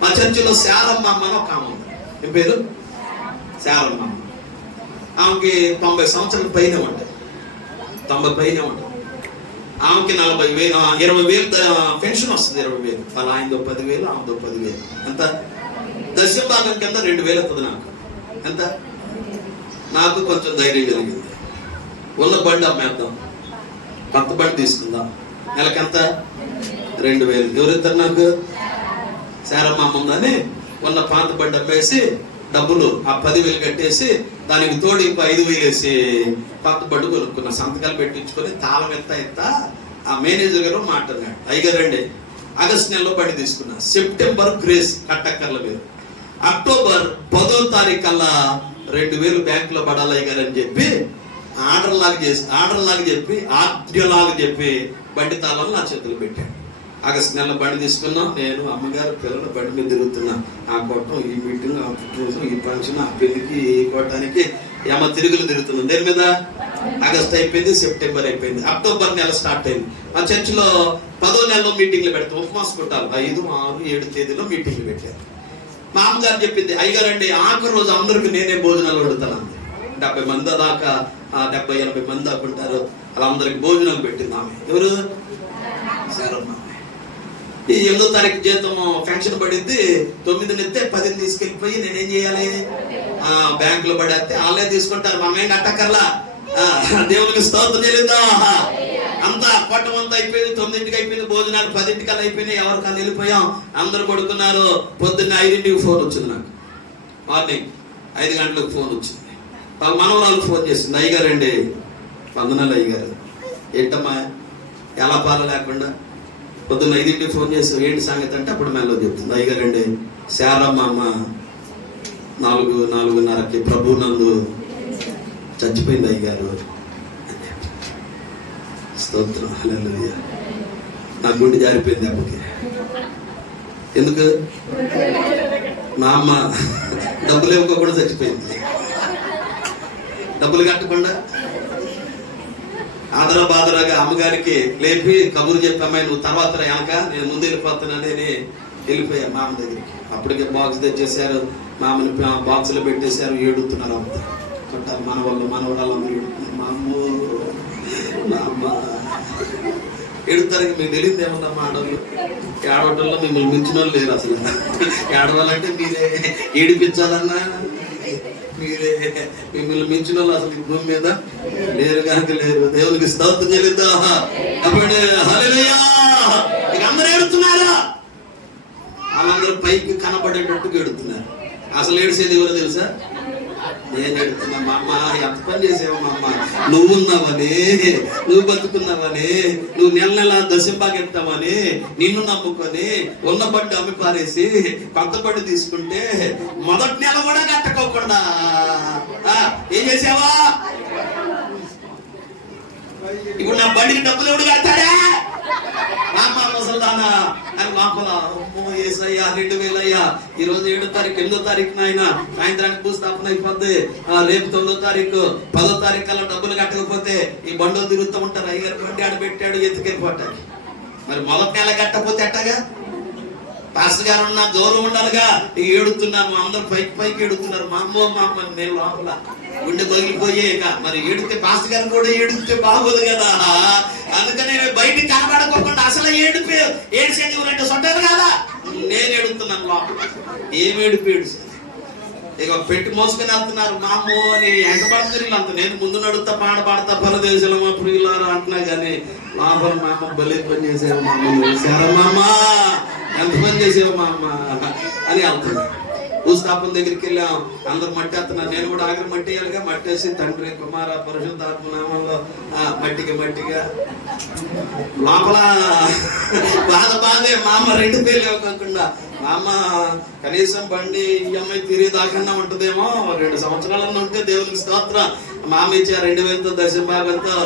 మా చర్చిలో శారమ్మ అమ్మని ఒక ఆమె ఉంది. ఏం పేరు? శారమ్మ అమ్మ. ఆమెకి 90 సంవత్సరాల పైన ఉంటాయి, 90 పైన ఉంటుంది. ఆమెకి 20,000 పెన్షన్ వస్తుంది. 20,000 అలా ఆయనదో 10,000, ఆమెదో 10,000. ఎంత? దశమ భాగం కింద 2,000 వస్తుంది నాకు. ఎంత? నాకు కొంచెం ధైర్యం కలిగింది, ఉన్న బండి అమ్మేద్దాం, కొత్త బండి తీసుకుందాం. నెలకెంత? 2,000. ఎవరిస్తారు నాకు? శారమ్మ అమ్మ ఉందని ఉన్న పాత బండి అమ్మేసి డబ్బులు ఆ 10,000 కట్టేసి దానికి తోడు ఇంకో 5,000 వేసి కొత్త బండి కొనుక్కున్నా. సంతకాలు పెట్టించుకొని తాళం ఎంత ఆ మేనేజర్ గారు మాట్లాడినాడు, అయ్యగారండి ఆగస్టు నెలలో బండి తీసుకున్నా, సెప్టెంబర్ గ్రేస్ కట్టక్కర్ల మీరు, అక్టోబర్ 10వ తారీఖు కల్లా 2,000 బ్యాంకులో పడాలి అయ్యగారని చెప్పి ఆర్డర్లాగా చెప్పి బండి తాళాలు నా చేతులు పెట్టాడు. ఆగస్టు నెలలో బండి తీసుకున్నాం. నేను, అమ్మగారు, పిల్లలు బండి మీద తిరుగుతున్నాం. ఆ కొట్టం, ఈ మీటింగ్, ఆ పుట్టినరోజు, ఈ ఫంక్షన్, ఆ పెళ్లికి, ఈ కొట్టడానికి తిరుగులు తిరుగుతున్నాం. దేని మీద? ఆగస్టు అయిపోయింది, సెప్టెంబర్ అయిపోయింది, అక్టోబర్ నెల స్టార్ట్ అయింది. ఆ చర్చిలో 10వ నెలలో మీటింగ్లు పెడతాం, ఉపవాస కుట్టాలి. 5, 6, 7 తేదీలో మీటింగ్లు పెట్టారు. మా అమ్మగారు చెప్పింది, అయ్యగారండి ఆఖరి రోజు అందరికి నేనే భోజనాలు వండుతాను. 70 మంది దాకా, 70-80 మంది దాకా ఉంటారు. అలా అందరికి భోజనాలు పెట్టింది ఆమె. ఎవరు? శారమ్మ. ఈ 8వ తారీఖు జీతం పెన్షన్ పడింది. 9 నెత్తే 10 తీసుకెళ్ళిపోయి నేనేం చేయాలి? బ్యాంకులో పడేస్తే వాళ్ళే తీసుకుంటారు, మనం ఏం కట్టక్కర్లా. దేవునికి స్తోత్రం చెల్లిందా? అంతా కొట్టమంతా అయిపోయింది. 9ంటికి అయిపోయింది భోజనాలు, 10ంటికల్లా అయిపోయినాయి. ఎవరికల్లా వెళ్ళిపోయాం, అందరూ పడుకున్నారు. పొద్దున్న 5ంటికి ఫోన్ వచ్చింది నాకు. మార్నింగ్ 5 గంటలకు ఫోన్ వచ్చింది. వాళ్ళ మనవరాలు ఫోన్ చేసింది, అయ్యగారండి వందనాలు అయ్యగారు. ఏంటమ్మా ఎలా పాల లేకుండా పొద్దున్న 5ంటికి ఫోన్ చేసి ఏంటి సంగతి అంటే అప్పుడు మెల్లో చెప్తుంది, అయ్యగారండి శారమ్మ అమ్మ 4:30కి ప్రభు నందు చచ్చిపోయింది అయ్యగారు. స్తోత్రం, హల్లెలూయా. నా గుండె జారిపోయింది అప్పటికి. ఎందుకు? మా అమ్మ డబ్బులు ఇవ్వకుండా చచ్చిపోయింది, డబ్బులు కట్టకుండా. ఆదర బాదరాగా అమ్మగారికి లేపి కబురు చెప్పి, అమ్మాయి నువ్వు తర్వాత వెనక, నేను ముందు వెళ్ళిపోతానని వెళ్ళిపోయా మామ దగ్గరికి. అప్పటికే బాక్స్ తెచ్చేసారు, మామని బాక్స్లో పెట్టేశారు. ఏడుతున్నారు అంతా, కొట్టారు మన వాళ్ళందరూ ఏడుతున్నారు. మా అమ్మ ఏడుతారు. మీకు తెలియదు ఏమన్నా ఆడవాళ్ళు, ఏడవటంలో మిమ్మల్ని మించిన వాళ్ళు లేరు అసలు. ఏడవాలంటే మీరే, ఏడిపించాలన్నా మీరే, మిమ్మల్ని మించిన వాళ్ళు అసలు ఈ భూమి మీద లేరు కనుక లేరు. దేవునికి స్తోత్రం చెల్లిద్దా. హల్లెలూయా. ఇక అందరూ ఏడుతున్నారా? వాళ్ళందరూ పైకి కనబడేటట్టుగా ఏడుతున్నారు. అసలు ఏడిసేది ఎవరో తెలుసా? నేను ఏడుతున్నా. మా అమ్మ ఎంత పని చేసావు మా అమ్మ, నువ్వున్నావని, నువ్వు బతుకున్నావని, నువ్వు నెల నెల దశంబాగెత్తావని, నిన్ను నమ్ముకొని ఉన్న బడ్డి అమ్మి పారేసి కొత్త బడ్డి తీసుకుంటే మొదటి నెల కూడా కట్టుకోకుండా ఏం చేసావా? ఇప్పుడు నా బండికి డబ్బులు ఎవడు కడతాడా? అమ్మ ముసల్దానా అని మాకులా, అమ్మో ఏసయ్యా 2000 అయ్యా, ఈరోజు 7వ తారీఖు 8వ తారీఖున ఆయన సాయంత్రానికి భూస్థాపన అయిపోద్ది, రేపు 9వ తారీఖు 10వ తారీఖు కల్లా డబ్బులు కట్టకపోతే ఈ బండిలో తిరుగుతూ ఉంటారు. అయ్యారు బండి ఆడ పెట్టాడు ఎత్తుకెళ్ళిపోతాడు. మరి మొదటి నెల కట్టకపోతే ఎట్టగా? పాస్టర్ గారు ఉన్న దూరం ఉండాలిగా. ఏడుతున్నాను, అందరూ పైకి ఏడుతున్నారు. మా అమ్మ నేను లోపల గుండె పగిలిపోయాక. మరి ఏడితే పాస్టర్ గారు కూడా ఏడితే బాగోదు కదా. అందుకని బయటికి కనబడుకోకుండా అసలు ఏడిసేది ఎవరంటే సొంటారు కదా. నేను ఏడుతున్నాను లోపల. ఏమి ఏడిపేడు ఇక పెట్టి మోసుకొని వెళ్తున్నారు. మా అమ్మ అని ఎంతపడుతుంది అంత. నేను ముందు నడుస్తా పాడతా పరదేశంలో మా ప్రియులారా అంటున్నా కానీ లోపల మా అమ్మ బలి పని చేసేవా మా అమ్మ, చూసారా మా అమ్మ ఎంత పని చేసేవా మా అమ్మ అని వెళ్తున్నా. భూస్థాపన దగ్గరికి వెళ్ళాం. అందరు మట్టి వేస్తున్నారు. నేను కూడా ఆఖరి మట్టి వేయాలిగా. మట్టి వేసి తండ్రి కుమార పరిశుద్ధాత్మ నామంలో మట్టిగా లోపల బాధే. మా అమ్మ 2 పేర్లు ఇవ్వకుండా, మా అమ్మ కనీసం బండి ఈఎంఐ తిరిగి దాకుండా ఉంటుందేమో, 2 సంవత్సరాలన్నా ఉంటే దేవునికి స్తోత్రం. మా అమ్మ ఇచ్చా 2000తో దశభాగంతో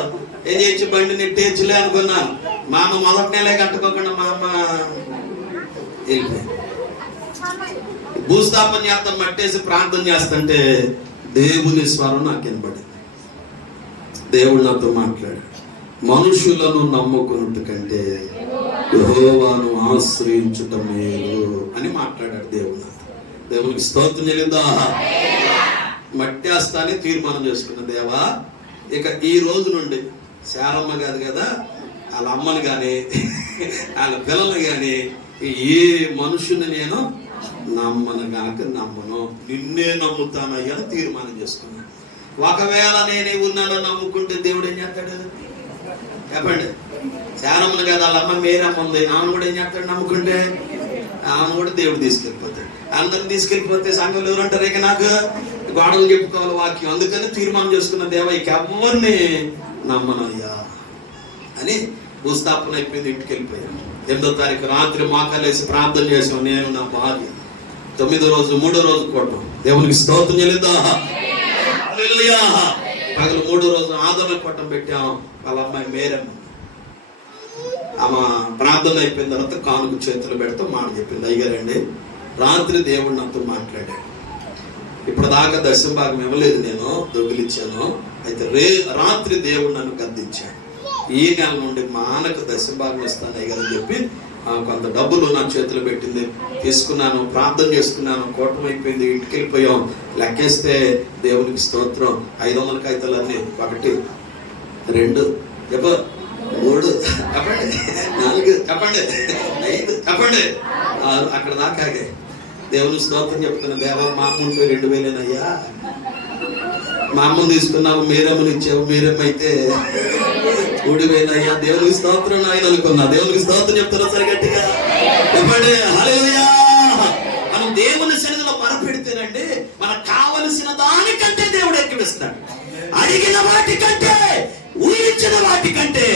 ఏం చేయొచ్చు, బండి నెట్టేయచ్చులే అనుకున్నాను. మా అమ్మ మొదటి నెలే కట్టుకోకుండా మా అమ్మ వెళ్ళిపోయింది. భూస్థాపన చేస్తాం, మట్టేసి ప్రార్థన చేస్తుంటే దేవుని స్వరం నాకు వినపడింది. దేవుడు నాతో మాట్లాడు, మనుషులను నమ్ముకున్నట్టు కంటే యెహోవాను ఆశ్రయించుట మేలు అని మాట్లాడాడు దేవుడు నాతో. దేవునికి స్తోత్రం చెల్లిందా. మట్టేస్తానే తీర్మానం చేసుకున్న దేవా, ఇక ఈ రోజు నుండి శారమ్మ కాదు కదా, వాళ్ళ అమ్మని కానీ వాళ్ళ పిల్లలు కానీ ఏ మనుషుని నేను నమ్మను, నిన్నే నమ్ముతానయ్యా అని తీర్మానం చేసుకున్నాను. ఒకవేళ నేనే ఉన్నానో నమ్ముకుంటే దేవుడు ఏం చేస్తాడు చెప్పండి? శారమ్మను కదా వాళ్ళ అమ్మ మేరమ్మ ఉంది, ఆమెను కూడా ఏం చేస్తాడు నమ్ముకుంటే? ఆమె కూడా దేవుడు తీసుకెళ్ళిపోతాడు. అందరిని తీసుకెళ్ళిపోతే సంఘంలో ఎవరంటారు? ఇక నాకు గోడలు చెప్పుకోవాలి వాక్యం. అందుకని తీర్మానం చేసుకున్న దేవ ఇక ఎవరిని నమ్మనయ్యా అని భూస్థాపన అయిపోయింది. ఇంటికి వెళ్ళిపోయాను. 8వ తారీఖు రాత్రి మోకాలేసి ప్రార్థన చేసాం, నేను నా భార్య. 9వ రోజు 3వ రోజు కొట్టం. దేవునికి స్తోత్రం చెల్లిద్దా. హల్లెలూయా. పగలు 3వ రోజు ఆదరణ కొట్టం పెట్టాం. వాళ్ళ అమ్మాయి మేరమ్మ ఆమె ప్రార్థన అయిపోయిన తర్వాత కానుక చేతులు పెడతా మాట చెప్పింది, అయ్యారండి రాత్రి దేవుడు నాతో మాట్లాడాడు. ఇప్పుడు దాకా దశభాగం ఇవ్వలేదు, నేను దొంగిలిచ్చాను. అయితే రాత్రి దేవుడు నన్ను గద్దించాడు. ఈ నెల నుండి మానకు దశభాగం ఇస్తాను అయ్యారని చెప్పి కొంత డబ్బులు నా చేతులు పెట్టింది. తీసుకున్నాను, ప్రార్థన చేసుకున్నాను. కూటమి అయిపోయింది, ఇంటికి వెళ్ళిపోయాం. లెక్కేస్తే దేవునికి స్తోత్రం 500 కాగితాలన్నీ 1 2 3 చెప్పండి 4 చెప్పండి 5 చెప్పండి అక్కడ దాకాగే. దేవుని స్తోత్రం చెప్తున్నా. దేవా మా అమ్మ ఉంటే 2000 మా అమ్మను తీసుకున్నావు, మీరమ్మని ఇచ్చావు, మీరమ్మ అయితే 3000 అయ్యా. దేవునికి స్తోత్రం ఆయన అనుకున్నా. దేవునికి స్తోత్రం చెప్తున్నా సరి గట్టిగా చెప్పండి. హల్లెలూయా. మనం దేవుని సన్నిధిలో మొరపెడితేనండి మనకు కావలసిన దానికంటే దేవుడు ఎక్కువిస్తాడు. అడిగిన వాటికంటే, ఊహించిన వాటికంటే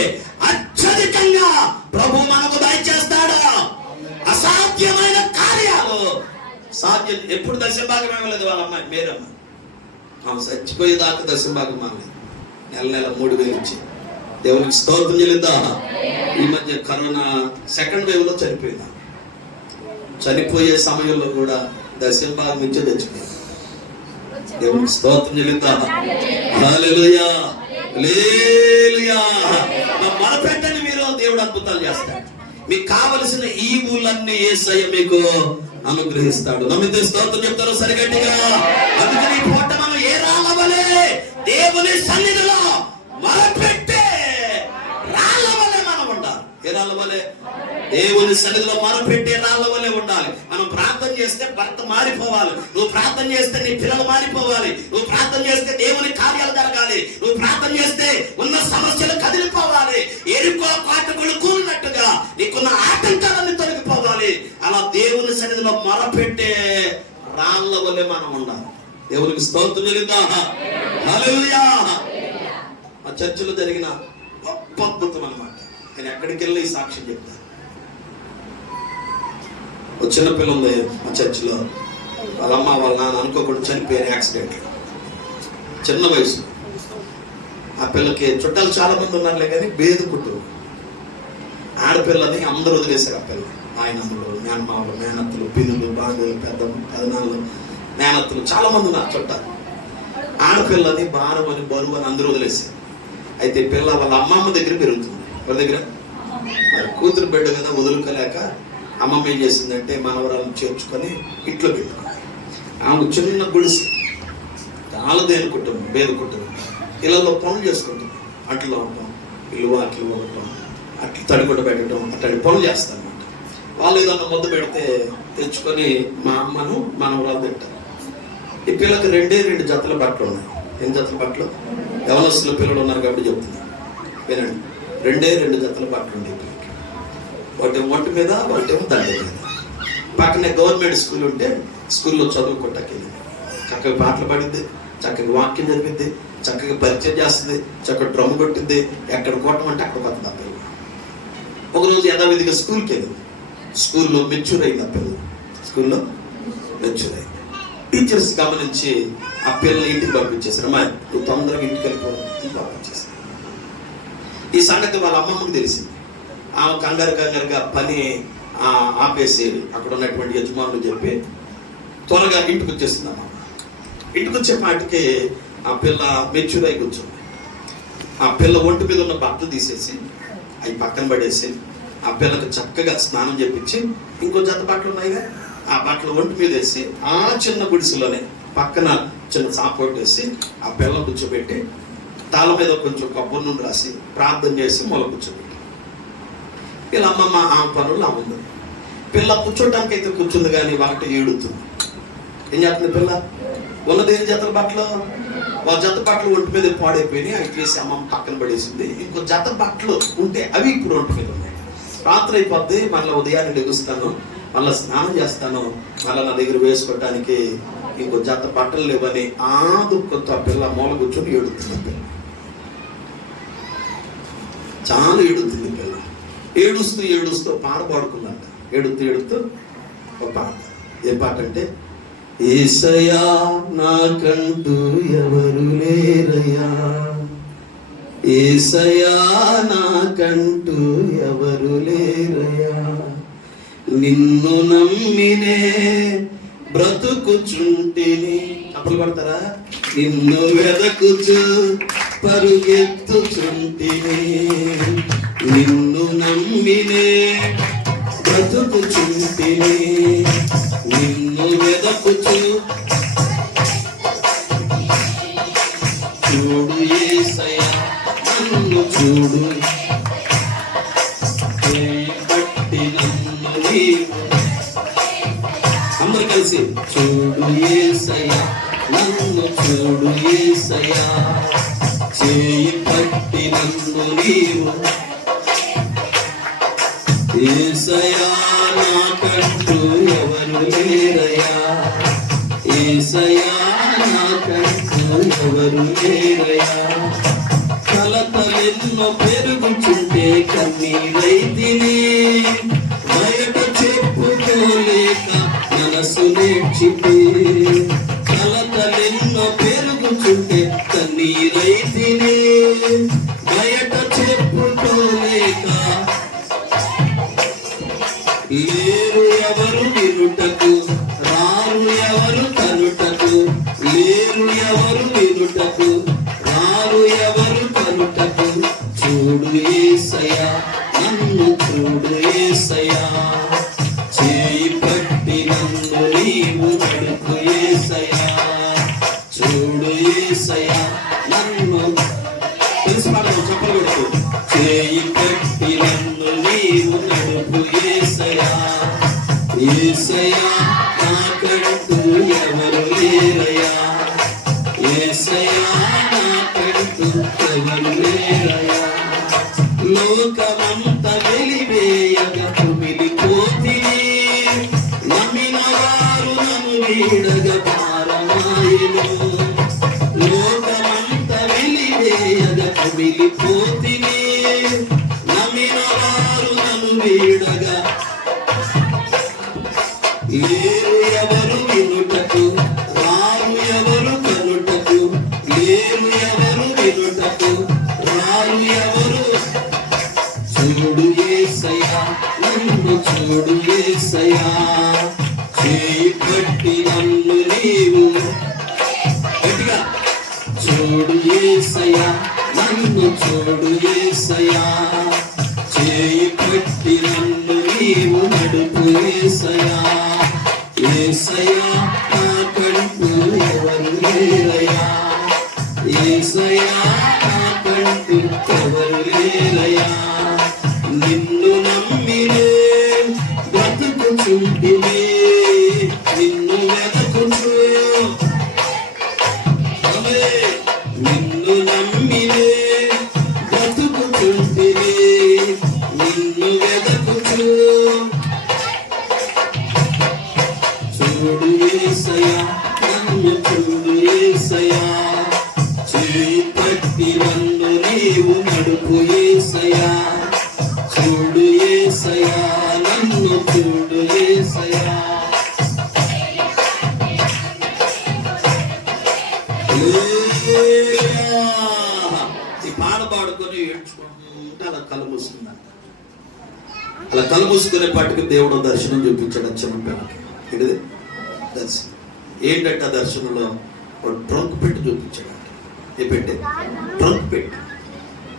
అత్యధికంగా ప్రభు మనకు దయచేస్తాడు. అసాధ్యమైన కార్యాలు సాధ్యం. ఎప్పుడు దశభాగం ఇవ్వలేదు వాళ్ళ అమ్మాయి మేరమ్మ. ఆమె చచ్చిపోయేదాకా దశభాగం మామలేదు. నెల 3000 ఇచ్చి. దేవునికి స్తోత్రం చెల్లిద్దా. ఈ మధ్య కరోనా 2nd వేవ్ లో చనిపోయింది. చనిపోయే సమయంలో కూడా దశభాగం ఇచ్చే తెచ్చిపోయింది. దేవునికి స్తోత్రం చెల్లిద్దా. హల్లెలూయా. హల్లెలూయా. మొరపెట్టండి, మీరు దేవుడు అద్భుతాలు చేస్తాడు. మీకు కావలసిన ఈవులన్నీ యేసయ్య మీకు అనుగ్రహిస్తాడు. నమ్మితే స్తోత్రం చెప్తారు సరిగట్టిగా. అందుకని ఈ పూట మనం ఏ రాళ్ళవలే దేవుని సన్నిధిలో మొరపెట్టే రాళ్ళవలే మనం ఉండాలి. ఏ రాళ్ళవలే? దేవుని సన్నిధిలో మొరపెట్టే రాళ్ళవలే ఉండాలి. మనం ప్రార్థన చేస్తే భర్త మారిపోవాలి, నువ్వు ప్రార్థన చేస్తే నీ పిల్లలు మారిపోవాలి, నువ్వు ప్రార్థన చేస్తే దేవుని కార్యాలు జరగాలి, నువ్వు ప్రార్థన చేస్తే ఉన్న సమస్యలు కదిలిపోవాలి, ఎరుకో కాటుకులు కూలినట్టుగా నీకున్న ఆటంకాలన్నీ తొలగిపోవాలి. అలా దేవుని సన్నిధిలో మొరపెట్టే రాళ్ళ వలె మనం ఉండాలి. దేవునికి స్తోత్రం చెల్లిద్దాం. హల్లెలూయా. ఆ చర్చిలో జరిగిన గొప్ప అద్భుతం అన్నమాట. నేను ఎక్కడికి వెళ్ళి ఈ సాక్ష్యం చెప్తాను. ఒక చిన్న పిల్ల ఉంది ఆ చర్చిలో. వాళ్ళ అమ్మ వాళ్ళ నాన్న అనుకోకుండా చనిపోయారు యాక్సిడెంట్, చిన్న వయసు. ఆ పిల్లకి చుట్టాలు చాలా మంది ఉన్నారులే కానీ బేదు కుటుంబం. ఆడపిల్లని అందరూ వదిలేశారు. ఆ పిల్ల ఆయనమ్మలు, మేనమామలు, మేనత్తలు, పిన్నులు, బాంధువులు, పెదనాళ్ళు, మేనత్తలు చాలా మంది ఉన్నారు చుట్టాలు. ఆడపిల్లని భారం అని బరువు అని అందరూ వదిలేశారు. అయితే పిల్ల వాళ్ళ అమ్మమ్మ దగ్గర పెరుగుతుంది. వాళ్ళ దగ్గర మరి కూతురు బిడ్డ కదా వదులుకోలేక అమ్మమ్మ ఏం చేసిందంటే మనవరాలను చేర్చుకొని ఇంట్లో పెట్టుకుంది. ఆమె చిన్న గుడిసె, చాలా దేని కుటుంబం, బేద కుటుంబం. ఇళ్ళలో పనులు చేసుకుంటుంది. అట్లు అవ్వటం, ఇల్లు అట్లు అవ్వటం, అట్లు తడిగుడ్డ పెట్టడం, అట్లాంటి పనులు చేస్తారన్నమాట. వాళ్ళు ఏదన్నా ముద్ద పెడితే తెచ్చుకొని మా అమ్మను మనవరాలు తింటారు. ఈ పిల్లకి 2 జతల బట్టలు ఉన్నాయి. ఎన్ని జతల బట్టలు? యవనస్తుల పిల్లలు ఉన్నారు కాబట్టి చెప్తున్నా వినండి. 2 జతల బట్టలు ఉన్నాయి పిల్లకి. ఒకటి ఒంటి మీద, ఒకటేమో దండ మీద. పక్కనే గవర్నమెంట్ స్కూల్ ఉంటే స్కూల్లో చదువుకుంటాకెళ్ళి చక్కగా పాటలు పాడిద్ది, చక్కగా వాక్యం జరిపిద్ది, చక్కగా పరిచయం చేస్తుంది, చక్కగా డ్రమ్ కొట్టిద్ది. ఎక్కడ కొట్టమంటే అక్కడ కొత్తది ఆ పిల్ల. ఒకరోజు యథావిధిగా స్కూల్కి వెళ్ళింది. స్కూల్లో మెచ్యూర్ అయింది ఆ పిల్ల. స్కూల్లో మెచ్యూర్ అయింది. టీచర్స్ గమనించి ఆ పిల్లల్ని ఇంటికి పంపించేసారు. అమ్మా నువ్వు తొందరగా ఇంటికి వెళ్ళిపోయి పంపించేసారు. ఈ సంగతి వాళ్ళ అమ్మమ్మకి తెలిసింది. ఆమె కంగారుగా పని ఆపేసి అక్కడ ఉన్నటువంటి యజమానులు చెప్పి త్వరగా ఇంటికి వచ్చేసింది. అమ్మ ఇంటికి వచ్చే పాటికి ఆ పిల్ల మెచ్యూర్ అయి కూర్చుంది. ఆ పిల్ల ఒంటి మీద ఉన్న బట్టలు తీసేసి అవి పక్కన పడేసి ఆ పిల్లకి చక్కగా స్నానం చేపించి ఇంకో జత బట్టలు ఉన్నాయిగా ఆ బట్టలు ఒంటి మీద వేసి ఆ చిన్న గుడిసెలోనే పక్కన చిన్న సాపోట్ వేసి ఆ పిల్ల కూర్చోబెట్టి తాళ మీద కొంచెం కొబ్బరి నూనె రాసి ప్రార్థన చేసి మొల కూర్చోబెట్టి వీళ్ళ అమ్మమ్మ ఆ పనులు ఆ ఉంది. పిల్ల కూర్చోటానికి అయితే కూర్చుంది కానీ ఒకటి ఏడుతుంది. ఏం చేస్తుంది పిల్ల? ఉన్నది ఏం జతల బట్టలు? వాళ్ళ జత బట్టలు ఒంటి మీద పాడైపోయినాయి. అవి తీసి అమ్మమ్మ పక్కన పడేసింది. ఇంకో జత బట్టలు ఉంటే అవి ఇప్పుడు ఒంటి మీద ఉన్నాయి. రాత్రి అయిపోద్ది, మళ్ళీ ఉదయాన్నే లెగుస్తాను, మళ్ళీ స్నానం చేస్తాను, మళ్ళీ నా దగ్గర వేసుకోవటానికి ఇంకో జత బట్టలు లేవని ఆ దుఃఖంతో ఆ పిల్ల మూల కూర్చొని ఏడుతుంది. పిల్ల చాలా ఏడుతుంది. పిల్ల ఏడుస్తూ పాట పాడుకుందంట. ఏడుస్తూ ఒక పాట. ఏ పాట అంటే, యేసయ్యా నాకంటూ ఎవరు లేరయ్యా, యేసయ్యా నాకంటూ ఎవరు లేరయ్యా, నిన్ను నమ్మినే బ్రతుకుచుంటిని. అప్పులు పడతారా? నిన్ను వెదకుచు పరుగెత్తుచుంటిని, నిన్ను నమ్మినే బ్రతుకుచుంటిని, నిన్ను వెదకుచు. చూడు యేసయ్యా నన్ను చూడు, బట్టి నన్ను నీవు. అందరు కలిసి చూడు యేసయ్యా నన్ను చూడు యేసయ్యా, చేయి పట్టి నన్ను నీవు. యేసయ్యా నాకంటూ ఎవరు లేరయ్యా, యేసయ్యా నాకంటూ ఎవరు లేరయ్యా, కలతలెన్నో పెరుగుచుంటే కన్నీరైతిని, బయట చెప్పుకోలేక మనసు నేర్చితే, కలతలెన్నో పెరుగుచుంటే కన్నీరైతిని, బయట చెప్పుకోలేక. లేరు ఎవరు వినుటకు, రారు ఎవరు కనుటకు, లేరు ఎవరు వినుటకు, రారు ఎవరు కనుటకు. యేసయ్యా నాకంటూ ఎవరు లేరయ్యా. లోకమంత వెలివేయగా కుమిలిపోతిని, నమ్మిన వారు నన్ను వీడగా భారమాయెను. లోకమంత వెలివేయగా కుమిలిపోతిని, నమ్మిన వారు నన్ను వీడగా లేరు ఎవరు వినుటకు, రారు ఎవరు కనుటకు, లేరు ఎవరు వినుటకు, రారు ఎవరు. చూడు యేసయ్యా నన్ను చూడు యేసయ్యా, చేయి పట్టి నన్ను నీవు గట్టిగా. చూడు యేసయ్యా నన్ను చూడు యేసయ్యా, చేయి పట్టి నన్ను నీవు నడుపు యేసయ్యా. యేసయ్యా నాకంటూ ఎవరు లేరయ్యా, యేసయ్యా నాకంటూ ఎవరు లేరయ్యా. నిన్ను నమ్మినే బ్రతుకుచుంటినే, నిన్ను వెతుకుచు నిన్ను నమ్మినే బ్రతుకుచుంటినే, నిన్ను వెతుకుచు. చూడు యేసయ్యా నన్ను చూడు యేసయ్యా, చేయి పట్టి నన్ను నీవు నడుపు యేసయ్యా. చూడు యేసయ్యా నన్ను చూడు యేసయ్యా. ఈ పాట పాడుకొని ఏడ్చుకుంటూ అలా కళ్ళు మూసుకున్నాను. అలా కళ్ళు మూసుకునే పాటికి దేవుడు దర్శనం చూపించాడు చిన్నపిల్లకి. ఏంటిది దర్శనం? ఏంటంటే ఆ దర్శనంలో వాడు ట్రంక్ పెట్టి చూపించాడు. ఏ పెట్టి? ట్రంక్ పెట్టి.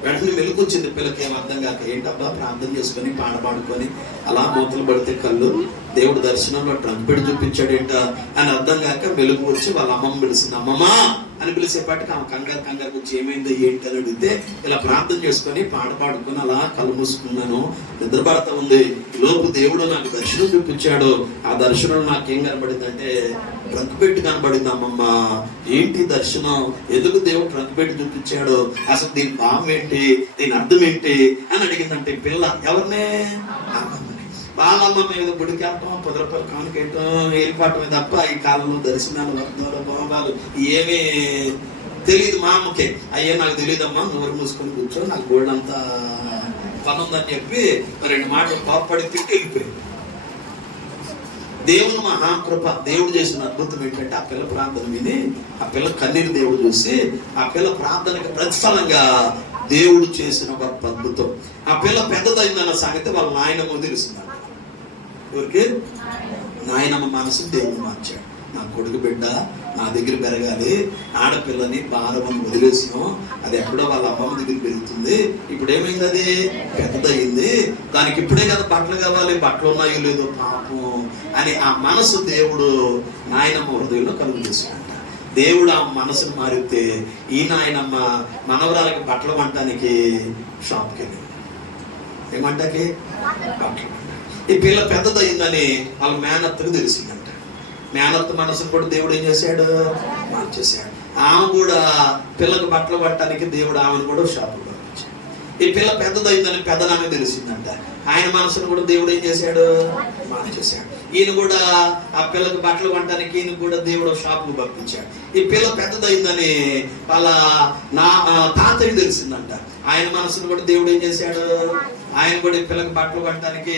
వెంటనే మెలుకొచ్చింది పిల్లకి, ఏం అర్థం కాక ఏంటబ్బా ప్రార్థన చేసుకొని పాట పాడుకొని అలా మూతలు పడితే కళ్ళు దేవుడు దర్శనంలో ట్రంక్ పెట్టి చూపించాడు ఏంట అని అర్థం కాక మెలుగు వచ్చి వాళ్ళ అమ్మమ్మ పిలిచింది. అమ్మమ్మా అని పిలిచేపాటికి ఆమె కంగారు వచ్చి ఏమైంది ఏంటి అని అడిగితే ఇలా ప్రార్థన చేసుకొని పాట పాడుకొని అలా కళ్ళు మూసుకున్నాను, నిద్రపడతా ఉంది. లోపు దేవుడు నాకు దర్శనం చూపించాడు. ఆ దర్శనం నాకేం కనబడిందంటే ట్రంక్ పెట్టి కనబడింది. అమ్మమ్మ ఏంటి దర్శనం, ఎందుకు దేవుడు ట్రంక్ పెట్టి చూపించాడు, అసలు దీని భావం ఏంటి, దీని అర్థం ఏంటి అని అడిగిందంటే పిల్ల. ఎవరినే? వాళ్ళమ్మ మీద గుడికి వెళ్తాం, 10 రూపాయలు కానుకేయటం, వెళ్ళిపోవటమే తప్ప ఈ కాలంలో దర్శనాలు వర్ధాలు భావాలు ఏమీ తెలియదు మా అమ్మకి. అయ్యే నాకు తెలియదమ్మా, నోరు మూసుకొని కూర్చో, నాకు గోల్డ్ అంతా పని ఉందని చెప్పి 2 మాటలు పాపడి తిట్టి వెళ్ళిపోయింది. దేవుని మహాకృప, దేవుడు చేసిన అద్భుతం ఏంటంటే ఆ పిల్ల ప్రార్థన విని ఆ పిల్ల కన్నీరు దేవుడు చూసి ఆ పిల్ల ప్రార్థనకి ప్రతిఫలంగా దేవుడు చేసిన గొప్ప అద్భుతం. ఆ పిల్ల పెద్దదైందన్న సంగతి వాళ్ళ నాయనమ్మ తెలుస్తున్నారు. ఎవరికి? నాయనమ్మ మనసు దేవుడు మార్చాడు. నా కొడుకు బిడ్డ నా దగ్గర పెరగాలి, ఆడపిల్లని భారమని వదిలేసినాం, అది ఎక్కడో వాళ్ళ అమ్మమ్మ దగ్గర పెరుగుతుంది, ఇప్పుడు ఏమైంది, అది పెద్దదయ్యింది, దానికి ఇప్పుడే కదా బట్టలు కావాలి, బట్టలు ఉన్నాయో లేదో పాపం అని ఆ మనసు దేవుడు నాయనమ్మ హృదయంలో కలుగు చేశాడంట. దేవుడు ఆ మనసును మారితే ఈ నాయనమ్మ మనవరాలకి బట్టలు వంటానికి షాప్కి వెళ్ళింది. ఏమంటాకి? బట్టలు. ఈ పిల్ల పెద్దదయ్యిందని వాళ్ళ మేనత్తకు తెలిసిందంట. మేనత్త మనసును కూడా దేవుడు ఏం చేశాడు? మార్చేశాడు. ఆమె కూడా పిల్లకి బట్టలు పట్టడానికి దేవుడు ఆమెను కూడా షాపులో పంపించాడు. ఈ పిల్ల పెద్దదైందని పెద్దనామే తెలిసిందంట. ఆయన మనసును కూడా దేవుడు ఏం చేశాడు? మార్చేశాడు. ఈయన కూడా ఆ పిల్లకి బట్టలు కొనడానికి ఈయన కూడా దేవుడు షాపుకు పంపించాడు. ఈ పిల్ల పెద్దదైందని వాళ్ళ తాతయ్య తెలిసిందంట. ఆయన మనసును కూడా దేవుడు ఏం చేశాడు? ఆయన కూడా ఈ పిల్లకి బట్టలు కొనడానికి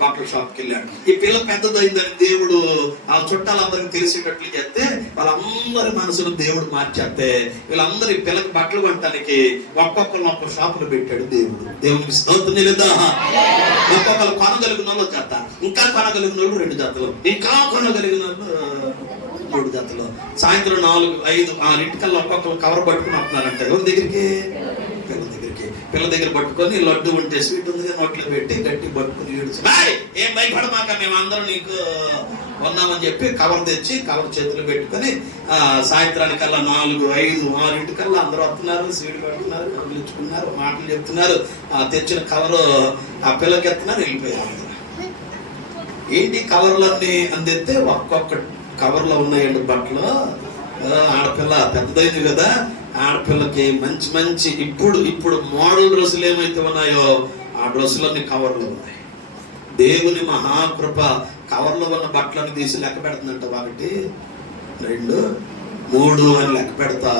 బట్టల షాప్కి వెళ్ళాడు. ఈ పిల్ల పెద్దదైందని దేవుడు ఆ చుట్టాలందరికీ తెలిసేటట్లు చేస్తే వాళ్ళందరి మనసును దేవుడు మార్చేస్తే వీళ్ళందరూ ఈ పిల్లకి బట్టలు కొనడానికి ఒక్కొక్క షాపులు పెట్టాడు దేవుడు. దేవునికి స్తోత్రం లేదా? ఒక్కొక్కరు కొనగలిగిన వాళ్ళు జత, ఇంకా కొనగలిగిన వాళ్ళు 2 జతలు, ఇంకా కొనగలిగిన వాళ్ళు 3 జతలు. సాయంత్రం 4, 5, 6 ఒక్కొక్కరు కవర్ పట్టుకుని వస్తున్నారంట. ఎవరి దగ్గరికి? పిల్ల దగ్గర పట్టుకొని లడ్డు ఉంటే స్వీట్ ఉంది నోట్లో పెట్టి గట్టి పట్టుకుని ఏడుచు, ఏం భయపడమాక మేము అందరం నీకు కొన్నామని చెప్పి కవర్ తెచ్చి కవర్ చేతులు పెట్టుకొని సాయంత్రానికల్లా 4, 5, 6 అందరూ వస్తున్నారు, స్వీట్ పెడుతున్నారు, పిలుచుకున్నారు, మాటలు చెప్తున్నారు. తెచ్చిన కవరు ఆ పిల్లకి ఎత్తున్నారు, వెళ్ళిపోయారు. ఏంటి కవర్లన్నీ అందిస్తే ఒక్కొక్క కవర్లో ఉన్నాయండి బట్టలు. ఆడ ఆడపిల్ల పెద్దదైంది కదా, ఆడపిల్లకి మంచి మంచి ఇప్పుడు మోడల్ డ్రెస్సులు ఏమైతే ఉన్నాయో ఆ డ్రెస్సులన్నీ కవర్లు ఉన్నాయి. దేవుని మహాకృప కవర్లో ఉన్న బట్టలను తీసి లెక్క పెడుతుందంట. 1 2 3 అని లెక్క పెడతా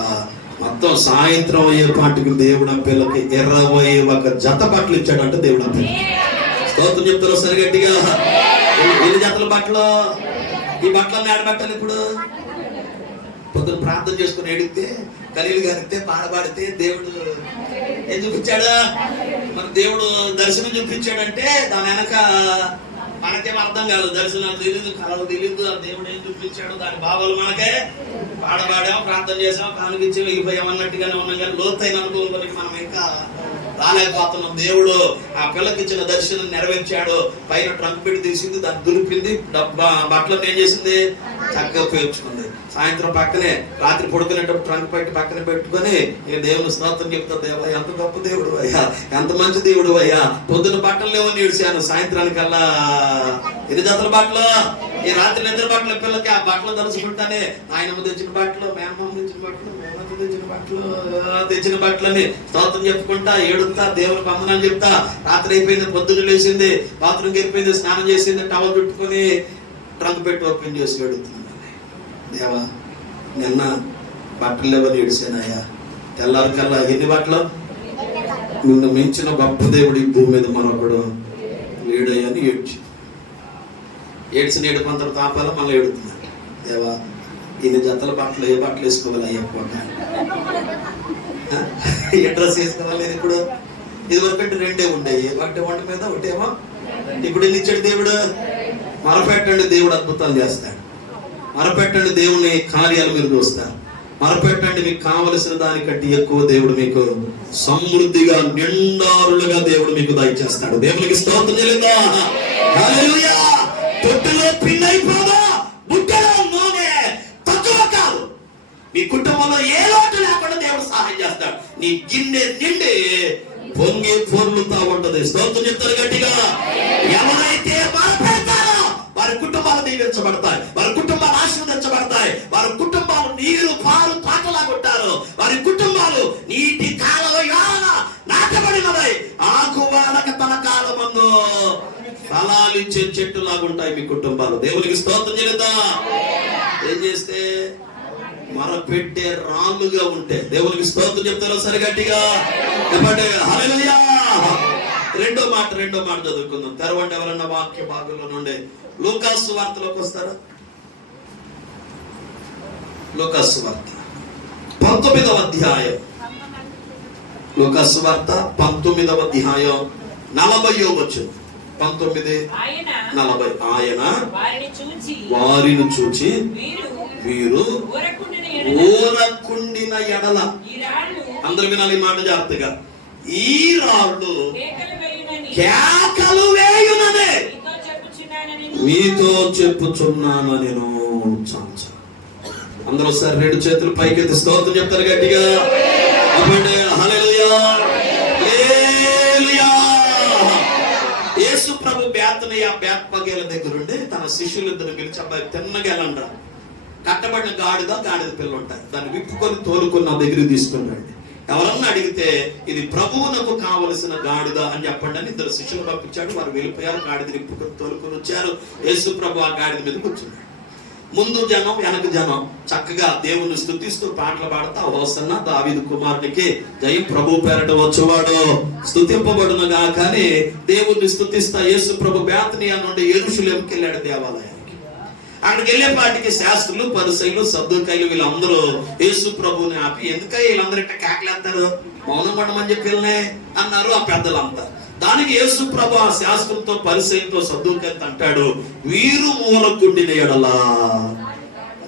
మొత్తం సాయంత్రం అయ్యేపాటికి దేవుడు ఆ పిల్లకి 21 జత బట్టలు ఇచ్చాడంట. దేవుడు ఆ పిల్ల స్తోత్రం చెప్తారు సరి గట్టిగా. ఎన్ని జతల బట్టలు? ఈ బట్టలన్నీ ఆడబట్టాలి. ఇప్పుడు పొద్దున ప్రార్థన చేసుకుని ఎడితే ఖలీల్ గారితే పాడబాడితే దేవుడు ఏం చూపించాడా? మన దేవుడు దర్శనం చూపించాడంటే దాని వెనక మనకేం అర్థం కాదు. దర్శనం తెలియదు, కళలు తెలియదు. ఆ దేవుడు ఏం చూపించాడు దాని భావాలు మనకే పాడబాడాం, ప్రార్థన చేసాం, కానుకిచ్చి వెళ్ళిపోయాం అన్నట్టుగానే ఉన్నాం. కానీ లోతైన అనుభవంలోకి మనం ఇంకా రాలేకపోతున్నాం. దేవుడు ఆ పిల్లకి ఇచ్చిన దర్శనం నెరవేర్చాడు. పైన ట్రంక్ పెట్టి తీసింది, దాన్ని దులిపింది, బట్టలను ఏం చేసింది, చక్కగా పేర్చుకుంది. సాయంత్రం పక్కనే రాత్రి పడుకునేటప్పుడు ట్రంక్ పెట్టి పక్కన పెట్టుకొని నేను దేవుని స్తోత్రం చెప్తా. దేవా ఎంత గొప్ప దేవుడు అయ్యా, ఎంత మంచి దేవుడు అయ్యా. పొద్దున బట్టలు లేవని ఏడ్చాను, సాయంత్రానికల్లా ఎన్ని జతల బట్టలు? ఈ రాత్రి నిద్ర బట్టలు పిల్లకి ఆ బట్టలు తలుచుకుంటానే ఆయనమ్మ తెచ్చిన బట్టలు, మేనమ్మ తెచ్చిన బట్టలు, మేనమ్మ తెచ్చిన బట్టలు, తెచ్చిన బట్టలని స్తోత్రం చెప్పుకుంటా ఏడుతా, దేవుని వందనాలు చెప్తా. రాత్రి అయిపోయింది, పొద్దున్న లేచింది, బాత్రూమ్కి వెళ్ళిపోయింది, స్నానం చేసింది, టవల్ చుట్టుకొని ట్రంక్ పెట్టి ఓపెన్ చేసి ఏడుతుంది. దేవా నిన్న బట్టలు లేవని ఏడిసానయ్యా. తెల్లారికల్లా ఎన్ని బట్టలు? నిన్ను మించిన గొప్ప దేవుడు ఈ భూమి మీద మరొకడు లేడయ్యని ఏడ్చిన ఏడుపంతర తాపాల మళ్ళీ ఏడుతున్నాడు. దేవా ఇన్ని జతల బట్టలు ఏ బట్టలు వేసుకోవాలి అయ్యప్ప? ఏ డ్రెస్ వేసుకోవాలి? ఇప్పుడు ఇదివరకంటే 2 ఉండేవి. ఒకటి వంట మీద ఒకటేమో. ఇప్పుడు ఎన్ని ఇచ్చాడు దేవుడు? మరపెట్టండి, దేవుడు అద్భుతాలు చేస్తాడు. మరపెట్టండి, దేవుని కార్యాలు మీరు చూస్తారు. మరపెట్టండి, మీకు కావలసిన దానికంటే ఎక్కువ దేవుడు మీకు సమృద్ధిగా నిండారులుగా దేవుడు మీకు దయచేస్తాడు. దేవునికి స్తోత్రం చెల్లిందా? హల్లెలూయా. తొట్టులో పిండి అయిపోదా, బుట్టలో నూనె తక్కువ కాదు. మీ కుటుంబంలో ఏ లోటు లేకుండా దేవుడు సహాయం చేస్తాడు. నీ గిన్నె నిండి పొంగి పొర్లుతా ఉంటది. స్తోత్రం చెప్తారు గట్టిగా. ఎవరైతే మరపెడతారో వారి కుటుంబాలు దీవించబడతాయి, వారి కుటుంబాలు ఆశీర్వదించబడతాయి, వారి కుటుంబాలు నీరు పాలు తాటలాగుంటారు, వారి కుటుంబాలు నీటి కాలువగా నాటబడినదై ఆకు వాడక తన కాలమందు ఫలాలు ఇచ్చే చెట్టు లాగుంటాయి మీ కుటుంబాలు. దేవునికి స్తోత్రం చెల్లిద్దాం. ఏం చేస్తే మరపెట్టే రాళ్ళుగా ఉంటే దేవునికి స్తోత్రం చెప్తారో సరి గట్టిగా చెప్పండి. హల్లెలూయా. రెండో మాట చదువుకుందాం. తెరవండి ఎవరన్నా వాక్య భాగంలో నుండి. లూకాసు వార్తలోకి వస్తారా? లూకాసు వార్త 19వ అధ్యాయం. లూకాసు వార్త 19వ అధ్యాయం 40వ వచనం. 19:40. ఆయన వారిని చూచి వీరు ఊరకుండిన ఎడల, అందరూ వినాలి మాట జాగ్రత్తగా, ఈ రాళ్ళు కేకలు వేయుననే మీతో చెప్పుచున్నానని. అందరూ ఒకసారి 2 చేతులు పైకెత్తి స్తోత్రం చెప్తారు గట్టిగా. హల్లెలూయా. యేసు ప్రభు బేత్పగేల దగ్గరుండి తన శిష్యులిద్దరు పిలిచి, అబ్బాయి తిన్నగేలండ్రా, కట్టబడిన గాడిద పిల్ల ఉంటాయి, దాన్ని విప్పుకొని తోలుకొని నా దగ్గరికి తీసుకుని రండి. ఎవరన్నా అడిగితే ఇది ప్రభువునకు కావలసిన గాడిద అని చెప్పండి అని 2 శిష్యులు పంపించాడు. వారు వెళ్ళిపోయారు, గాడిద విప్పుకొని తోలుకొని వచ్చారు. యేసు ప్రభు ఆ గాడిద మీద కూర్చున్నాడు. ముందు జనం వెనక జనం చక్కగా దేవుణ్ణి స్తుతిస్తూ పాటలు పాడతా, హోసన్నా దావీదు కుమారునికి జయం, ప్రభు పేరట వచ్చేవాడు స్తుతింపబడునుగా. కానీ దేవుణ్ణి స్తుతిస్తా యేసు ప్రభు బేతనియా నుండి యెరూషలేముకి వెళ్ళాడు దేవాలయానికి. అక్కడికి వెళ్ళేపాటికి శాస్త్రులు, పరిసయ్యులు, సద్దూకయ్యులు వీళ్ళందరూ యేసు ప్రభుని ఆపి, ఎందుకయ్య వీళ్ళందరూ ఇట్లా కేకలేస్తారు, మౌనం పడమని చెప్పి వెళ్ళనే అన్నారు ఆ పెద్దలంతా. దానికి యేసు ప్రభు ఆ శాస్త్రులతో, పరిసయ్యులతో, సద్దూకయ్యులతో అంటాడు, వీరు మూలకుండిన ఎడల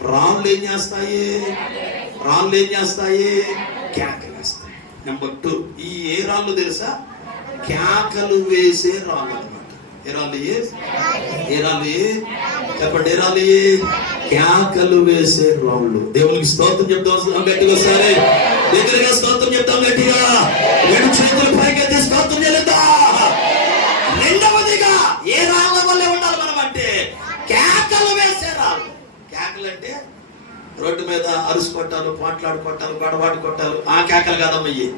రాళ్ళు ఏం చేస్తాయి? కేకలు వేస్తాయి. నెంబర్ 2, ఈ ఏ రాళ్ళు తెలుసా? కేకలు వేసే రాళ్ళు అన్నమాట. ఏ రాళ్ళు చెప్పండి. ఏ రాళ్ళు? కేకలు వేసే రాళ్ళు. దేవునికి స్తోత్రం చెప్తాం గట్టిగా. సరే దగ్గరగా స్తోత్రం చెప్తాం గట్టిగా. 2 చేతులు పైకెత్తి స్తోత్రం చెల్లిద్దా. రెండవదిగా ఏ రాళ్ళ వల్లే ఉండాలి మనం అంటే కేకలు వేసే రాళ్ళు. కేకలు అంటే రోడ్డు మీద అరుసు కొట్టాలు, పోట్లాడు కొట్టాలు, గొడవాడు కొట్టాలు, ఆ కేకలు కాదమ్మ ఇయ్యి.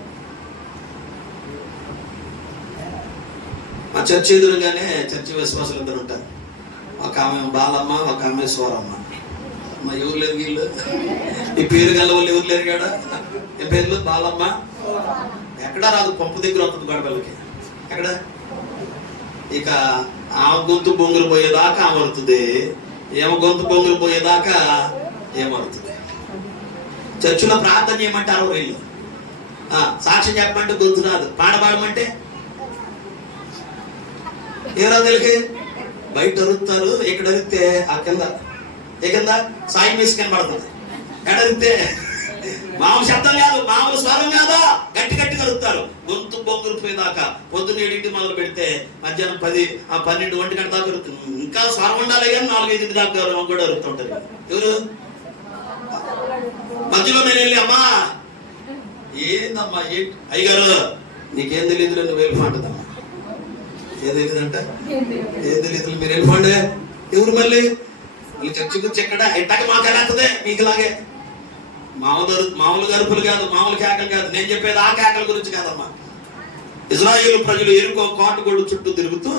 మా చర్చి ఎదురుగానే చర్చి విశ్వాసులు ఇద్దరు ఉంటారు. ఒక ఆమె బాలమ్మ, ఒక ఆమె సోరమ్మ. మా ఎవరు లేరు వీళ్ళు, ఈ పేరు గల వాళ్ళు ఎవరు లేరు కాడ. ఏం పేర్లు? బాలమ్మ. ఎక్కడా రాదు, పంపు దగ్గర వస్తుంది గొడవలకి. ఎక్కడ? ఇక ఆ గొంతు బొంగులు పోయేదాకా ఆమరుతుంది, ఏమో గొంతు బొంగులు పోయేదాకా ఏమరుతుంది. చర్చిలో ప్రార్థన చేయమంటారు వీళ్ళు, సాక్ష్యం చెప్పమంటే గొంతు రాదు, పాడమంటే ఏరా తెలికి బయట అరుస్తారు. ఇక్కడ అరిస్తే ఆ కింద సాయి మిస్ కనబడుతుంది. ఎడరిస్తే మామూలు శబ్దం కాదు, మామూలు స్వరం కాదా, గట్టి కలుగుతారు. గొంతు బొంగులు పోయేదాకా. పొద్దున్న 7 మొదలు పెడితే మధ్యాహ్నం 10, 12, 1 గంట దాకా అరుగుతుంది. ఇంకా స్వరం ఉండాలి కానీ 4-5 దాకా కూడా అరుగుతుంటారు. ఎవరు మధ్యలో నేను వెళ్ళి, అమ్మా ఏందమ్మా అయ్యగారు నీకేం తెలియదు, నువ్వు వెళ్ళిపోంటుందమ్మా. ఏం తెలియదంట, ఏం తెలియదు, మీరు వెళ్ళిపోండి. ఎవరు మళ్ళీ చర్చి గురించి ఎక్కడ ఎట్టాక మాకు ఎలాంటిదే మీకులాగే మామూలు గరుపులు కాదు, మామూలు కేకలు కాదు. నేను చెప్పేది ఆ కేకల గురించి కాదమ్మా. ఇజ్రాయేలు ప్రజలు ఎరుకో కాటుగొడ్డు చుట్టూ తిరుగుతూ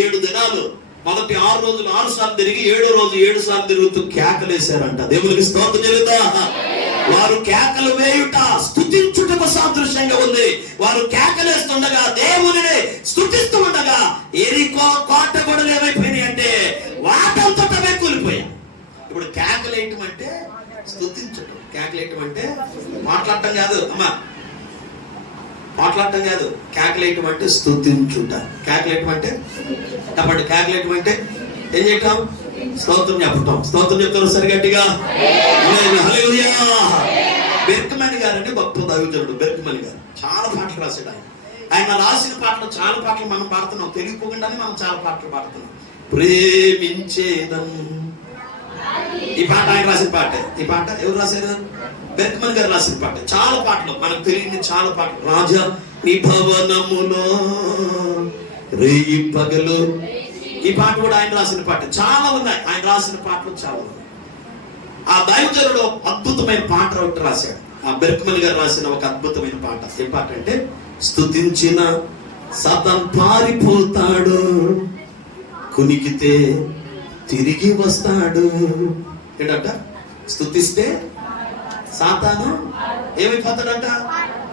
7 దినాలు, మొదటి 6 రోజులు 6 సార్లు తిరిగి 7వ రోజు 7 సార్లు తిరుగుతూ కేకలేశారంట. దేవునికి స్తోత్రం చెల్లుతా. వారు కేకలు వేయుట స్తుతించుటకు సాదృశ్యంగా ఉంది. వారు కేకలేస్తుండగా, దేవునిని స్తుతిస్తూ ఉండగా ఎరికో కోటగొడలు ఏమైపోయినాయి అంటే వాటంతో కూలిపోయాయి. ఇప్పుడు కేకలేయటం అంటే స్తుతించటం. కేకలేయటం అంటే మాట్లాడటం కాదు అమ్మా, మాట్లాడటం కాదు. కేకలేయటం అంటే స్తుతించుట. కేకలేయటం అంటే చెప్పండి, కేకలేయటం అంటే ఏం చేయటం? స్తోత్రం చెప్పటం. స్తోత్రం చెప్తారు సరి గట్టిగా. హల్లెలూయా. బెర్క్మన్ గారు అంటే గొప్ప దైవజనుడు. బెర్క్మన్ గారు చాలా పాటలు రాశాడు. ఆయన రాసిన పాటలు, చాలా పాటలు మనం పాడుతున్నాం, తెలియకుండానే మనం చాలా పాటలు పాడుతున్నాం. ప్రేమించేదం, ఈ పాట ఆయన రాసిన పాటే. ఈ పాట ఎవరు రాశారు? బెర్క్మన్ గారు రాసిన పాట. చాలా పాటలు మనకు తెలియని చాలా పాటలు. రాజా నీ భవనములో రేయి పగలు, ఈ పాట కూడా ఆయన రాసిన పాట. చాలా ఉన్నాయి ఆయన రాసిన పాటలు, చాలా ఉన్నాయి. ఆ దైవజనుడు అద్భుతమైన పాట ఒకటి రాశాడు. ఆ బెర్క్మన్ గారు రాసిన ఒక అద్భుతమైన పాట. ఏ పాట అంటే, స్తుతించిన సతన్ పారిపోతాడు, కునికితే తిరిగి వస్తాడు. ఏంటంట? స్తుతిస్తే సాతాను ఏమైపోతాడంట?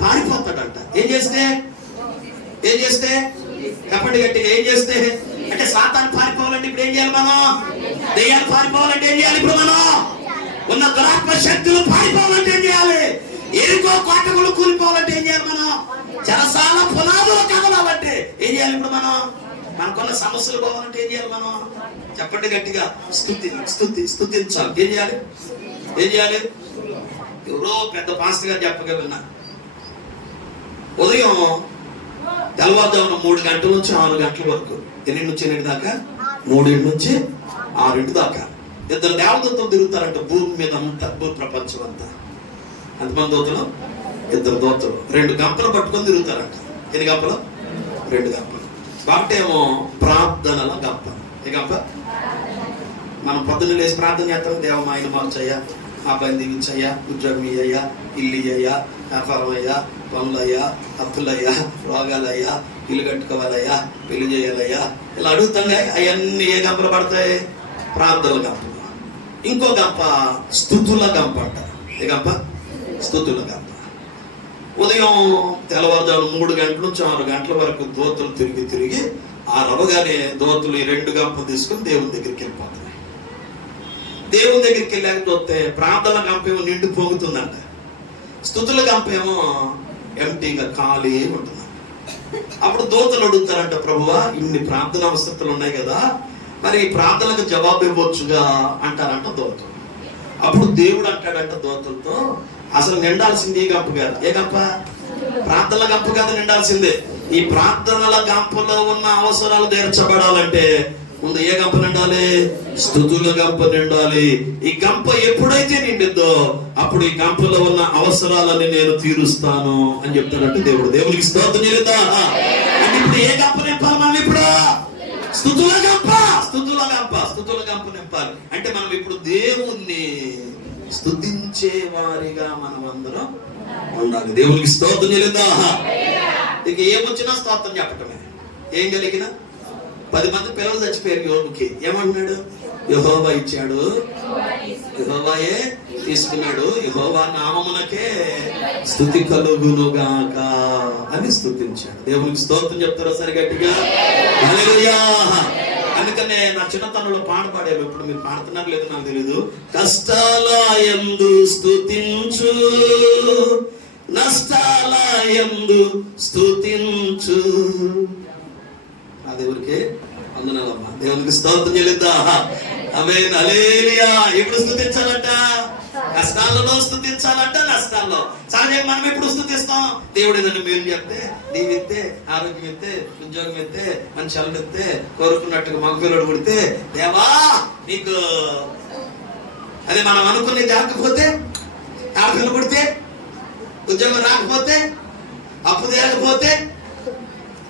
పారిపోతాడంట. ఏం చేస్తే చెప్పండి గట్టిగా, ఏం చేస్తే అంటే సాతాను పారిపోవాలంటే ఇప్పుడు ఏం చేయాలి మనం? దెయ్యాలు పారిపోవాలంటే ఏం చేయాలి ఇప్పుడు మనం? ఉన్న దురాత్మ శక్తులు పారిపోవాలంటే ఏం చేయాలి? ఎరుకో కోటగులు కూలిపోవాలంటే ఏం చేయాలి మనం? చెరసాల పునాదులు కదలాలంటే ఏం చేయాలి ఇప్పుడు మనం? మనకున్న సమస్యలు పోవాలంటే ఏం చేయాలి మనం? చెప్పండి గట్టిగా, స్తుతించాలి. ఏం చేయాలి? ఎవరో పెద్ద పాస్టర్ గారు చెప్పగా విన్నా. ఉదయం తెల్లవారుజామున 3 గంటల నుంచి 6 గంటల వరకు, 8 నుంచి 8 దాకా, 3 నుంచి 6 దాకా 2 దేవదూతలు తిరుగుతారంట భూమి మీద అంతా, భూ ప్రపంచం అంతా. ఎంతమంది దూతలు? 2 దూతలు 2 గంపలు పట్టుకొని తిరుగుతారంట. ఎన్ని గంపలు? 2 గంపలు. ఒకటేమో ప్రార్థనల గంప. ఏ గంప? మనం పొద్దున్న లేచి ప్రార్థన చేస్తాం. దేవ మా ఆయన మార్చయ్యా, అబ్బాయిని దీవించయ్యా, ఉద్యోగం ఇయ్యా, ఇల్లు ఇయ్యా, వ్యాపారం అయ్యా, పనులయ్యా, అప్పులయ్యా, రోగాలయ్యా, ఇల్లు కట్టుకోవాలయ్యా, పెళ్లి చేయాలయ్యా, ఇలా అడుగుతాం. అవన్నీ ఏ గంపలు పడతాయి? ప్రార్థనల గంప. ఇంకో గంప స్తుతుల గంప అంట. ఏ గంప? స్తుతుల గంప. ఉదయం తెల్లవారుజాము 3 గంటల నుంచి 6 గంటల వరకు దోతలు తిరిగి ఆ రవగానే దోతలు ఈ 2 గంపలు తీసుకుని దేవుని దగ్గరికి వెళ్ళిపోతాయి. దేవుని దగ్గరికి వెళ్ళాక చూస్తే ప్రార్థన గంప ఏమో నిండు పొంగుతుందంట. స్తుతుల గంప ఏమో ఎంటీగా ఖాళీ ఉంటుంది. అప్పుడు దోతలు అడుగుతారంట, ప్రభువా ఇన్ని ప్రార్థన అవసరతలు ఉన్నాయి కదా, మరి ఈ ప్రార్థనకు జవాబు ఇవ్వచ్చుగా అంటారంట దోతలు. అప్పుడు దేవుడు అంటాడంట దోతలతో, అసలు నిండాల్సింది ఈ గంప కాదు. ఏ గంప? ప్రార్థనల గంప కాదు నిండాల్సిందే. ఈ ప్రార్థనల గంపలో ఉన్న అవసరాలు తీర్చబడాలంటే ముందు ఏ గంప నిండాలి? స్తుతుల గంప నిండాలి. ఈ గంప ఎప్పుడైతే నిండిద్దో అప్పుడు ఈ గంపలో ఉన్న అవసరాలని నేను తీరుస్తాను అని చెప్తాడంటే దేవుడు. దేవునికి స్తోత్రం చెల్లిద్దా? అంటే ఇప్పుడు ఏ గంప నింపాలి మనం? ఇప్పుడు స్తుతుల గంప నింపాలి. అంటే మనం ఇప్పుడు దేవుణ్ణి స్తుతించే వారిగా మనం అందరం ఉండాలి. దేవునికి స్తోత్రం చెల్లిద్దా. ఇక ఏమొచ్చినా స్తోత్రం చెప్పటమే. ఏం కలిగినా 10 మంది పిల్లలు చచ్చిపోయారు యోబుకి. ఏమంటున్నాడు? యెహోవా ఇచ్చాడు, యెహోవాయే తీసుకున్నాడు, యెహోవా నామమునకే స్తుతి కలుగునుగాక అని స్తుతించాడు. దేవునికి స్తోత్రం చెప్తారా సరి గట్టిగా? హల్లెలూయా. అందుకనే నా చిన్నతనంలో పాట పాడేవి. ఇప్పుడు మీరు పాడుతున్నారు లేదు నాకు తెలీదు. కష్టాల యందు స్తుతించు, నష్టాల యందు స్తుతించు. ఆ దేవుడికే వందనాలమ్మా. దేవునికి స్తోత్రం చెల్లిద్దా. ఆమేన్, హల్లెలూయా. ఎప్పుడు స్తుతించాలంట? కష్టాలలో స్తుతించాలంట, నష్టాల్లో. సహజంగా మనం ఎప్పుడు స్తుతిస్తాం? దేవుడు ఏదైనా మేలు చెప్తే, నీవిస్తే, ఆరోగ్యం ఇస్తే, ఉద్యోగం ఇస్తే, మంచి అల్లుడు ఇస్తే, కోరుకున్నట్టుగా మగ పిల్లడు పుడితే, దేవా నీకు అదే మనం అనుకునే జరగకపోతే, ఆడపిల్ల పుడితే, ఉద్యోగం రాకపోతే, అప్పు తీరకపోతే,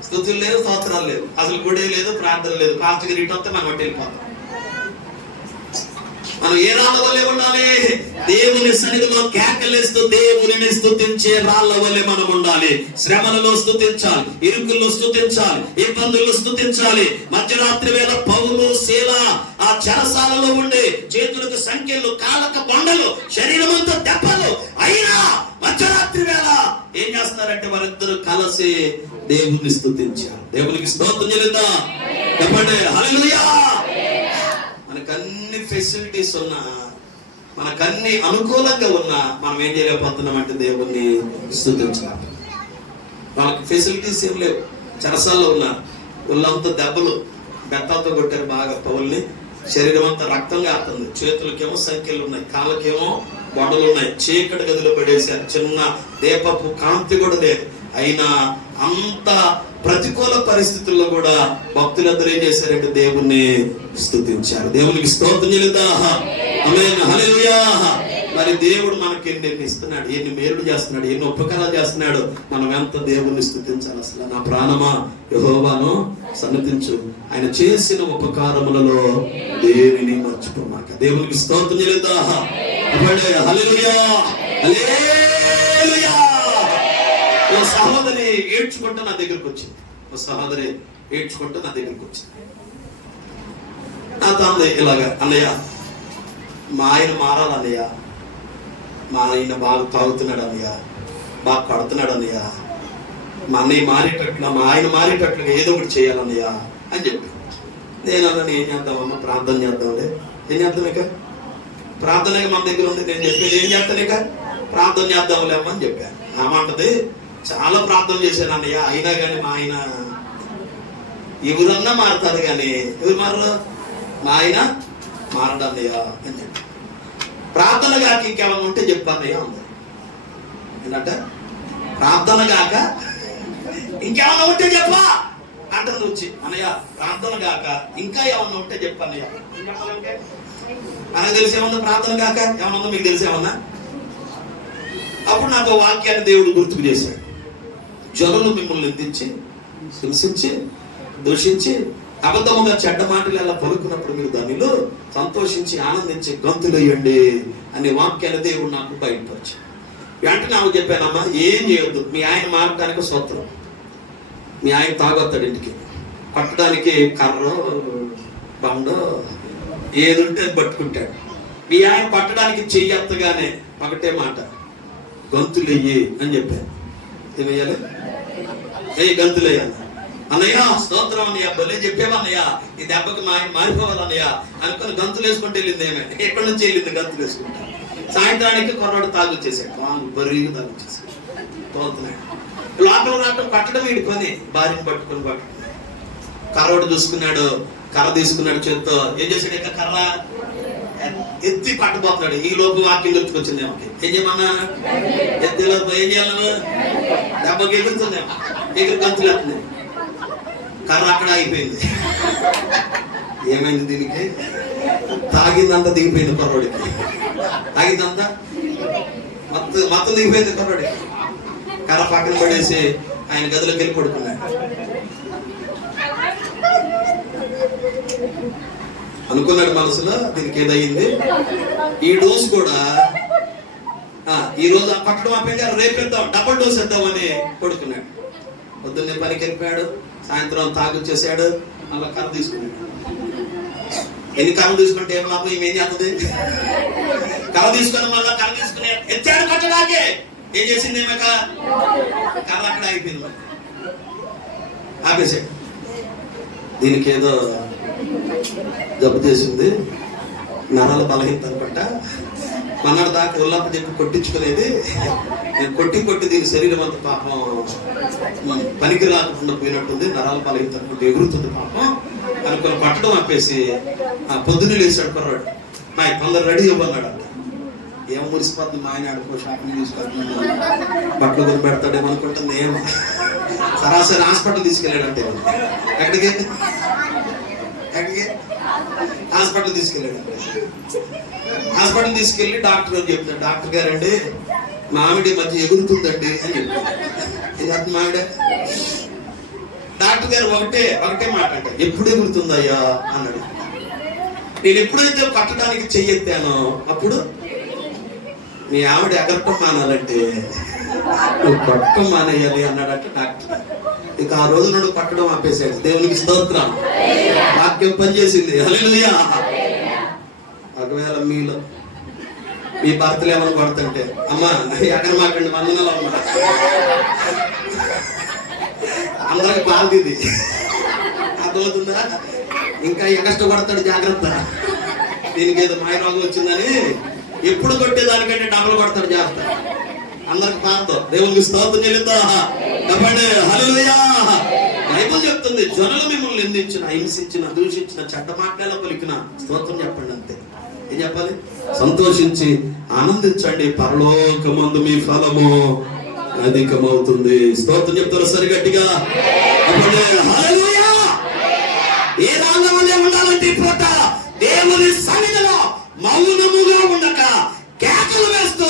స్తుతులు లేవు, స్తోత్రాలు లేవు, అసలు గుడే లేదు, ప్రార్థన లేదు. పాస్టర్ రీట్ వస్తే మనం అట్టి వెళ్ళిపోతాం. మనం ఏ రాళ్ళ వల్లే ఉండాలి? దేవుని సన్నిధిలో కేకలేస్తూ దేవుని స్తుతించే రాళ్ళ వల్లే మనం ఉండాలి. శ్రమలలో స్తుతించాలి, ఇరుకుల్లో స్తుతించాలి, ఇబ్బందుల్లో స్తుతించాలి. మధ్యరాత్రి వేళ పౌలు, శీల ఆ చెరసాలలో ఉండే చేతులకు సంఖ్యలు, కాళ్ళకు బండలు, శరీరం అంతా దెబ్బలు అయినా మధ్యరాత్రి వేళ ఏం చేస్తారంటే వారిద్దరు కలిసి దేవుని స్తుతించారు. దేవునికి స్తోత్రం చెల్లిద్దా. చెప్పండి హల్లెలూయా. మనకన్ని ఫెసిలిటీస్ ఉన్నా, మనకన్ని అనుకూలంగా ఉన్నా మనం ఏం చేయలేకపోతున్నాం అంటే దేవుణ్ణి స్తుతించాలి. మనకి ఫెసిలిటీస్ ఏం లేవు. చెరసాల్లో ఉన్నారు, ఒళ్ళంతా దెబ్బలు, బెత్తాలతో కొట్టారు బాగా పౌల్ని. శరీరం అంతా రక్తంగా ఆడుతుంది, చేతులకేమో సంఖ్యలు ఉన్నాయి, కాళ్ళకేమో బొడలు ఉన్నాయి, చీకటి గదిలో పడేశారు, చిన్న దీపపు కాంతి కూడా లేదు. అయినా అంత ప్రతికూల పరిస్థితుల్లో కూడా భక్తులందరూ ఏం చేశారంటే దేవుణ్ణి స్తుతించారు. దేవునికి స్తోత్రం చెల్లిద్దా. ఆమేన్, హల్లెలూయా. మరి దేవుడు మనకి ఎన్ని ఇస్తున్నాడు, ఎన్ని మేలు చేస్తున్నాడు, ఎన్ని ఉపకారాలు చేస్తున్నాడు. మనం ఎంత దేవుణ్ణి స్తుతించాలి. అసలు నా ప్రాణమా యెహోవాను సన్నతించు, ఆయన చేసిన ఉపకారములలో దేనిని మర్చిపోమాక. దేవునికి స్తోత్రం చెల్లిద్దా. హల్లెలూయా, హల్లెలూయా. ఓ సహోదరి ఏడ్చుకుంటూ నా దగ్గరకు వచ్చింది. నాతో అంది ఇలాగా, అన్నయ్య మా ఆయన మారాలన్నయ్య, మా ఆయన బాగా తాగుతున్నాడు అన్నయ్య, బాగా కడుతున్నాడు అన్నయ్య, మా అన్నయ్య మారేటట్లు, మా ఆయన మారేటట్లుగా ఏదో ఒకటి చేయాలన్నయ్య అని చెప్పి. నేను అన్నాను, ఏం చేద్దామమ్మా, ప్రార్థన చేద్దాంలే. ఏం చేద్దాం ఇక, ప్రార్థన మన దగ్గర ఉంది. నేను చెప్పేది ఏం చేస్తాను ఇక, ప్రార్థన చేద్దాంలే అమ్మ అని చెప్పాను. ఆమంటది, చాలా ప్రార్థన చేశాను అన్నయ్య, అయినా కానీ మా ఆయన ఎవరన్నా మారుతారు కానీ ఎవరు మారరు, మా ఆయన మారడు అన్నయ్య అని చెప్పి. ప్రార్థన కాక ఇంకేమన్నా ఉంటే చెప్పన్నయ్య అంది. ఏంటంటే ప్రార్థన కాక ఇంకేమన్నా ఉంటే చెప్పా అంటుంది వచ్చి. అన్నయ్య ప్రార్థన కాక ఇంకా ఏమన్నా ఉంటే చెప్పన్నయ్య. మనకు తెలిసి ఏమన్నా ప్రార్థన కాక ఏమన్నా, మీకు తెలిసేమన్నా? అప్పుడు నాకు వాక్యాన్ని దేవుడు గుర్తుకు చేశాడు. జనులు మిమ్మల్ని నిందించి, హింసించి, దూషించి, అబద్ధముగా చెడ్డ మాటలు ఎలా పలుకున్నప్పుడు మీరు దానిలో సంతోషించి, ఆనందించి గంతులేయండి అనే వాక్యాన్ని దేవుడు నాకు బయటపరిచాడు. వెంటనే నాకు చెప్పానమ్మా, ఏం చేయొద్దు, మీ ఆయన మారడానికి స్తోత్రం. మీ ఆయన తాగొస్తాడు ఇంటికి, పట్టడానికి కర్రో బండో ఏదుంటే పట్టుకుంటాడు. మీ ఆయన పట్టడానికి చెయ్యత్తగానే ఒకటే మాట, గంతులెయ్యి అని చెప్పాను. ఏమయ్యాలి? గంతులేయాలి. అన్నయ్య స్తోత్రం అన్నయ్య, భలే చెప్పేవన్నయ్య, ఈ దెబ్బకి మా ఆయన మారిపోవాలన్నయ్య అనుకుని గంతులు వేసుకుంటూ వెళ్ళింది. ఏమే ఎక్కడి నుంచి వెళ్ళింది గంతులు వేసుకుంటా. సాయంత్రానికి కొరవాడు తాగొచ్చేసాడు, బరీగా తాగొచ్చేసాడు, తోలుతున్నాడు. లోపల రావటం పట్టడం వీడి పని, భార్యను పట్టుకుని కర్రోడు చూసుకున్నాడు, కర్ర తీసుకున్నాడు చేత్తో. ఏం చేశాడు? ఇక కర్ర ఎత్తి పట్టబోతున్నాడు. ఈ లోపు వాక్యం గుర్తుకొచ్చింది. ఏం చేయమన్నా, ఎత్తి లోపు ఏం చేయాలను, దెబ్బకి ఎగురుతుంది, ఎగురు గంతులు వేస్తుంది. కర్ర అక్కడ అయిపోయింది. ఏమైంది దీనికి? తాగిందంతా దిగిపోయింది కుర్రోడికి. తాగిందంతా మొత్తం దిగిపోయింది కుర్రోడికి. కర్ర పక్కన పడేసి ఆయన గదిలోకి వెళ్ళి పడుకున్నాడు. అనుకున్నాడు మనసులో, దీనికి ఏదయ్యింది, ఈ డోస్ కూడా ఈ రోజు ఆ పట్టడం ఆపేగారు, రేపెద్దాం డబుల్ డోస్ వేద్దామని పడుకున్నాడు. పొద్దున్నే పనికి వెళ్ళిపోయాడు, సాయంత్రం తాగొచ్చేసాడు, అలా కర్ర తీసుకున్నాడు. ఎన్ని కర్ర తీసుకుంటే ఏం లాభం, ఏం చేస్తుంది? కర్ర తీసుకుని మళ్ళీ కర్ర తీసుకుని ఎత్తాడు పట్టడాకే. ఏం చేసింది ఏమక? కర్ర అక్కడ అయిపోయింది, ఆపేసాడు. దీనికి ఏదో జబ్బు చేసింది, నరాల బలహీనత అనుకుంటా. మన్నాడు దాకా ఉల్లాప చెప్పి కొట్టించుకునేది, నేను కొట్టి దీని శరీరం అంతా పాపం పనికి రాకుండా పోయినట్టుంది, నరాల బలహీనత అనుకుంటే ఎగురుతుంది పాపం అనుకుని పట్టడం ఆపేసి పొద్దున్నే లేచాడు కుర్రాడు. మా తొందర రెడీ ఇవ్వన్నాడు అంట. ఏం మురిసిపోతుంది, మా ఆయన ఆడుకో షాపింగ్ తీసుకెళ్తున్నాడు, బట్టలు కొని పెడతాడేమో అనుకుంటుంది. ఏం సరాసరి హాస్పిటల్ తీసుకెళ్ళాడంటే. ఎక్కడికి హాస్పిటల్ తీసుకెళ్ళాడు. హాస్పిటల్ తీసుకెళ్ళి డాక్టర్ అని చెప్తాడు. డాక్టర్ గారండి మామిడి మధ్య ఎగురుతుందండి అని చెప్తాడు. మామిడ డాక్టర్ గారు ఒకటే మాట అంటే, ఎప్పుడు ఎగురుతుందయ్యా అన్నాడు. నేను ఎప్పుడైతే పట్టడానికి చెయ్యెత్తానో అప్పుడు మీ ఆవిడ ఎగరటం మానాలంటే నువ్వు పట్టడం మానేయాలి అన్నాడంటే డాక్టర్. ఇక ఆ రోజు నుండి పట్టడం ఆపేసాడు. దేవునికి స్తోత్రం, వాక్యం పనిచేసింది. హల్లెలూయా. ఒకవేళ మీలో మీ భర్తలు ఏమైనా కొడుతుంటే, అమ్మా ఎక్కడ మాకండి వందనాలు అమ్మా, అందరికి బాధ ఇది అర్థమవుతుందా? ఇంకా కష్టపడతాడు, జాగ్రత్త. దీనికి ఏదో మాయరోగం వచ్చిందని ఎప్పుడు కొట్టేదానికంటే డబ్బులు కొడతాడు, జాగ్రత్త. అందరికి బాధతో దేవునికి స్తోత్రం చెల్లిద్దా. చెప్పండి హల్లెలూయా. బైబిల్ చెప్తుంది, జనులు మిమ్మల్ని నిందించిన, హింసించిన, దూషించిన, చెడ్డ మాటల పలికిన స్తోత్రం చెప్పండి అంతే. ఏం చెప్పాలి? సంతోషించి ఆనందించండి, పరలోకమందు మీ ఫలము అధికమవుతుంది. స్తోత్రం చెప్తారు సరి గట్టిగా. హల్లెలూయా. ఏ రాళ్ళ వల్లే ఉండాలంటే పూట దేవుని సన్నిధిలో మౌనముగా ఉండక కేకలు వేస్తూ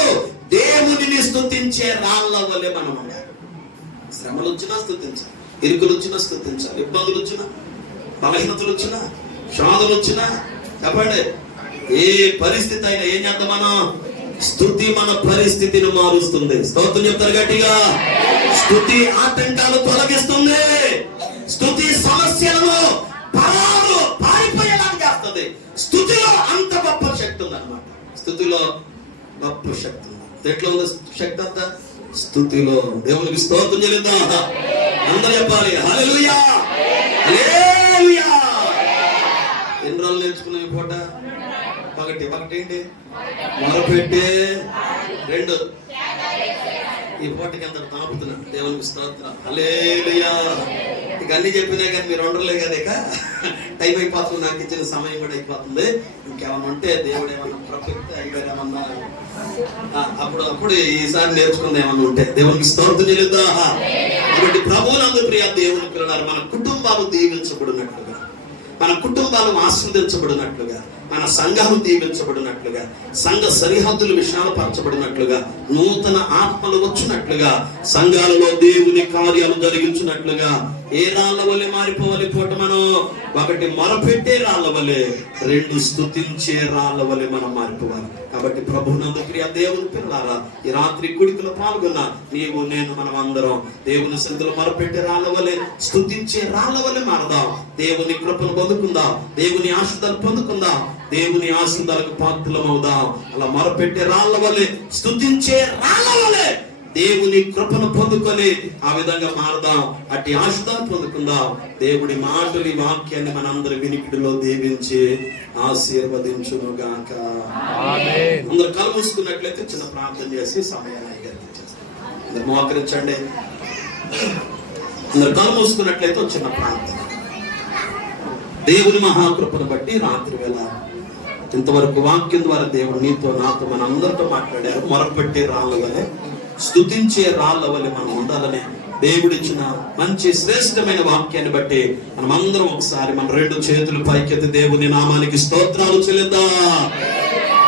దేవునిని స్తుతించే రాళ్ళ వల్లే మనం ఉండాలి. శ్రమలు వచ్చినా స్తుతించాలి, ఇరుకులు వచ్చినా స్తుతించాలి, ఇబ్బందులు వచ్చినా, బలహీనతలు వచ్చినా, శోధనలు వచ్చినా చెప్పండి. ఏ పరిస్థితి అయినా ఏం చేద్దాం మనం? స్తుతి మన పరిస్థితిని మారుస్తుంది. స్తోత్రం చెప్తారు గట్టిగా. స్తుతి ఆటంకాలు తొలగిస్తుంది. స్తుతి సమస్యలను పారిపోయేలా చేస్తుంది. స్తుతిలో అంత గొప్ప శక్తి ఉంది అన్నమాట. స్తుతిలో గొప్ప శక్తి ఉంది. ఎట్లా ఉంది శక్తి అంతా? స్తుతిలో. దేవునికి స్తోత్రం చెల్లిద్దాం. అందరూ చెప్పాలి హల్లెలూయా, హల్లెలూయా. ఎన్ని రోజులు నేర్చుకున్నాం ఈ పూట? ఒకటి ఏంటి? మొరపెట్టే. రెండు, ఈ పూటకి ఎంత తాపుతున్నాడు. దేవునికి స్తోత్రం, హల్లెలూయా. ఇక అన్ని చెప్పినా కానీ మీరు ఉండలే కదా, ఇక టైం అయిపోతుంది, నాకు ఇచ్చిన సమయం కూడా అయిపోతుంది. ఇంకేమన్నా ఉంటే దేవుడు ఏమన్నా ప్రొఫెక్ట్ అయ్యారు ఏమన్నా అప్పుడు ఈసారి నేర్చుకుంది ఏమన్నా ఉంటే దేవునికి స్తోత్రం చెల్లిద్దా. కాబట్టి ప్రభువునందు ప్రియ దేవుని పిల్లలారా, మన కుటుంబాలు దీవించబడినట్లుగా, మన కుటుంబాలు ఆస్వాదించబడినట్లుగా, మన సంఘాలు దీవించబడినట్లుగా, సంఘ సరిహద్దులు విశాలపరచబడినట్లుగా, నూతన ఆత్మలు వచ్చినట్లుగా, సంఘాలలో దేవుని కార్యాలు జరిగించినట్లుగా ఏ రాళ్ళ వల్లే మారిపోవాలి పూట మనం? ఒకటి మొరపెట్టే రాళ్ళ వల్లే, రెండు స్తుతించే రాళ్ళ వల్లే మనం మారిపోవాలి. కాబట్టి ప్రభువునందు ప్రియ దేవుని పిల్లలారా, ఈ రాత్రి కుడికలో పాల్గొన్నా నీవు నేను మనం అందరం దేవుని సన్నిధిలో మొరపెట్టే రాళ్ళ వల్లే, స్తుతించే రాళ్ళ వల్లే మారదాం. దేవుని కృపను పొందుకుందాం, దేవుని ఆశీర్వాదాలు పొందుకుందాం, దేవుని ఆశీర్వాదాలకు పాత్రలం అవుదాం. అలా మొరపెట్టే రాళ్ళ వల్లే, స్తుతించే రాళ్ళ వల్లే దేవుని కృపను పొందుకొని ఆ విధంగా మారదాం. అట్టి ఆశీర్వాదాలు పొందుకుందాం. దేవుడి మాటలు, ఈ వాక్యాన్ని మనందరి వినికిడిలో దీవించి ఆశీర్వదించును గాక. ఆమేన్. అందరూ కళ్ళు మూసుకున్నట్లయితే చిన్న ప్రార్థన చేసి సమయాన్ని గడిపేస్తాం. అందరూ మోకరించండి. అందరూ కళ్ళు మూసుకున్నట్లయితే చిన్న ప్రార్థన. దేవుని మహాకృపను బట్టి రాత్రి వేళ ఇంతవరకు వాక్యం ద్వారా దేవుడు నీతో నాతో మన అందరితో మాట్లాడారు. మొరపెట్టే రాళ్ళ వలె, స్తుతించే రాళ్ళ వలె మనం ఉండాలని దేవుడిచ్చిన మంచి శ్రేష్టమైన వాక్యాన్ని బట్టి మనం అందరం ఒకసారి మన రెండు చేతులు పైకెత్తి దేవుని నామానికి స్తోత్రాలు చెల్లిద్దాం.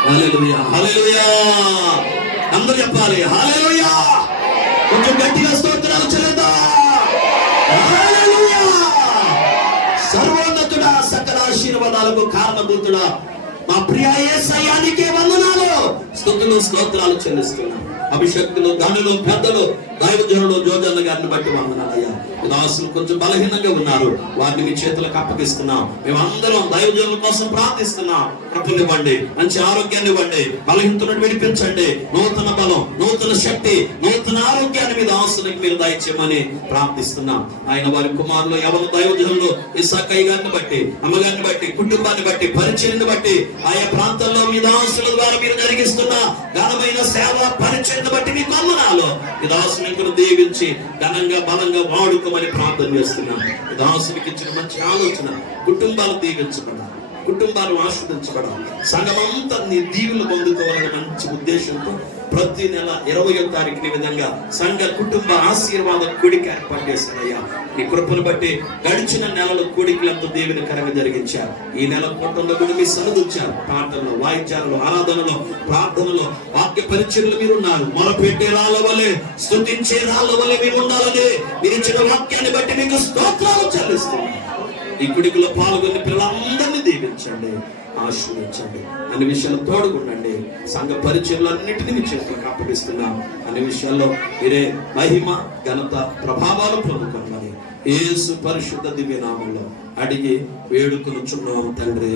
హల్లెలూయా, హల్లెలూయా. అందరూ చెప్పాలి హల్లెలూయా. కొంచెం గట్టిగా స్తోత్రాలు చెల్లిద్దాం. హల్లెలూయా. సర్వోన్నతుడా, సకల ఆశీర్వాదాలకు కారణభూతుడా, మా ప్రియ యేసయ్యానికే వందనాలు, స్తుతులు స్తోత్రాలు చెల్లిస్తున్నాం. అభిషక్తులు, ధనులు, పెద్దలు, దైవజనులు, జోజన్న గారిని బట్టి వందనాలయ్యా. దాసులు కొంచెం బలహీనంగా ఉన్నారు, వారిని మీ చేతులకు అప్పగిస్తున్నాం. మేమందరం దైవజనుల కోసం ప్రార్థిస్తున్నాం. కృపనివ్వండి, మంచి ఆరోగ్యాన్ని ఇవ్వండి, బలహీనతను విడిపించండి, నూతన బలం, నూతన శక్తి, నూతన ఆరోగ్యాన్ని మీ దాసునికి మీరు దయచేయమని ప్రార్థిస్తున్నాం. ఆయన వారి కుమారులు ఎవరు దైవజనులు ఇస్సాకయ్య గారిని బట్టి, అమ్మగారిని బట్టి, కుటుంబాన్ని బట్టి, పరిచయాన్ని బట్టి, ఆయా ప్రాంతాల్లో మీ దాసుల ద్వారా మీరు జరిగిస్తున్న ఘనమైన సేవ పరిచయాన్ని బట్టి మీ వందనాలు. ఈ దాసుని దీవించి ఘనంగా బలంగా వాడుకోమని ప్రార్థన చేస్తున్నాం. ఈ దాసునికి ఇచ్చిన మంచి ఆలోచన, కుటుంబాలు దీవించబడాలి, కుటుంబాలు ఆస్వాదించబడాలి, సంఘమంతా నీ దీవులు పొందుకోవాలనే మంచి ఉద్దేశంతో ప్రతి నెల 20వ తారీఖుని విధంగా సంఘ కుటుంబ ఆశీర్వాద కూడిక ఏర్పాటు చేశారయ్యా. నీ కృపను బట్టి గడిచిన నెలలో కూడికలంతా దీవెనకరంగా జరిగించారు. ఈ నెల కూటంలో కూడా మీ సన్నిధించారు. పాటల్లో, వాయిద్యాలలో, ఆరాధనలో, ప్రార్థనలో, వాక్య పరిచర్లు మీరు ఉన్నారు. మొరపెట్టే రాళ్ళ వలె, స్తుతించే రాళ్ళ వలె మేము ఉండాలని మీరు ఇచ్చిన వాక్యాన్ని బట్టి మీకు స్తోత్రాలు చెల్లిస్తున్నాం. ఈ కుడికలో పాల్గొని పిల్లలందరినీ దీవించండి, ఆశీర్వదించండి. అన్ని విషయాలు తోడుకుండండి. సంఘ పరిచయాలన్నింటినీ మీ చేతులకు అప్పగిస్తున్నాం. అన్ని విషయాల్లో మీరే మహిమ, ఘనత, ప్రభావాలు పొందుకోమని యేసు పరిశుద్ధ దివ్య నామంలో అడిగి వేడుకొనుచున్నాం తండ్రి.